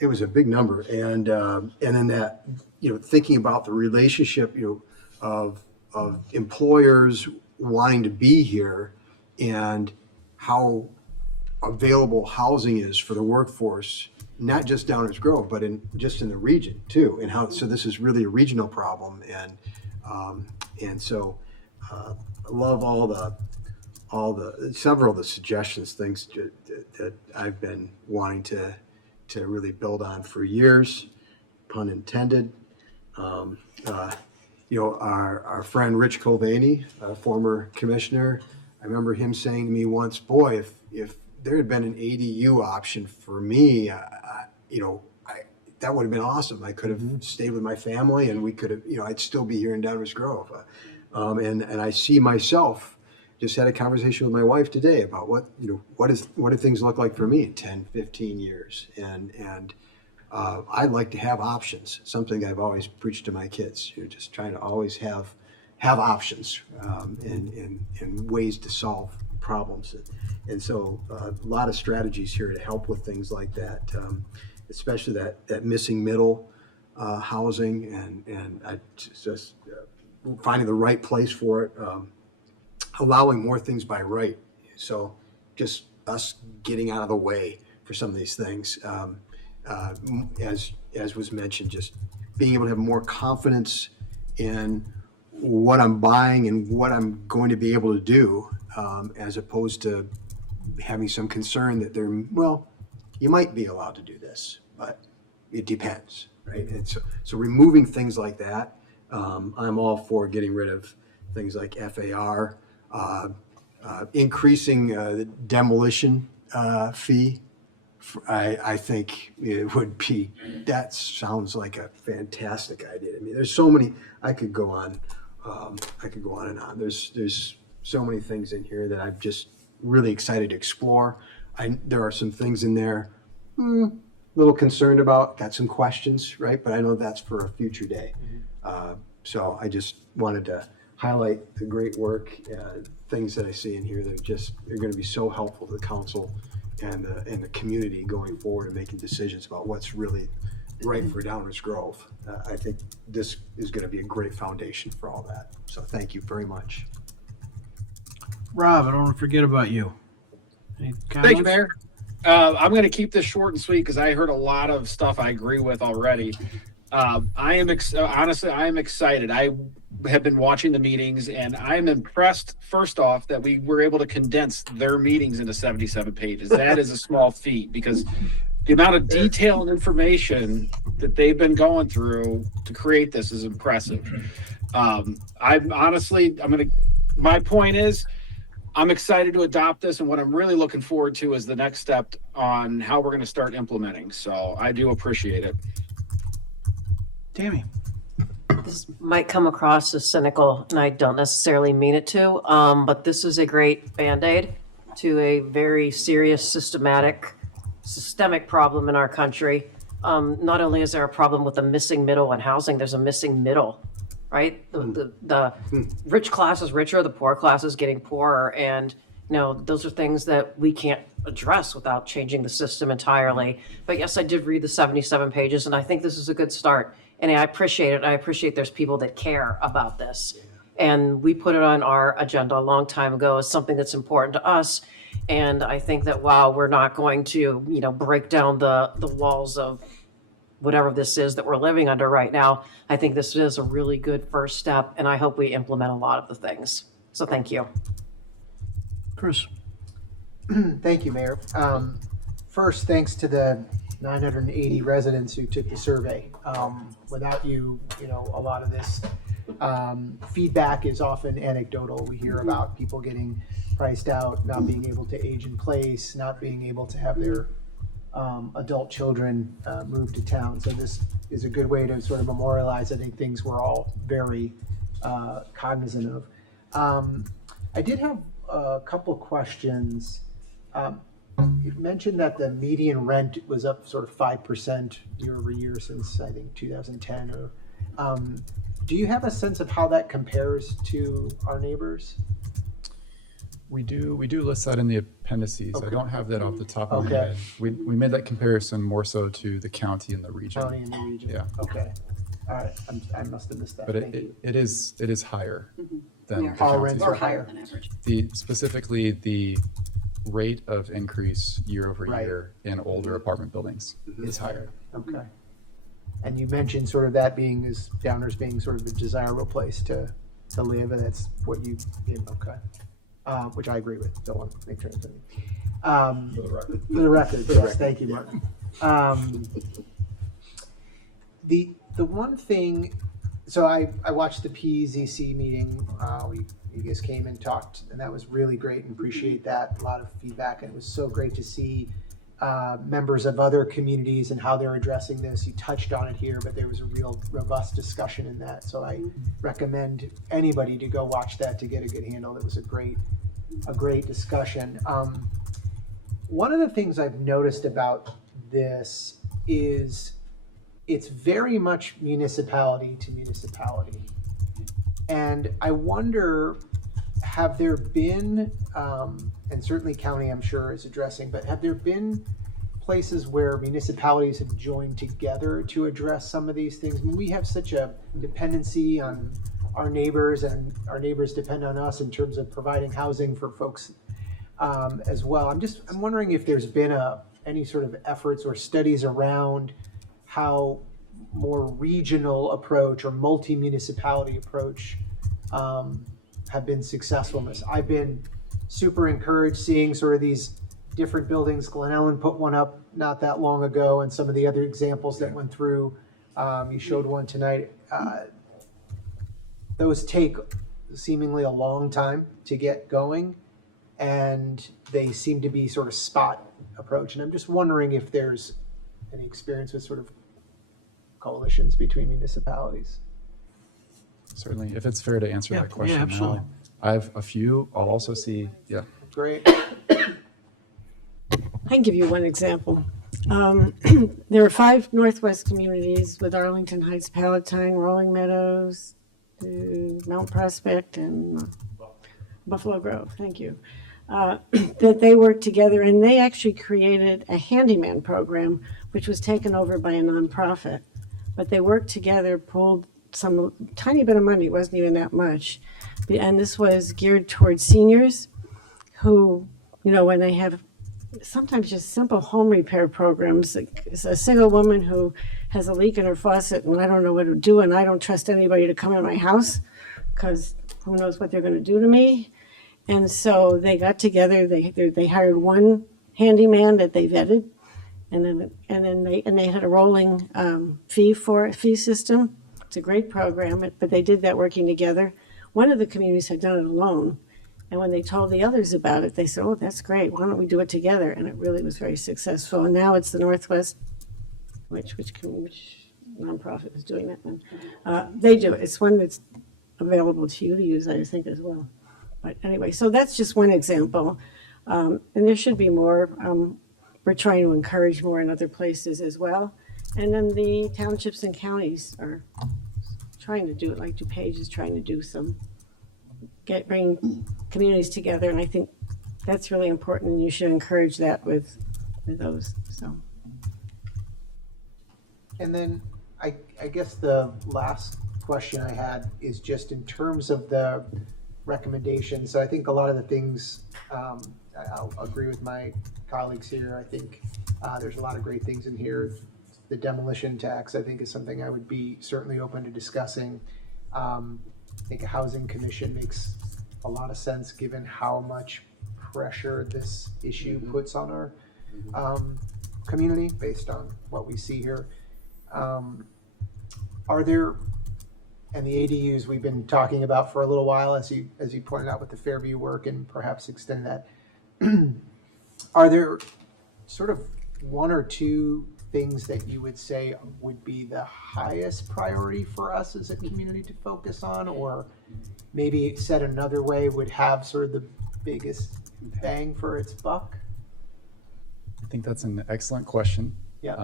It was a big number, and then that, thinking about the relationship, of employers wanting to be here, and how available housing is for the workforce, not just Downers Grove, but just in the region too, and how so this is really a regional problem, and so I love all the several of the suggestions, things that I've been wanting to really build on for years, pun intended. Our friend Rich Culvaney, a former commissioner, I remember him saying to me once, boy, if there had been an ADU option for me, that would have been awesome. I could have stayed with my family, and we could have, I'd still be here in Downers Grove. And I see myself, just had a conversation with my wife today about what do things look like for me in 10, 15 years. And I'd like to have options, something I've always preached to my kids, just trying to always have options, and ways to solve problems. And so a lot of strategies here to help with things like that, especially that missing middle housing, and I just finding the right place for it, allowing more things by right. So just us getting out of the way for some of these things, as was mentioned, just being able to have more confidence in what I'm buying and what I'm going to be able to do, as opposed to having some concern that you might be allowed to do this, but it depends, right? And so removing things like that, I'm all for getting rid of things like FAR, increasing the demolition fee. I think it would be, that sounds like a fantastic idea to me. There's so many, I could go on and on. There's so many things in here that I'm just really excited to explore. There are some things in there, a little concerned about, got some questions, right? But I know that's for a future day. So I just wanted to highlight the great work, things that I see in here that are going to be so helpful to the council and the community going forward and making decisions about what's really right for Downers Grove. I think this is going to be a great foundation for all that. So thank you very much. Rob, I don't want to forget about you. Any comments? Thank you, Mayor. I'm going to keep this short and sweet because I heard a lot of stuff I agree with already. Honestly, I am excited. I have been watching the meetings, and I'm impressed, first off, that we were able to condense their meetings into 77 pages. That is a small feat, because the amount of detail and information that they've been going through to create this is impressive. My point is, I'm excited to adopt this, and what I'm really looking forward to is the next step on how we're going to start implementing. So I do appreciate it. Tammy. This might come across as cynical, and I don't necessarily mean it to, but this is a great Band-Aid to a very serious systemic problem in our country. Not only is there a problem with the missing middle in housing, there's a missing middle, right? The rich class is richer, the poor class is getting poorer, and those are things that we can't address without changing the system entirely. But yes, I did read the 77 pages, and I think this is a good start. And I appreciate it. I appreciate there's people that care about this. And we put it on our agenda a long time ago as something that's important to us. And I think that while we're not going to, break down the walls of whatever this is that we're living under right now, I think this is a really good first step, and I hope we implement a lot of the things. So thank you. Chris? Thank you, Mayor. First, thanks to the 980 residents who took the survey. Without you, a lot of this feedback is often anecdotal. We hear about people getting priced out, not being able to age in place, not being able to have their adult children move to town. So this is a good way to sort of memorialize, I think, things we're all very cognizant of. I did have a couple questions. You mentioned that the median rent was up sort of 5% year over year since, I think, 2010. Do you have a sense of how that compares to our neighbors? We do list that in the appendices. Okay. I don't have that off the top of my Okay. head. We made that comparison more so to the county and the region. County and the region? Yeah. Okay. All right. I must have missed that. But Thank you. it is higher than the Our county. rents are higher. Specifically the rate of increase year over Right. year in older apartment buildings is higher. Okay. And you mentioned sort of that being, as Downers being sort of a desirable place to live, and that's what you did, okay. Which I agree with, don't want to make sure. For the record, yes, thank you, Martin. The one thing, so I watched the PZC meeting, you guys came and talked, and that was really great, and appreciate that, a lot of feedback, and it was so great to see members of other communities and how they're addressing this. You touched on it here, but there was a real robust discussion in that. So I recommend anybody to go watch that to get a good handle. It was a great discussion. One of the things I've noticed about this is it's very much municipality to municipality. And I wonder, have there been, and certainly county I'm sure is addressing, but have there been places where municipalities have joined together to address some of these things? I mean, we have such a dependency on our neighbors, and our neighbors depend on us in terms of providing housing for folks as well. I'm wondering if there's been any sort of efforts or studies around how more regional approach or multi-municipality approach have been successful in this. I've been super encouraged seeing sort of these different buildings. Glen Ellen put one up not that long ago, and some of the other examples that went through. You showed one tonight. Those take seemingly a long time to get going, and they seem to be sort of spot approach. And I'm just wondering if there's any experience with sort of coalitions between municipalities. Certainly, if it's fair to answer that question yeah, absolutely. now. I have a few. I'll also see, yeah. Great. I can give you one example. There are 5 Northwest communities with Arlington Heights, Palatine, Rolling Meadows, Mount Prospect, and Buffalo Grove. Thank you. That they worked together, and they actually created a handyman program, which was taken over by a nonprofit. But they worked together, pulled some tiny bit of money, it wasn't even that much. And this was geared towards seniors who, when they have sometimes just simple home repair programs. Like a single woman who has a leak in her faucet and I don't know what to do, and I don't trust anybody to come in my house because who knows what they're going to do to me. And so they got together. They hired one handyman that they vetted, and then they had a rolling fee system. It's a great program, but they did that working together. One of the communities had done it alone. And when they told the others about it, they said, oh, that's great. Why don't we do it together? And it really was very successful. And now it's the Northwest, which nonprofit is doing that one. They do it. It's one that's available to you to use, I think, as well. But anyway, so that's just one example. And there should be more. We're trying to encourage more in other places as well. And then the townships and counties are trying to do it, like DuPage is trying to do some, bring communities together, and I think that's really important, and you should encourage that with those. So. And then I guess the last question I had is just in terms of the recommendations. So I think a lot of the things, I'll agree with my colleagues here. I think there's a lot of great things in here. the demolition tax, I think is something I would be certainly open to discussing. I think a housing commission makes a lot of sense given how much pressure this issue puts on our community based on what we see here. Are there, and the ADUs we've been talking about for a little while, as you pointed out with the Fairview work and perhaps extend that, are there sort of one or two things that you would say would be the highest priority for us as a community to focus on, or maybe said another way would have sort of the biggest bang for its buck? I think that's an excellent question. Yeah.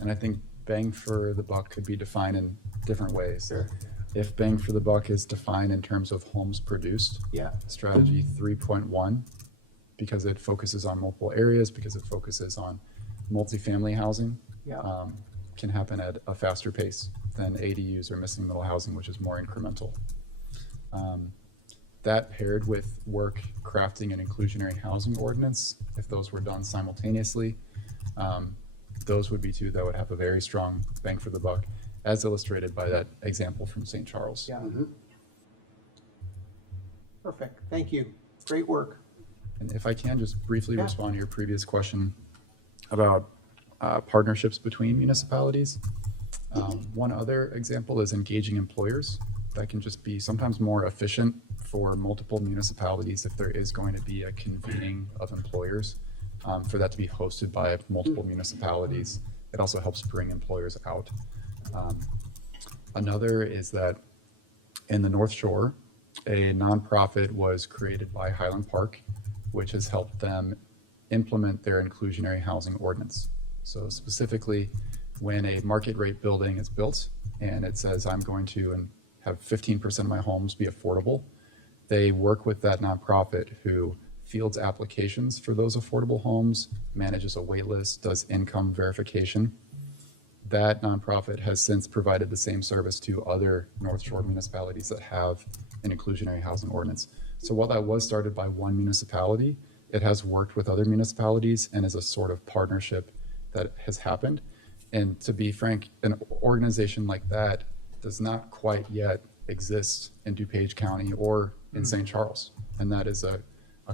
And I think bang for the buck could be defined in different ways. Sure. If bang for the buck is defined in terms of homes produced, Yeah. strategy 3.1, because it focuses on multiple areas, because it focuses on multifamily housing, Yeah. can happen at a faster pace than ADUs or missing middle housing, which is more incremental. That paired with work crafting an inclusionary housing ordinance, if those were done simultaneously, those would be two that would have a very strong bang for the buck, as illustrated by that example from St. Charles. Yeah. Perfect. Thank you. Great work. And if I can just briefly Yeah. respond to your previous question about partnerships between municipalities. One other example is engaging employers. That can just be sometimes more efficient for multiple municipalities if there is going to be a convening of employers, for that to be hosted by multiple municipalities. It also helps bring employers out. Another is that in the North Shore, a nonprofit was created by Highland Park, which has helped them implement their inclusionary housing ordinance. So specifically, when a market rate building is built and it says I'm going to have 15% of my homes be affordable, they work with that nonprofit who fields applications for those affordable homes, manages a wait list, does income verification. That nonprofit has since provided the same service to other North Shore municipalities that have an inclusionary housing ordinance. So while that was started by one municipality, it has worked with other municipalities and is a sort of partnership that has happened. And to be frank, an organization like that does not quite yet exist in DuPage County or in St. Charles. And that is a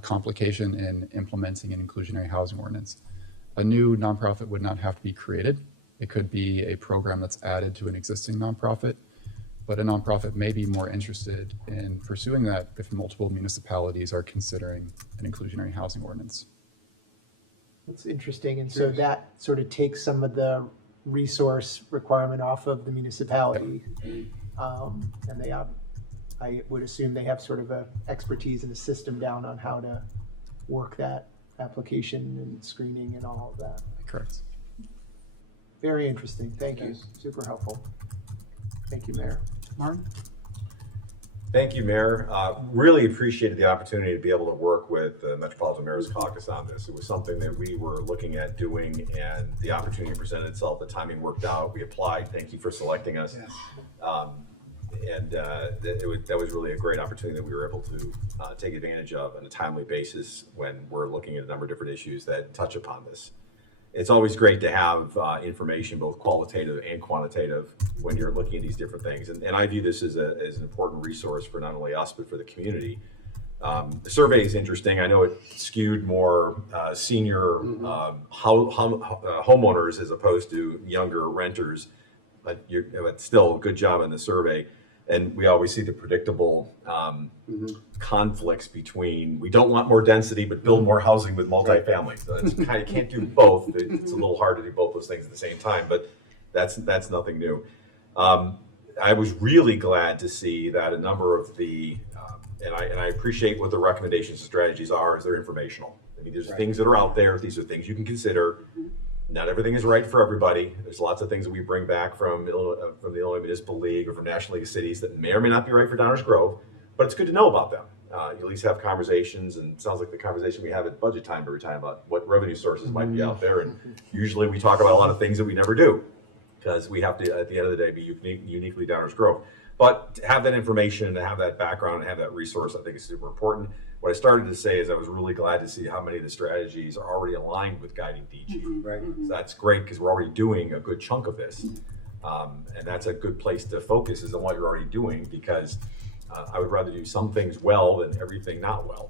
complication in implementing an inclusionary housing ordinance. A new nonprofit would not have to be created. It could be a program that's added to an existing nonprofit, but a nonprofit may be more interested in pursuing that if multiple municipalities are considering an inclusionary housing ordinance. That's interesting. And so that sort of takes some of the resource requirement off of the municipality. And they have, I would assume they have sort of a expertise and a system down on how to work that application and screening and all of that. Correct. Very interesting. Thank you. Super helpful. Thank you, Mayor. Martin? Thank you, Mayor. Really appreciated the opportunity to be able to work with the Metropolitan Mayor's Caucus on this. It was something that we were looking at doing, and the opportunity presented itself. The timing worked out. We applied. Thank you for selecting us. That was really a great opportunity that we were able to take advantage of on a timely basis when we're looking at a number of different issues that touch upon this. It's always great to have information, both qualitative and quantitative, when you're looking at these different things. And I view this as an important resource for not only us, but for the community. The survey is interesting. I know it skewed more senior homeowners as opposed to younger renters, but still a good job on the survey. And we always see the predictable conflicts between, we don't want more density, but build more housing with multifamily. So it's kind of can't do both. It's a little hard to do both those things at the same time, but that's nothing new. I was really glad to see that a number of the, and I appreciate what the recommendations and strategies are, is they're informational. I mean, there's things that are out there. These are things you can consider. Not everything is right for everybody. There's lots of things that we bring back from the Illinois Municipal League or from National League of Cities that may or may not be right for Downers Grove, but it's good to know about them. You at least have conversations, and it sounds like the conversation we have at budget time every time about what revenue sources might be out there. And usually we talk about a lot of things that we never do because we have to, at the end of the day, be uniquely Downers Grove. But to have that information and to have that background and have that resource, I think is super important. What I started to say is I was really glad to see how many of the strategies are already aligned with guiding DG. Right. So that's great because we're already doing a good chunk of this. And that's a good place to focus is on what you're already doing, because I would rather do some things well than everything not well.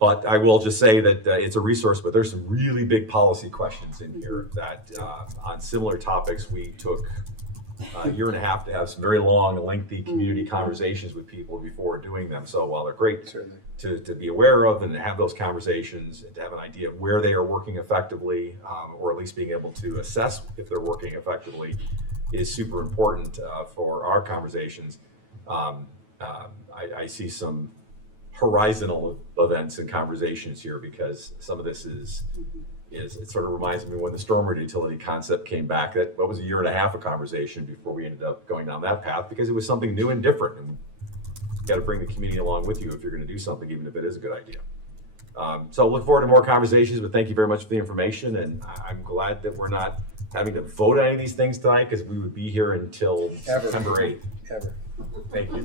But I will just say that it's a resource, but there's some really big policy questions in here that on similar topics, we took a year and a half to have some very long, lengthy community conversations with people before doing them. So while they're great to be aware of and to have those conversations and to have an idea of where they are working effectively, or at least being able to assess if they're working effectively, is super important for our conversations. I see some horizontal events and conversations here because some of this is it sort of reminds me when the stormwater utility concept came back. That what was a year and a half of conversation before we ended up going down that path, because it was something new and different, and you got to bring the community along with you if you're going to do something, even if it is a good idea. So look forward to more conversations, but thank you very much for the information, and I'm glad that we're not having to vote on any of these things tonight, because we would be here until September 8th. Ever. Thank you.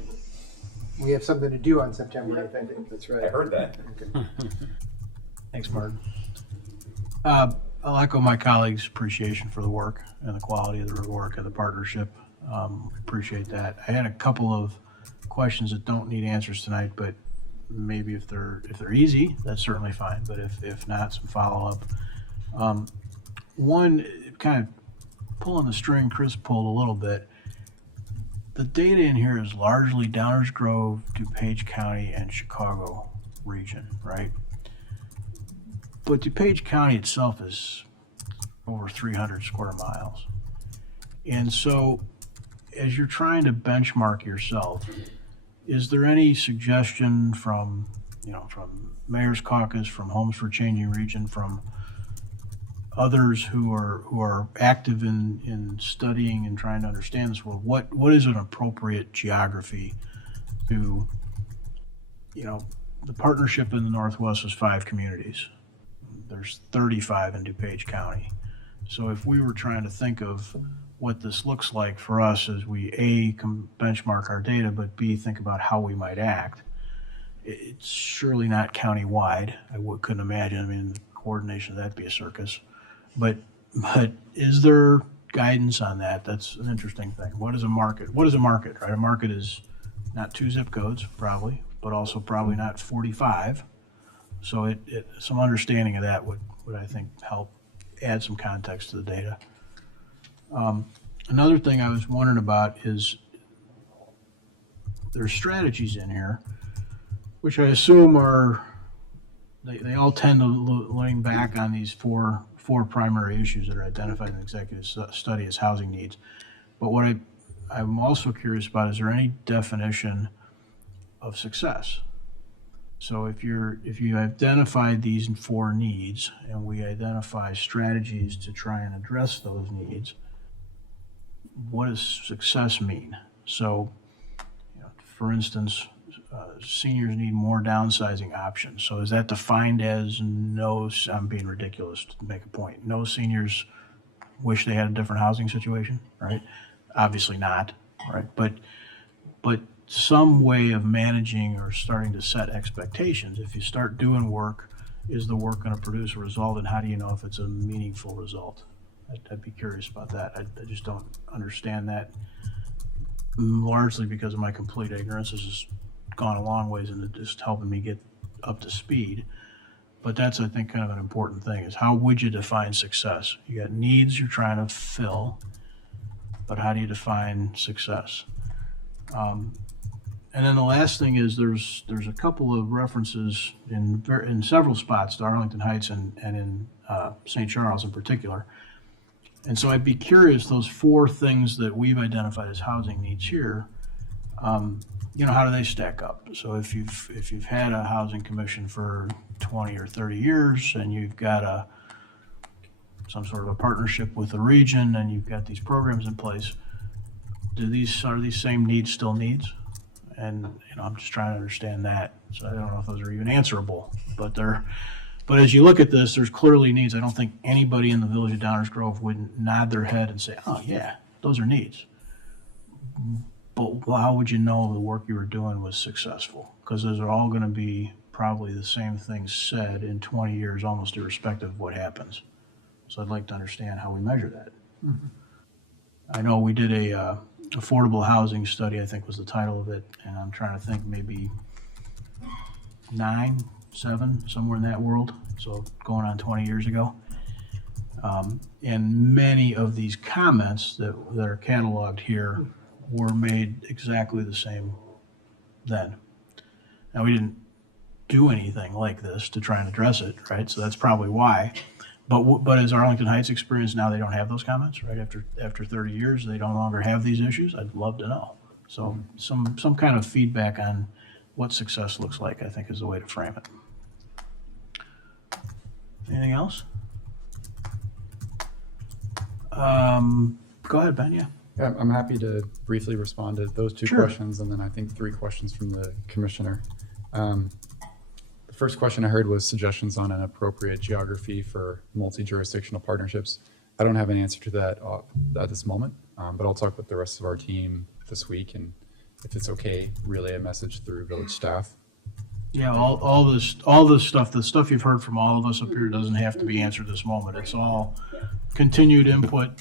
We have something to do on September 8th, I think. That's right. I heard that. Thanks, Martin. I'll echo my colleagues' appreciation for the work and the quality of the work of the partnership. Appreciate that. I had a couple of questions that don't need answers tonight, but maybe if they're easy, that's certainly fine. But if not, some follow-up. One, kind of pulling the string Chris pulled a little bit. The data in here is largely Downers Grove, DuPage County, and Chicago region, right? But DuPage County itself is over 300 square miles. And so as you're trying to benchmark yourself, is there any suggestion from Mayor's Caucus, from Homes for Changing Region, from others who are active in studying and trying to understand this world, what is an appropriate geography to, the partnership in the Northwest is 5 communities. There's 35 in DuPage County. So if we were trying to think of what this looks like for us as we A, can benchmark our data, but B, think about how we might act, it's surely not county-wide. Couldn't imagine. I mean, the coordination of that'd be a circus. But is there guidance on that? That's an interesting thing. What is a market? What is a market, right? A market is not 2 zip codes, probably, but also probably not 45. So some understanding of that would I think help add some context to the data. Another thing I was wondering about is there's strategies in here, which I assume they all tend to lean back on these four primary issues that are identified in the executive study as housing needs. But what I'm also curious about, is there any definition of success? So if you identified these 4 needs and we identify strategies to try and address those needs, what does success mean? So, for instance, seniors need more downsizing options. So is that defined as no, I'm being ridiculous to make a point, no seniors wish they had a different housing situation, right? Obviously not, right? But some way of managing or starting to set expectations. If you start doing work, is the work going to produce a result, and how do you know if it's a meaningful result? I'd be curious about that. I just don't understand that, largely because of my complete ignorance. This has gone a long ways into just helping me get up to speed. But that's, I think, kind of an important thing, is how would you define success? You got needs you're trying to fill, but how do you define success? And then the last thing is there's a couple of references in several spots to Arlington Heights and in St. Charles in particular. And so I'd be curious, those 4 things that we've identified as housing needs here, how do they stack up? So if you've had a housing commission for 20 or 30 years and you've got some sort of a partnership with the region and you've got these programs in place, are these same needs still needs? And I'm just trying to understand that. So I don't know if those are even answerable, but as you look at this, there's clearly needs. I don't think anybody in the village of Downers Grove would nod their head and say, oh yeah, those are needs. but how would you know the work you were doing was successful? Because those are all going to be probably the same things said in 20 years, almost irrespective of what happens. So I'd like to understand how we measure that. I know we did a affordable housing study, I think was the title of it, and I'm trying to think maybe 9, 7, somewhere in that world. So going on 20 years ago. And many of these comments that are cataloged here were made exactly the same then. Now, we didn't do anything like this to try and address it, right? So that's probably why. But as Arlington Heights experience now, they don't have those comments, right? After 30 years, they no longer have these issues. I'd love to know. So some kind of feedback on what success looks like, I think, is the way to frame it. Anything else? Go ahead, Ben, yeah. Yeah, I'm happy to briefly respond to those two questions, and then I think 3 questions from the commissioner. The first question I heard was suggestions on an appropriate geography for multi-jurisdictional partnerships. I don't have an answer to that at this moment, but I'll talk with the rest of our team this week, and if it's okay, relay a message through village staff. Yeah, all this stuff, the stuff you've heard from all of us up here doesn't have to be answered this moment. It's all continued input.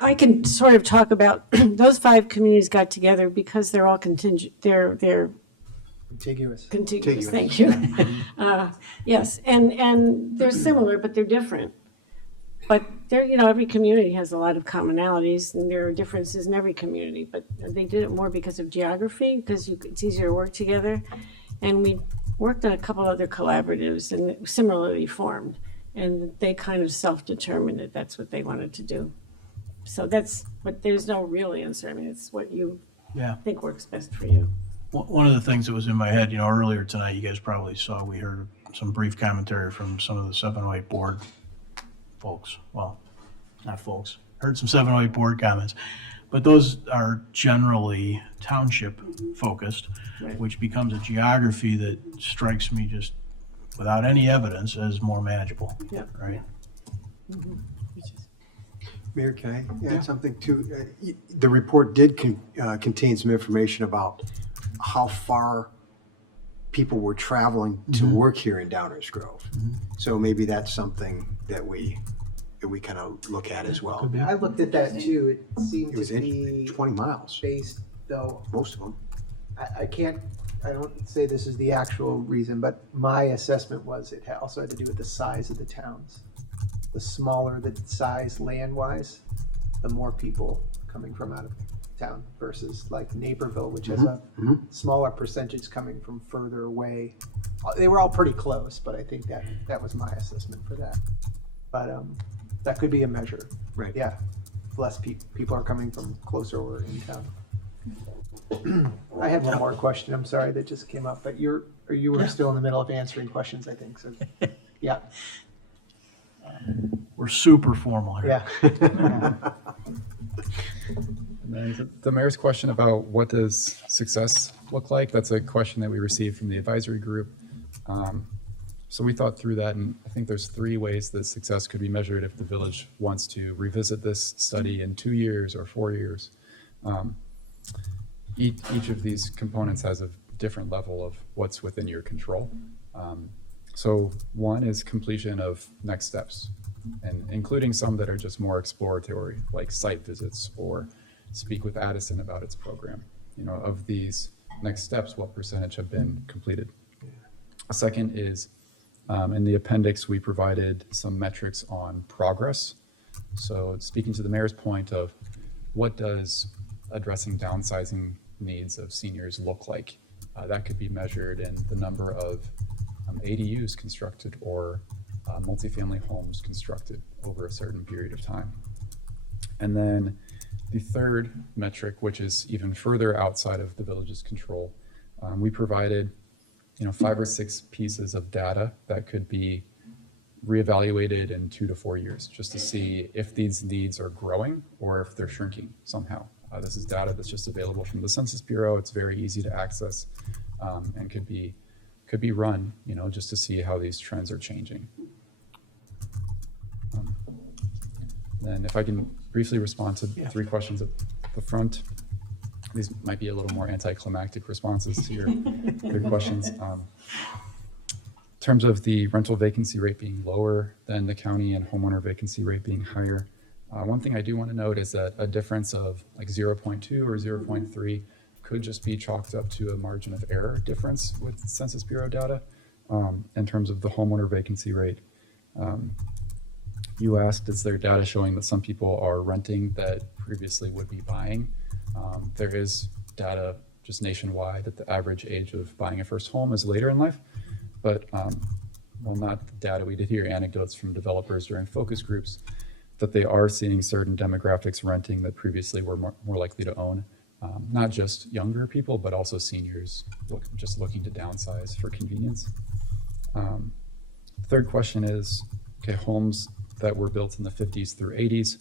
I can sort of talk about, those 5 communities got together because they're all contingent, they're Contiguous. contiguous, thank you. Yes, and they're similar, but they're different. But they're, every community has a lot of commonalities, and there are differences in every community, but they did it more because of geography, because it's easier to work together. And we worked on a couple other collaboratives and similarly formed, and they kind of self-determined that that's what they wanted to do. So but there's no real answer. I mean, it's what you think works best for you. One of the things that was in my head, earlier tonight, you guys probably saw, we heard some brief commentary from some of the 708 board folks. Well, not folks. Heard some 708 board comments. But those are generally township focused, which becomes a geography that strikes me just without any evidence as more manageable, right? Mayor, can I add something too? The report did contain some information about how far people were traveling to work here in Downers Grove. So maybe that's something that we kind of look at as well. I looked at that too. It seemed It was to be 20 miles, based, though. most of them. I don't say this is the actual reason, but my assessment was it also had to do with the size of the towns. The smaller the size land-wise, the more people coming from out of town versus like Naperville, which has a smaller percentage coming from further away. They were all pretty close, but I think that was my assessment for that. But that could be a measure. Right. Yeah. Less people are coming from closer or in town. I had one more question, I'm sorry, that just came up, but you were still in the middle of answering questions, I think, so, yeah. We're super formal here. Yeah. And then the mayor's question about what does success look like, that's a question that we received from the advisory group. So we thought through that, and I think there's 3 ways that success could be measured if the village wants to revisit this study in 2 years or 4 years. Each of these components has a different level of what's within your control. So one is completion of next steps, and including some that are just more exploratory, like site visits or speak with Addison about its program. Of these next steps, what percentage have been completed? A second is, in the appendix, we provided some metrics on progress. So speaking to the mayor's point of what does addressing downsizing needs of seniors look like? That could be measured in the number of ADUs constructed or multifamily homes constructed over a certain period of time. And then the third metric, which is even further outside of the village's control, we provided 5 or 6 pieces of data that could be reevaluated in 2 to 4 years, just to see if these needs are growing or if they're shrinking somehow. This is data that's just available from the Census Bureau. It's very easy to access and could be run, just to see how these trends are changing. Then if I can briefly respond to 3 questions that the front. These might be a little more anticlimactic responses to your questions. In terms of the rental vacancy rate being lower than the county and homeowner vacancy rate being higher, one thing I do want to note is that a difference of like 0.2 or 0.3 could just be chalked up to a margin of error difference with Census Bureau data in terms of the homeowner vacancy rate. You asked, is there data showing that some people are renting that previously would be buying? There is data just nationwide that the average age of buying a first home is later in life, but well, not the data. We did hear anecdotes from developers during focus groups that they are seeing certain demographics renting that previously were more likely to own. Not just younger people, but also seniors just looking to downsize for convenience. Third question is, okay, homes that were built in the 50s through 80s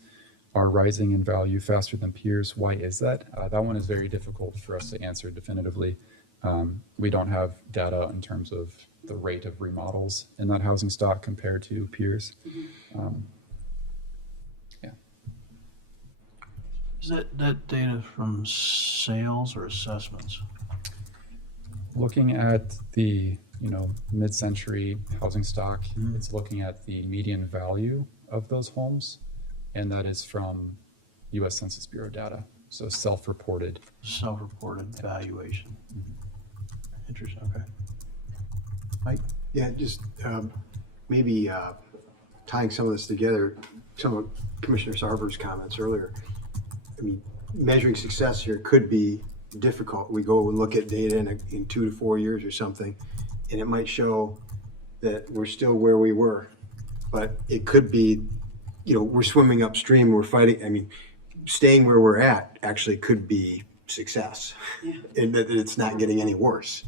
are rising in value faster than peers. Why is that? That one is very difficult for us to answer definitively. We don't have data in terms of the rate of remodels in that housing stock compared to peers. Is that data from sales or assessments? Looking at the mid-century housing stock, it's looking at the median value of those homes, and that is from U.S. Census Bureau data, so self-reported. Self-reported valuation. Interesting. Okay. Mike? Yeah, just maybe tying some of this together, some of Commissioner Sarver's comments earlier. I mean, measuring success here could be difficult. We go and look at data in 2 to 4 years or something, and it might show that we're still where we were. But it could be, we're swimming upstream, we're fighting. I mean, staying where we're at actually could be success. Yeah. And that it's not getting any worse.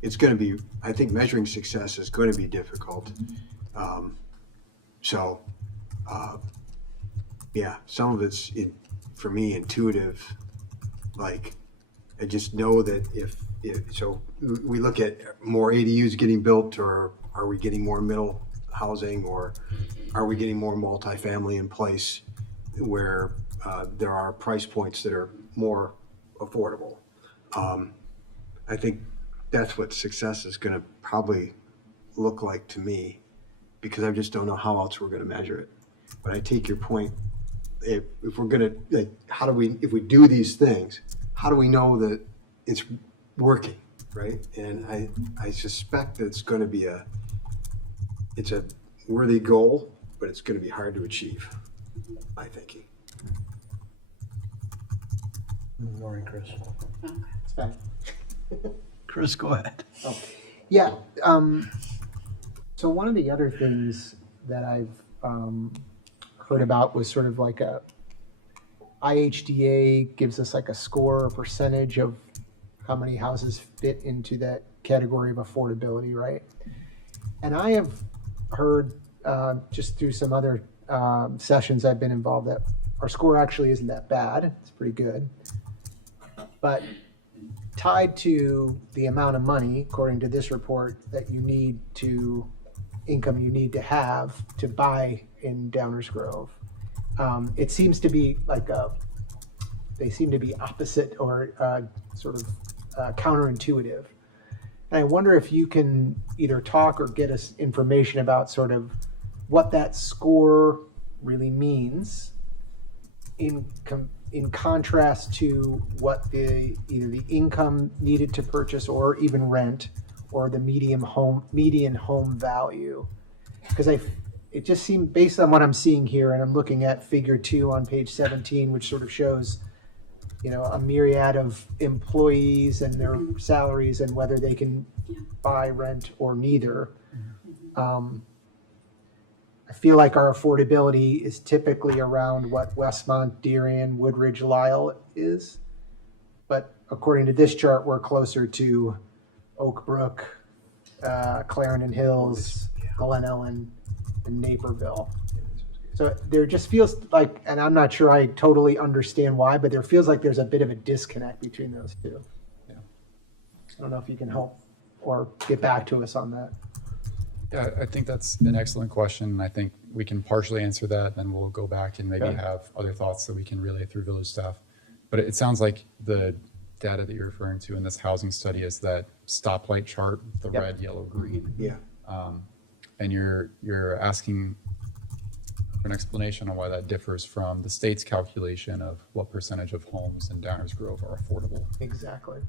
It's going to be, I think measuring success is going to be difficult. Yeah, some of it's, for me, intuitive. Like, I just know that so we look at more ADUs getting built, or are we getting more middle housing, or are we getting more multifamily in place where there are price points that are more affordable? I think that's what success is going to probably look like to me, because I just don't know how else we're going to measure it. But I take your point. If we're going to, if we do these things, how do we know that it's working, right? And I suspect that it's going to be it's a worthy goal, but it's going to be hard to achieve, my thinking. Morning, Chris. It's fine. Chris, go ahead. Oh, yeah. So one of the other things that I've heard about was sort of like IHDA gives us like a score or percentage of how many houses fit into that category of affordability, right? And I have heard just through some other sessions I've been involved that our score actually isn't that bad. It's pretty good. But tied to the amount of money, according to this report, that you need to, income you need to have to buy in Downers Grove, it seems to be like they seem to be opposite or sort of counterintuitive. And I wonder if you can either talk or get us information about sort of what that score really means in contrast to what either the income needed to purchase or even rent, or the median home value. Because it just seemed, based on what I'm seeing here, and I'm looking at figure 2 on page 17, which sort of shows a myriad of employees and their salaries and whether they can buy, rent, or neither. I feel like our affordability is typically around what Westmont, Darien, Woodridge, Lisle is. But according to this chart, we're closer to Oak Brook, Clarendon Hills, Glen Ellen, and Naperville. So there just feels like, and I'm not sure I totally understand why, but there feels like there's a bit of a disconnect between those two. Yeah. I don't know if you can help or get back to us on that. Yeah, I think that's an excellent question. I think we can partially answer that, then we'll go back and maybe Okay. have other thoughts that we can relay through village staff. But it sounds like the data that you're referring to in this housing study is that stoplight chart, the Yep. red, yellow, green. Yeah. And you're asking for an explanation on why that differs from the state's calculation of what percentage of homes in Downers Grove are affordable. Exactly.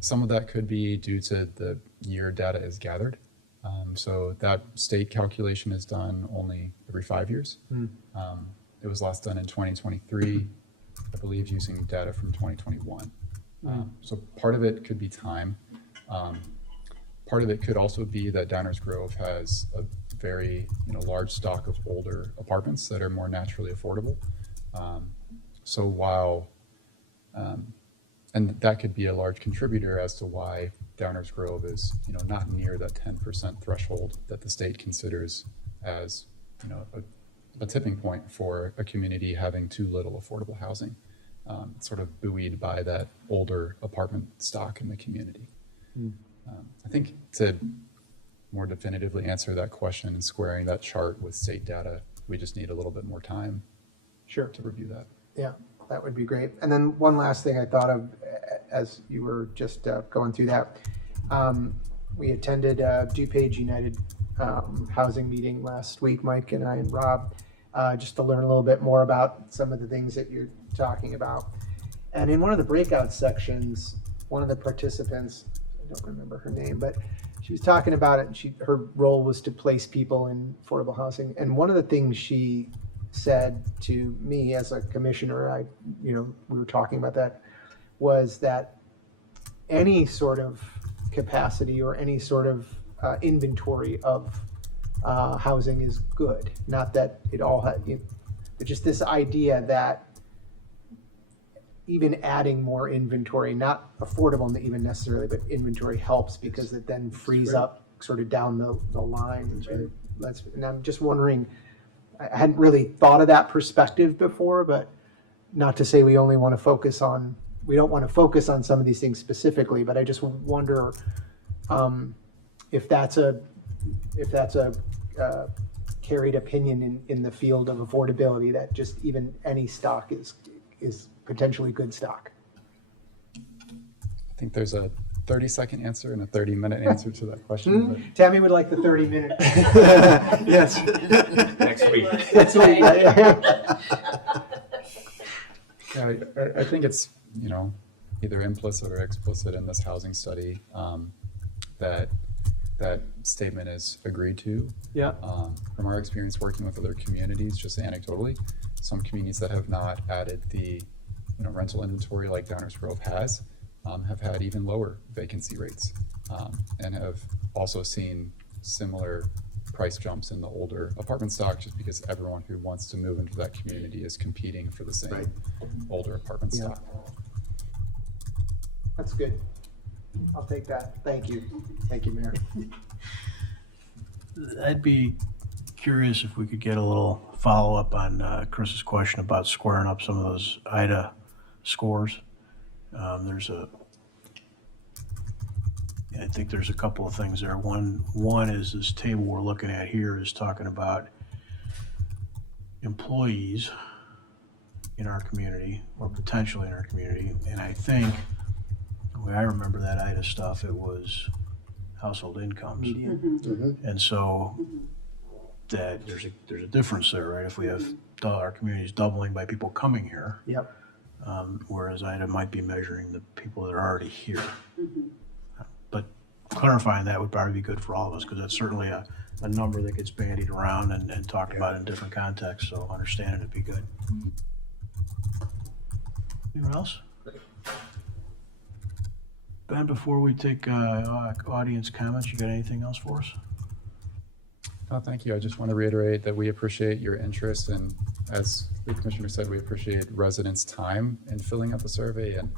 Some of that could be due to the year data is gathered. So that state calculation is done only every 5 years. It was last done in 2023, I believe, using data from 2021. So part of it could be time. Part of it could also be that Downers Grove has a very large stock of older apartments that are more naturally affordable. So while and that could be a large contributor as to why Downers Grove is not near that 10% threshold that the state considers as a tipping point for a community having too little affordable housing. Sort of buoyed by that older apartment stock in the community. I think to more definitively answer that question and squaring that chart with state data, we just need a little bit more time Sure. to review that. Yeah, that would be great. And then one last thing I thought of as you were just going through that. We attended a DuPage United housing meeting last week, Mike and I and Rob, just to learn a little bit more about some of the things that you're talking about. And in one of the breakout sections, one of the participants, I don't remember her name, but she was talking about it, and her role was to place people in affordable housing. And one of the things she said to me as a commissioner, we were talking about that, was that any sort of capacity or any sort of inventory of housing is good. Not that it all but just this idea that even adding more inventory, not affordable even necessarily, but inventory helps because it then frees up sort of down the line. And I'm just wondering, I hadn't really thought of that perspective before, but not to say we only want to focus on, we don't want to focus on some of these things specifically, but I just wonder if that's a carried opinion in the field of affordability, that just even any stock is potentially good stock. I think there's a 30-second answer and a 30-minute answer to that question. but- Tammy would like the 30-minute. Yes. Next week. Next week. Yeah, I think it's, either implicit or explicit in this housing study that that statement is agreed to. Yeah. From our experience working with other communities, just anecdotally, some communities that have not added the rental inventory like Downers Grove has have had even lower vacancy rates and have also seen similar price jumps in the older apartment stock just because everyone who wants to move into that community is competing for the same older apartment Yeah. stock. That's good. I'll take that. Thank you. Thank you, Mayor. I'd be curious if we could get a little follow-up on Chris's question about squaring up some of those IDA scores. I think there's a couple of things there. One is this table we're looking at here is talking about employees in our community or potentially in our community. And I think the way I remember that IDA stuff, it was household incomes. And so that there's a difference there, right? If we have our communities doubling by people coming here, Yep. whereas IDA might be measuring the people that are already here. But clarifying that would probably be good for all of us because that's certainly a number that gets bandied around and talked about in different contexts. So understanding it'd be good. Anyone else? Ben, before we take audience comments, you got anything else for us? Oh, thank you. I just want to reiterate that we appreciate your interest, and as the commissioner said, we appreciate residents' time in filling out the survey, and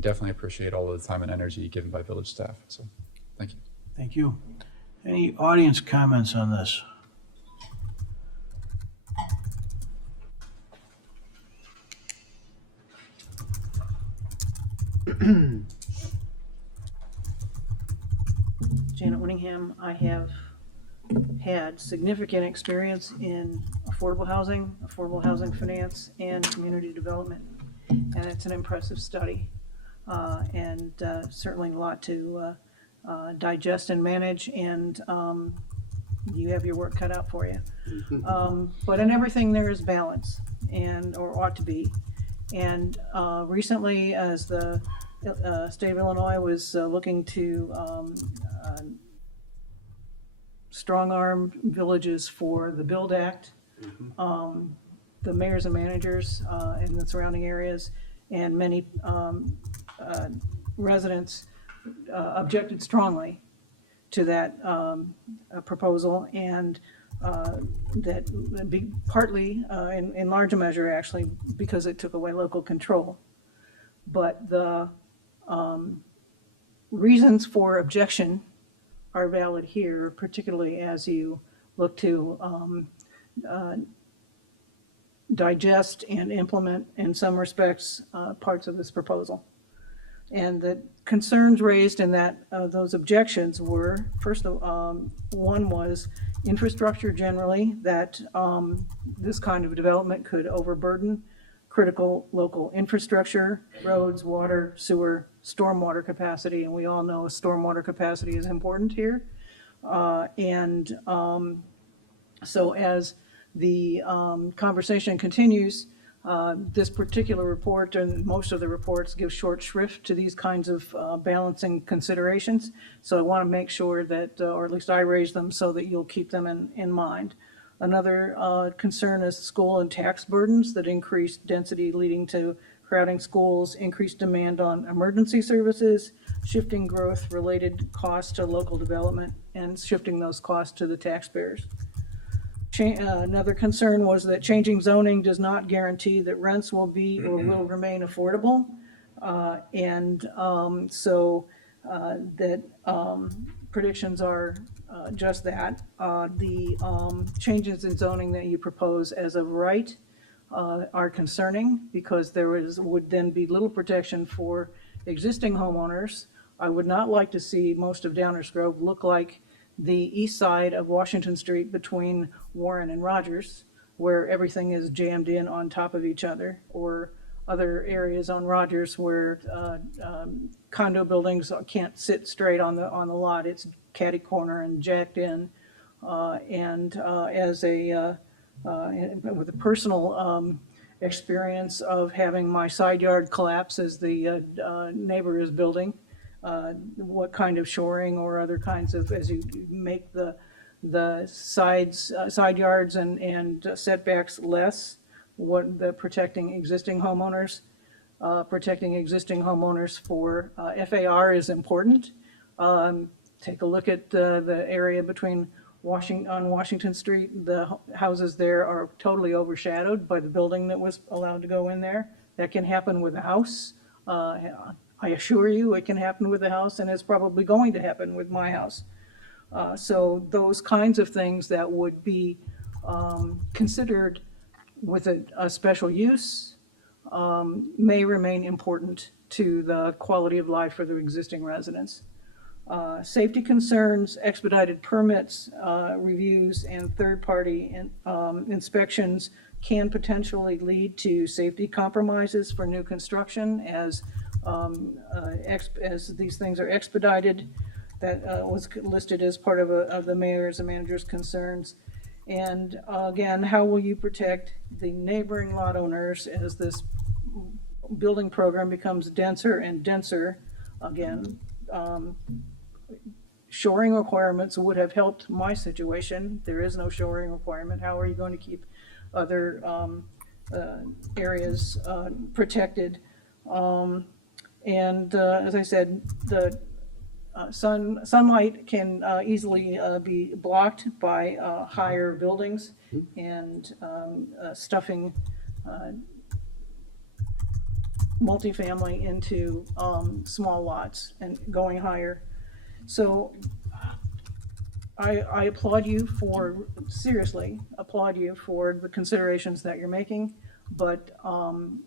definitely appreciate all of the time and energy given by village staff. So, thank you. Thank you. Any audience comments on this? Janet Winningham, I have had significant experience in affordable housing finance, and community development. And it's an impressive study, and certainly a lot to digest and manage, and you have your work cut out for you. But in everything there is balance, or ought to be. And recently, as the state of Illinois was looking to strong-arm villages for the BUILD Act, the mayors and managers in the surrounding areas and many residents objected strongly to that proposal, and that partly, in large measure, actually, because it took away local control. But the reasons for objection are valid here, particularly as you look to digest and implement, in some respects, parts of this proposal. And the concerns raised in those objections were, first, one was infrastructure generally, that this kind of development could overburden critical local infrastructure, roads, water, sewer, stormwater capacity, and we all know stormwater capacity is important here. So as the conversation continues, this particular report and most of the reports give short shrift to these kinds of balancing considerations. So I want to make sure that, or at least I raise them so that you'll keep them in mind. Another concern is school and tax burdens that increase density, leading to crowding schools, increased demand on emergency services, shifting growth-related costs to local development, and shifting those costs to the taxpayers. Another concern was that changing zoning does not guarantee that rents will be or will remain affordable. Predictions are just that. The changes in zoning that you propose as of right are concerning, because would then be little protection for existing homeowners. I would not like to see most of Downers Grove look like the east side of Washington Street between Warren and Rogers, where everything is jammed in on top of each other, or other areas on Rogers where condo buildings can't sit straight on the lot. It's catty corner and jacked in. With a personal experience of having my side yard collapse as the neighbor is building, what kind of shoring or other kinds of, as you make the side yards and setbacks less, protecting existing homeowners for FAR is important. Take a look at the area between on Washington Street. The houses there are totally overshadowed by the building that was allowed to go in there. That can happen with a house. I assure you it can happen with a house, and it's probably going to happen with my house. So those kinds of things that would be considered with a special use may remain important to the quality of life for the existing residents. Safety concerns, expedited permits, reviews, and third-party inspections can potentially lead to safety compromises for new construction as these things are expedited. That was listed as part of the mayor's and manager's concerns. And again, how will you protect the neighboring lot owners as this building program becomes denser and denser? Again, shoring requirements would have helped my situation. There is no shoring requirement. How are you going to keep other areas protected? As I said, the sunlight can easily be blocked by higher buildings and stuffing multifamily into small lots and going higher. So I applaud you seriously applaud you for the considerations that you're making. But,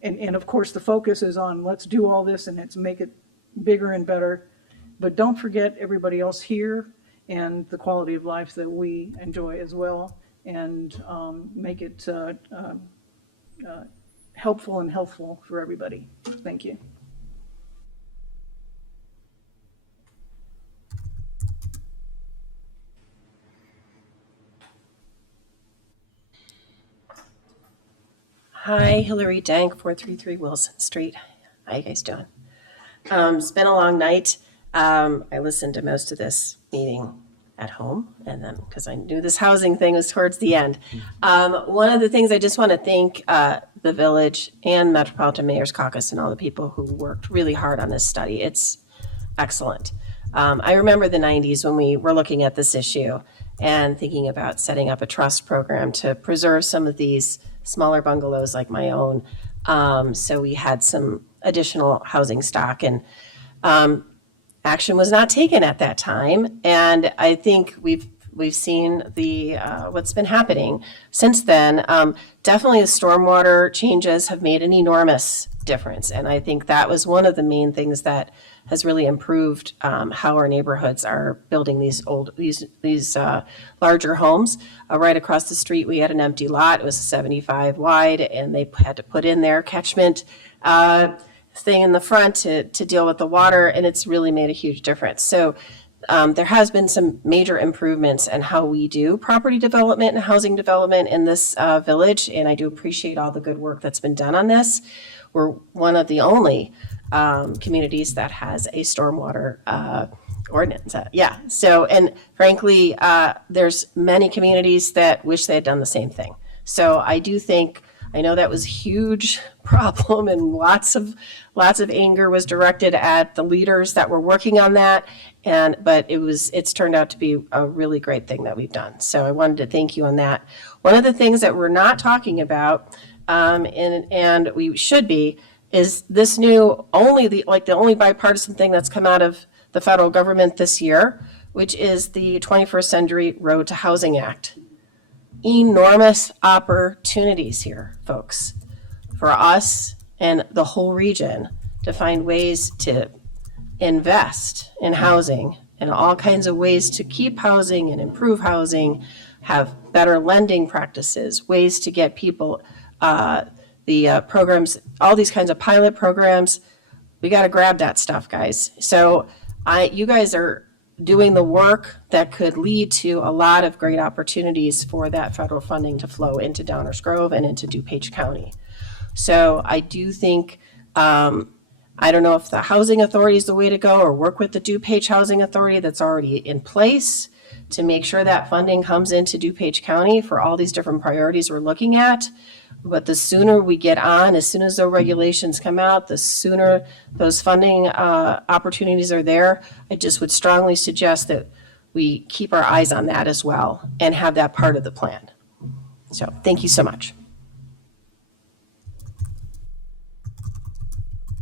and of course the focus is on let's do all this and let's make it bigger and better. But don't forget everybody else here and the quality of life that we enjoy as well, and make it helpful and healthful for everybody. Thank you. Hi, Hillary Dank, 433 Wilson Street. How you guys doing? It's been a long night. I listened to most of this meeting at home, and then because I knew this housing thing was towards the end. One of the things I just want to thank the village and Metropolitan Mayor's Caucus and all the people who worked really hard on this study. It's excellent. I remember the 90s when we were looking at this issue and thinking about setting up a trust program to preserve some of these smaller bungalows like my own. So we had some additional housing stock, and action was not taken at that time. And I think we've seen the what's been happening since then. Definitely the stormwater changes have made an enormous difference. And I think that was one of the main things that has really improved how our neighborhoods are building these larger homes. Right across the street, we had an empty lot. It was 75 wide, and they had to put in their catchment thing in the front to deal with the water, and it's really made a huge difference. So there has been some major improvements in how we do property development and housing development in this village, and I do appreciate all the good work that's been done on this. We're one of the only communities that has a stormwater ordinance. So, and frankly, there's many communities that wish they had done the same thing. So I do think, I know that was a huge problem, and lots of anger was directed at the leaders that were working on that. But it's turned out to be a really great thing that we've done. So I wanted to thank you on that. One of the things that we're not talking about, and we should be, is this new the only bipartisan thing that's come out of the federal government this year, which is the 21st Century Road to Housing Act. Enormous opportunities here, folks, for us and the whole region to find ways to invest in housing and all kinds of ways to keep housing and improve housing, have better lending practices, ways to get people the programs, all these kinds of pilot programs. We got to grab that stuff, guys. So you guys are doing the work that could lead to a lot of great opportunities for that federal funding to flow into Downers Grove and into DuPage County. So I do think, I don't know if the Housing Authority is the way to go, or work with the DuPage Housing Authority that's already in place to make sure that funding comes into DuPage County for all these different priorities we're looking at. But the sooner we get on, as soon as those regulations come out, the sooner those funding opportunities are there. I just would strongly suggest that we keep our eyes on that as well and have that part of the plan. So thank you so much.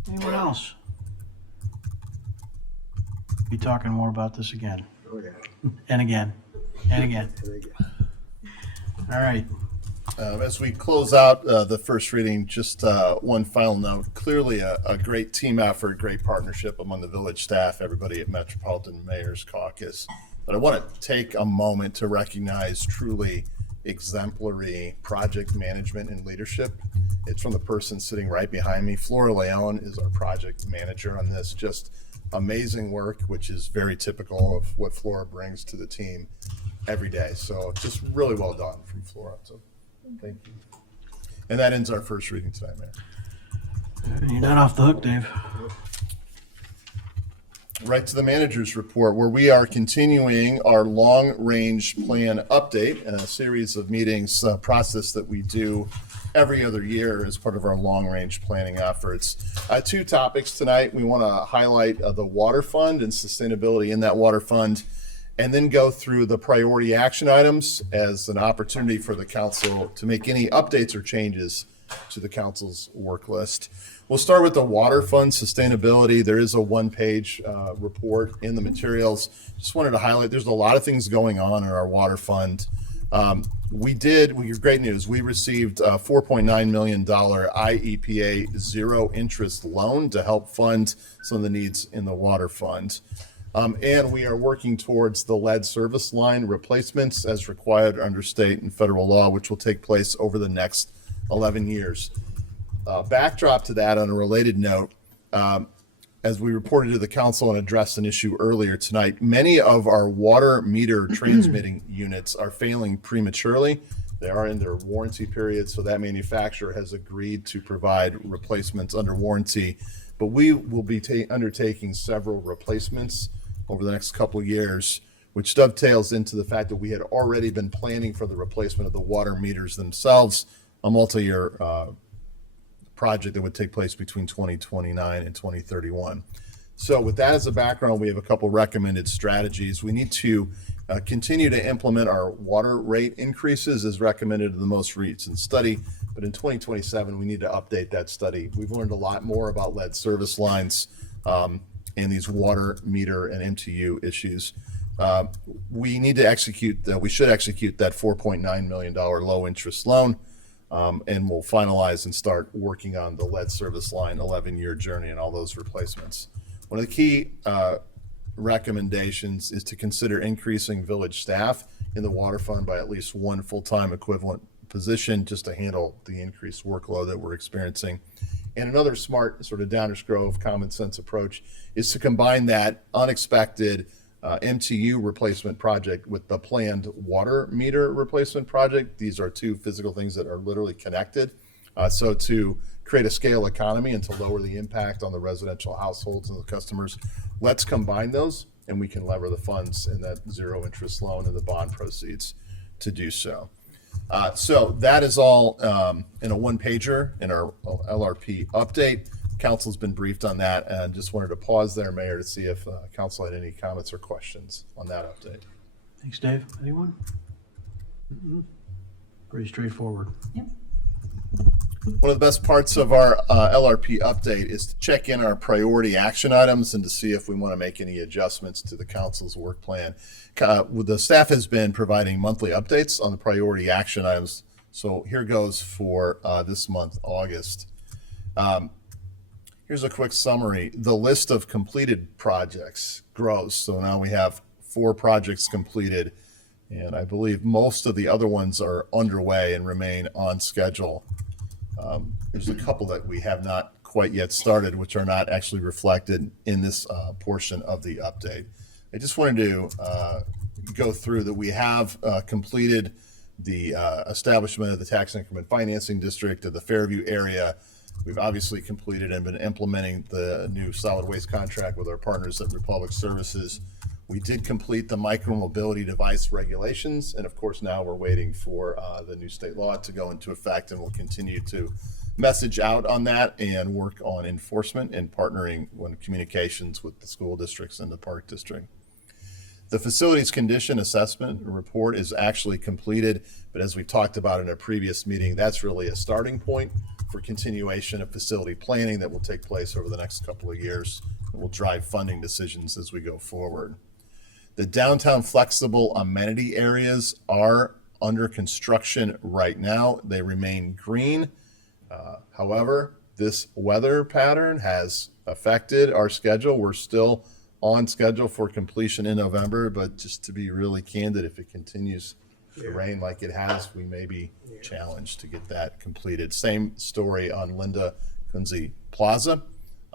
Anyone else? Be talking more about this again. Oh, yeah. And again, and again. All right. As we close out the first reading, just one final note. Clearly a great team effort, great partnership among the village staff, everybody at Metropolitan Mayor's Caucus. But I want to take a moment to recognize truly exemplary project management and leadership. It's from the person sitting right behind me. Flora Leone is our project manager on this. Just amazing work, which is very typical of what Flora brings to the team every day. So just really well done from Flora. So thank you. And that ends our first reading tonight, Mayor. You're not off the hook, Dave. Right to the manager's report, where we are continuing our long-range plan update, a series of meetings process that we do every other year as part of our long-range planning efforts. Two topics tonight. We want to highlight the water fund and sustainability in that water fund, and then go through the priority action items as an opportunity for the council to make any updates or changes to the council's work list. We'll start with the water fund sustainability. There is a one-page report in the materials. Just wanted to highlight, there's a lot of things going on in our water fund. Great news, we received a $4.9 million IEPA zero interest loan to help fund some of the needs in the water fund. And we are working towards the lead service line replacements as required under state and federal law, which will take place over the next 11 years. Backdrop to that on a related note, as we reported to the council and addressed an issue earlier tonight, many of our water meter transmitting units are failing prematurely. They are in their warranty period, so that manufacturer has agreed to provide replacements under warranty. But we will be undertaking several replacements over the next couple of years, which dovetails into the fact that we had already been planning for the replacement of the water meters themselves, a multi-year project that would take place between 2029 and 2031. So with that as a background, we have a couple recommended strategies. We need to continue to implement our water rate increases as recommended in the most recent study, but in 2027, we need to update that study. We've learned a lot more about lead service lines and these water meter and MTU issues. We need to execute, we should execute that $4.9 million low interest loan. And we'll finalize and start working on the lead service line 11-year journey and all those replacements. One of the key recommendations is to consider increasing village staff in the water fund by at least one full-time equivalent position just to handle the increased workload that we're experiencing. And another smart sort of Downers Grove common sense approach is to combine that unexpected MTU replacement project with the planned water meter replacement project. These are two physical things that are literally connected. So to create a scale economy and to lower the impact on the residential households and the customers, let's combine those and we can lever the funds in that zero interest loan and the bond proceeds to do so. So that is all in a one pager in our LRP update. Council's been briefed on that, and just wanted to pause there, Mayor, to see if council had any comments or questions on that update. Thanks, Dave. Anyone? Pretty straightforward. One of the best parts of our LRP update is to check in our priority action items and to see if we want to make any adjustments to the council's work plan. The staff has been providing monthly updates on the priority action items. So here goes for this month, August. Here's a quick summary. The list of completed projects grows. So now we have 4 projects completed, and I believe most of the other ones are underway and remain on schedule. There's a couple that we have not quite yet started, which are not actually reflected in this portion of the update. I just wanted to go through that we have completed the establishment of the tax increment financing district of the Fairview area. We've obviously completed and been implementing the new solid waste contract with our partners at Republic Services. We did complete the micromobility device regulations, and of course now we're waiting for the new state law to go into effect, and we'll continue to message out on that and work on enforcement and partnering on communications with the school districts and the park district. The facilities condition assessment report is actually completed, but as we talked about in a previous meeting, that's really a starting point for continuation of facility planning that will take place over the next couple of years and will drive funding decisions as we go forward. The downtown flexible amenity areas are under construction right now. They remain green. However, this weather pattern has affected our schedule. We're still on schedule for completion in November, but just to be really candid, if it continues to rain like it has, we may be challenged to get that completed. Same story on Linda Kunze Plaza.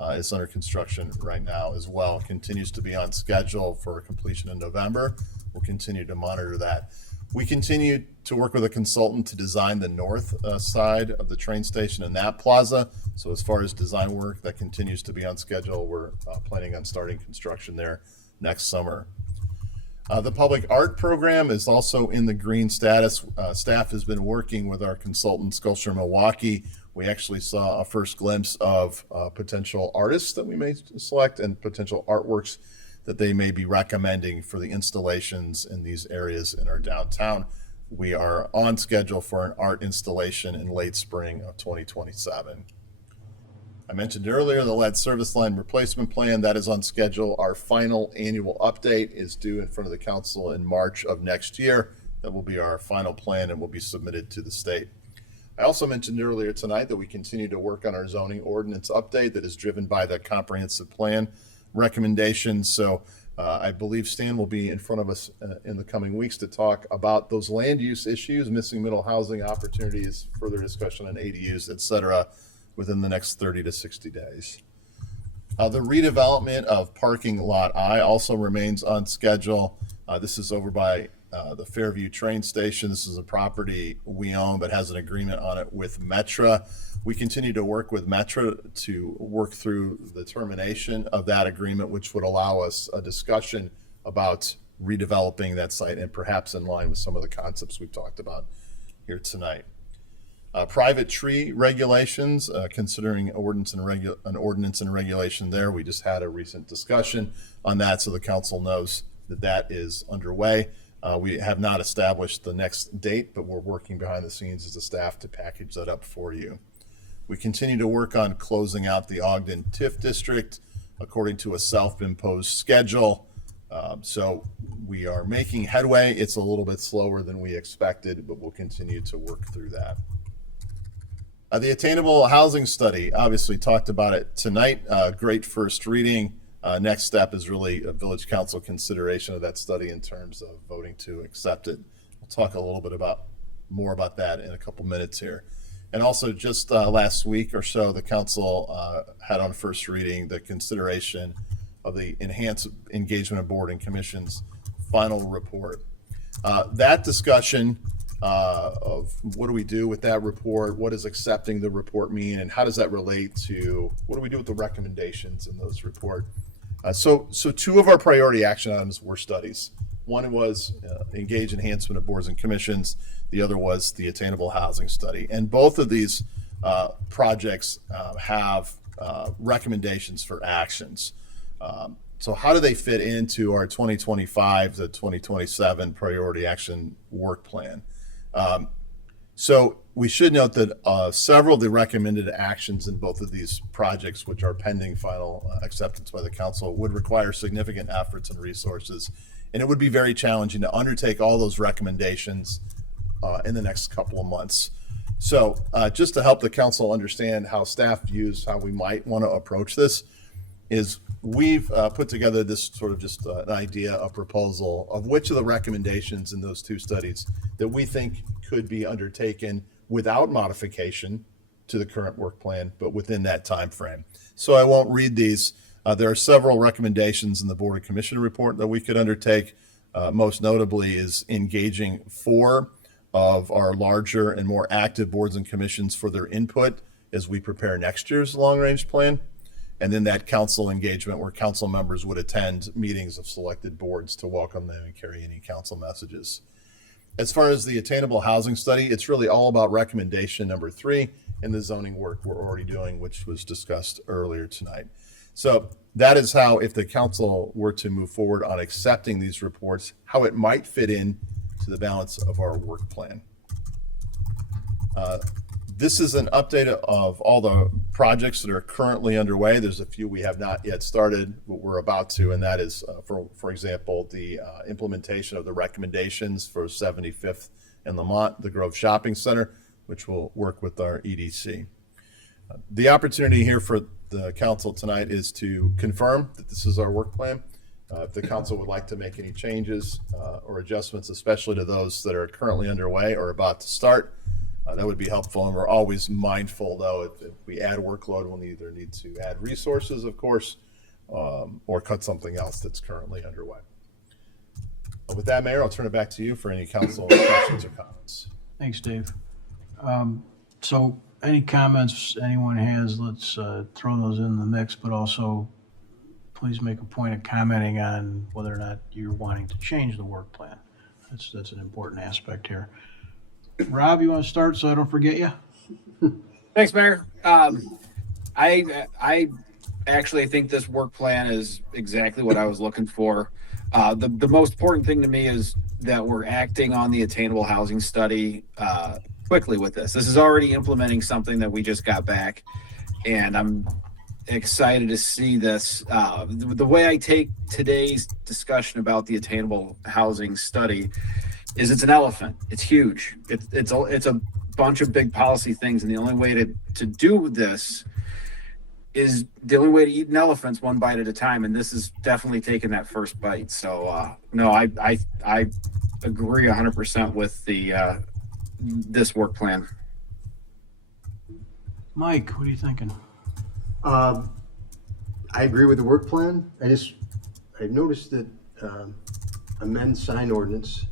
It's under construction right now as well. Continues to be on schedule for completion in November. We'll continue to monitor that. We continue to work with a consultant to design the north side of the train station in that plaza. So as far as design work, that continues to be on schedule. We're planning on starting construction there next summer. The public art program is also in the green status. Staff has been working with our consultant, Sculpture Milwaukee. We actually saw a first glimpse of potential artists that we may select and potential artworks that they may be recommending for the installations in these areas in our downtown. We are on schedule for an art installation in late spring of 2027. I mentioned earlier the lead service line replacement plan that is on schedule. Our final annual update is due in front of the council in March of next year. That will be our final plan and will be submitted to the state. I also mentioned earlier tonight that we continue to work on our zoning ordinance update that is driven by the comprehensive plan recommendations. So I believe Stan will be in front of us in the coming weeks to talk about those land use issues, missing middle housing opportunities, further discussion on ADUs, et cetera, within the next 30 to 60 days. The redevelopment of parking lot I also remains on schedule. This is over by the Fairview train station. This is a property we own but has an agreement on it with Metra. We continue to work with Metra to work through the termination of that agreement, which would allow us a discussion about redeveloping that site and perhaps in line with some of the concepts we've talked about here tonight. Private tree regulations, considering an ordinance and regulation there. We just had a recent discussion on that, so the council knows that that is underway. We have not established the next date, but we're working behind the scenes as a staff to package that up for you. We continue to work on closing out the Ogden TIF district according to a self-imposed schedule. So we are making headway. It's a little bit slower than we expected, but we'll continue to work through that. The Attainable Housing Study, obviously talked about it tonight. Great first reading. Next step is really a village council consideration of that study in terms of voting to accept it. We'll talk a little bit more about that in a couple minutes here. And also just last week or so, the council had on first reading the consideration of the Enhanced Engagement of Board and Commission's final report. That discussion of what do we do with that report, what does accepting the report mean, and how does that relate to what do we do with the recommendations in those report? So two of our priority action items were studies. One was engage enhancement of boards and commissions. The other was the Attainable Housing Study. And both of these projects have recommendations for actions. So how do they fit into our 2025 to 2027 priority action work plan? So we should note that several of the recommended actions in both of these projects, which are pending final acceptance by the council, would require significant efforts and resources. And it would be very challenging to undertake all those recommendations in the next couple of months. So just to help the council understand how staff views how we might want to approach this, is we've put together this sort of just an idea, a proposal of which of the recommendations in those two studies that we think could be undertaken without modification to the current work plan, but within that time frame. So I won't read these. There are several recommendations in the Board of Commission report that we could undertake. Most notably is engaging 4 of our larger and more active boards and commissions for their input as we prepare next year's long-range plan. And then that council engagement where council members would attend meetings of selected boards to welcome them and carry any council messages. As far as the Attainable Housing Study, it's really all about recommendation number 3 in the zoning work we're already doing, which was discussed earlier tonight. So that is how, if the council were to move forward on accepting these reports, how it might fit in to the balance of our work plan. This is an update of all the projects that are currently underway. There's a few we have not yet started, but we're about to, and that is, for example, the implementation of the recommendations for 75th and Lamont, the Grove Shopping Center, which will work with our EDC. The opportunity here for the council tonight is to confirm that this is our work plan. If the council would like to make any changes or adjustments, especially to those that are currently underway or about to start, that would be helpful. And we're always mindful, though, if we add workload, we'll either need to add resources, of course, or cut something else that's currently underway. With that, Mayor, I'll turn it back to you for any council questions or comments. Thanks, Dave. So any comments anyone has, let's throw those in the mix, but also please make a point of commenting on whether or not you're wanting to change the work plan. That's an important aspect here. Rob, you want to start so I don't forget you? Thanks, Mayor. I actually think this work plan is exactly what I was looking for. The most important thing to me is that we're acting on the Attainable Housing Study quickly with this. This is already implementing something that we just got back, and I'm excited to see this. The way I take today's discussion about the Attainable Housing Study is it's an elephant. It's huge. It's a bunch of big policy things, and the only way to do this is the only way to eat an elephant's one bite at a time, and this is definitely taking that first bite. So no, I agree 100% with the this work plan. Mike, what are you thinking? I agree with the work plan. I've noticed that amend sign ordinance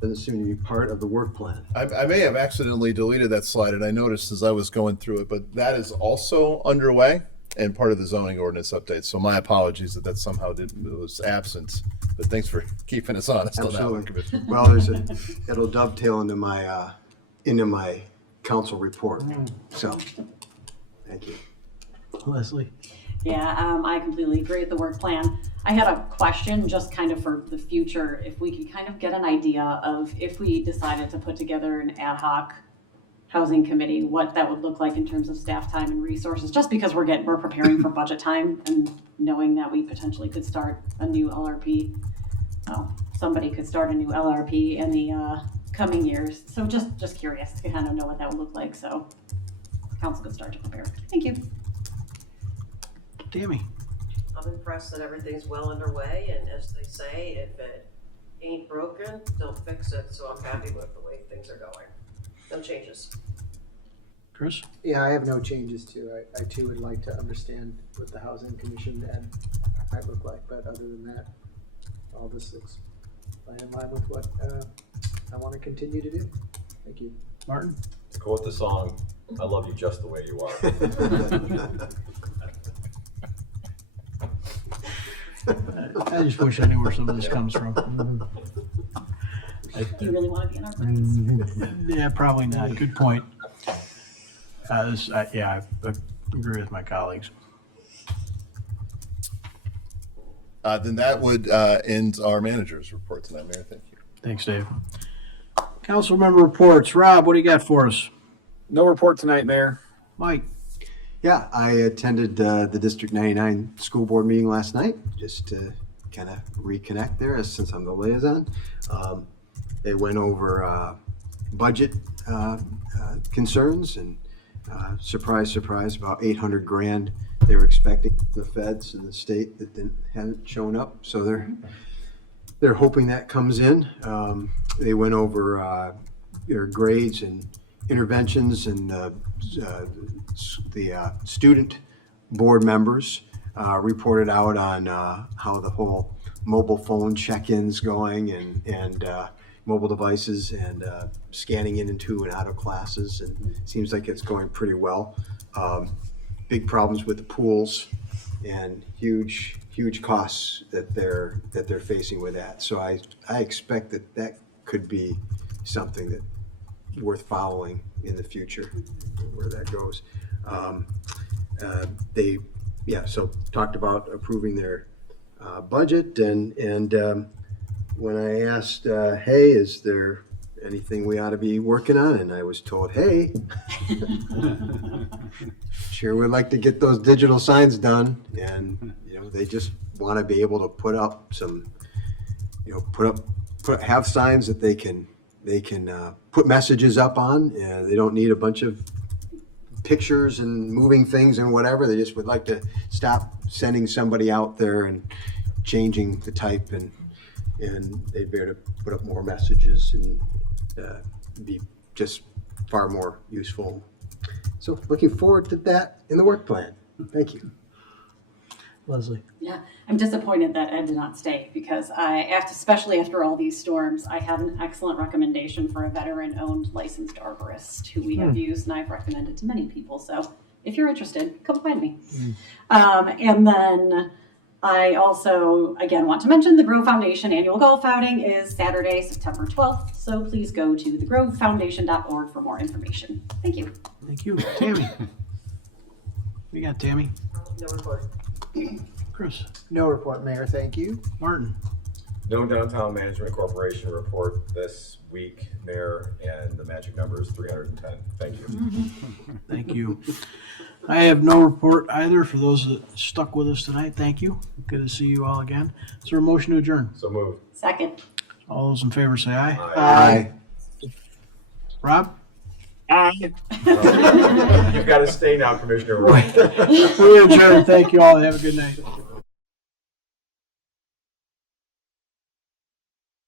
doesn't seem to be part of the work plan. I may have accidentally deleted that slide, and I noticed as I was going through it, but that is also underway and part of the zoning ordinance update. So my apologies that somehow was absent. But thanks for keeping us honest on that one, Commissioner. Well, it'll dovetail into my council report. So, thank you. Leslie? Yeah, I completely agree with the work plan. I had a question just kind of for the future, if we could kind of get an idea of if we decided to put together an ad hoc housing committee, what that would look like in terms of staff time and resources, just because we're preparing for budget time and knowing that we potentially could start a new LRP. Well, somebody could start a new LRP in the coming years. So just curious to kind of know what that would look like, so council could start to prepare. Thank you. Tammy? I'm impressed that everything's well underway, and as they say, if it ain't broken, don't fix it, so I'm happy with the way things are going. No changes. Chris? Yeah, I have no changes too. I too would like to understand what the housing commission and might look like, but other than that, all this looks right in line with what I want to continue to do. Thank you. Martin? To quote the song, I love you just the way you are. I just wish I knew where some of this comes from. Do you really want to be in our plans? Yeah, probably not. Good point. I agree with my colleagues. Then that would end our manager's report tonight, Mayor. Thank you. Thanks, Dave. Council member reports. Rob, what do you got for us? No report tonight, Mayor. Mike? Yeah, I attended the District 99 school board meeting last night, just to kind of reconnect there, since I'm the liaison. They went over budget concerns and surprise, surprise, about 800 grand they were expecting from the feds and the state that hadn't shown up. So they're hoping that comes in. They went over their grades and interventions, and the student board members reported out on how the whole mobile phone check-ins going and mobile devices and scanning in into and out of classes, and it seems like it's going pretty well. Big problems with the pools and huge costs that they're facing with that. So I expect that could be something that worth following in the future, where that goes. So talked about approving their budget, and when I asked, hey, is there anything we ought to be working on? And I was told, hey, sure would like to get those digital signs done. And, they just want to be able to put up some, have signs that they can put messages up on. They don't need a bunch of pictures and moving things and whatever. They just would like to stop sending somebody out there and changing the type, and they'd be able to put up more messages and be just far more useful. So looking forward to that in the work plan. Thank you. Leslie? Yeah, I'm disappointed that Ed did not stay, because especially after all these storms, I have an excellent recommendation for a veteran-owned licensed arborist who we have used, and I've recommended to many people. So if you're interested, come find me. And then I also, again, want to mention the Grove Foundation annual golf outing is Saturday, September 12th. So please go to thegrovefoundation.org for more information. Thank you. Thank you. Tammy? We got Tammy. No report. Chris? No report, Mayor. Thank you. Martin? No Downtown Management Corporation report this week, Mayor, and the magic number is 310. Thank you. Thank you. I have no report either. For those that stuck with us tonight, thank you. Good to see you all again. Is there a motion to adjourn? So moved. Second. All those in favor say aye. Aye. Rob? You've got to stay now, Commissioner Roy. We adjourn. Thank you all. Have a good night.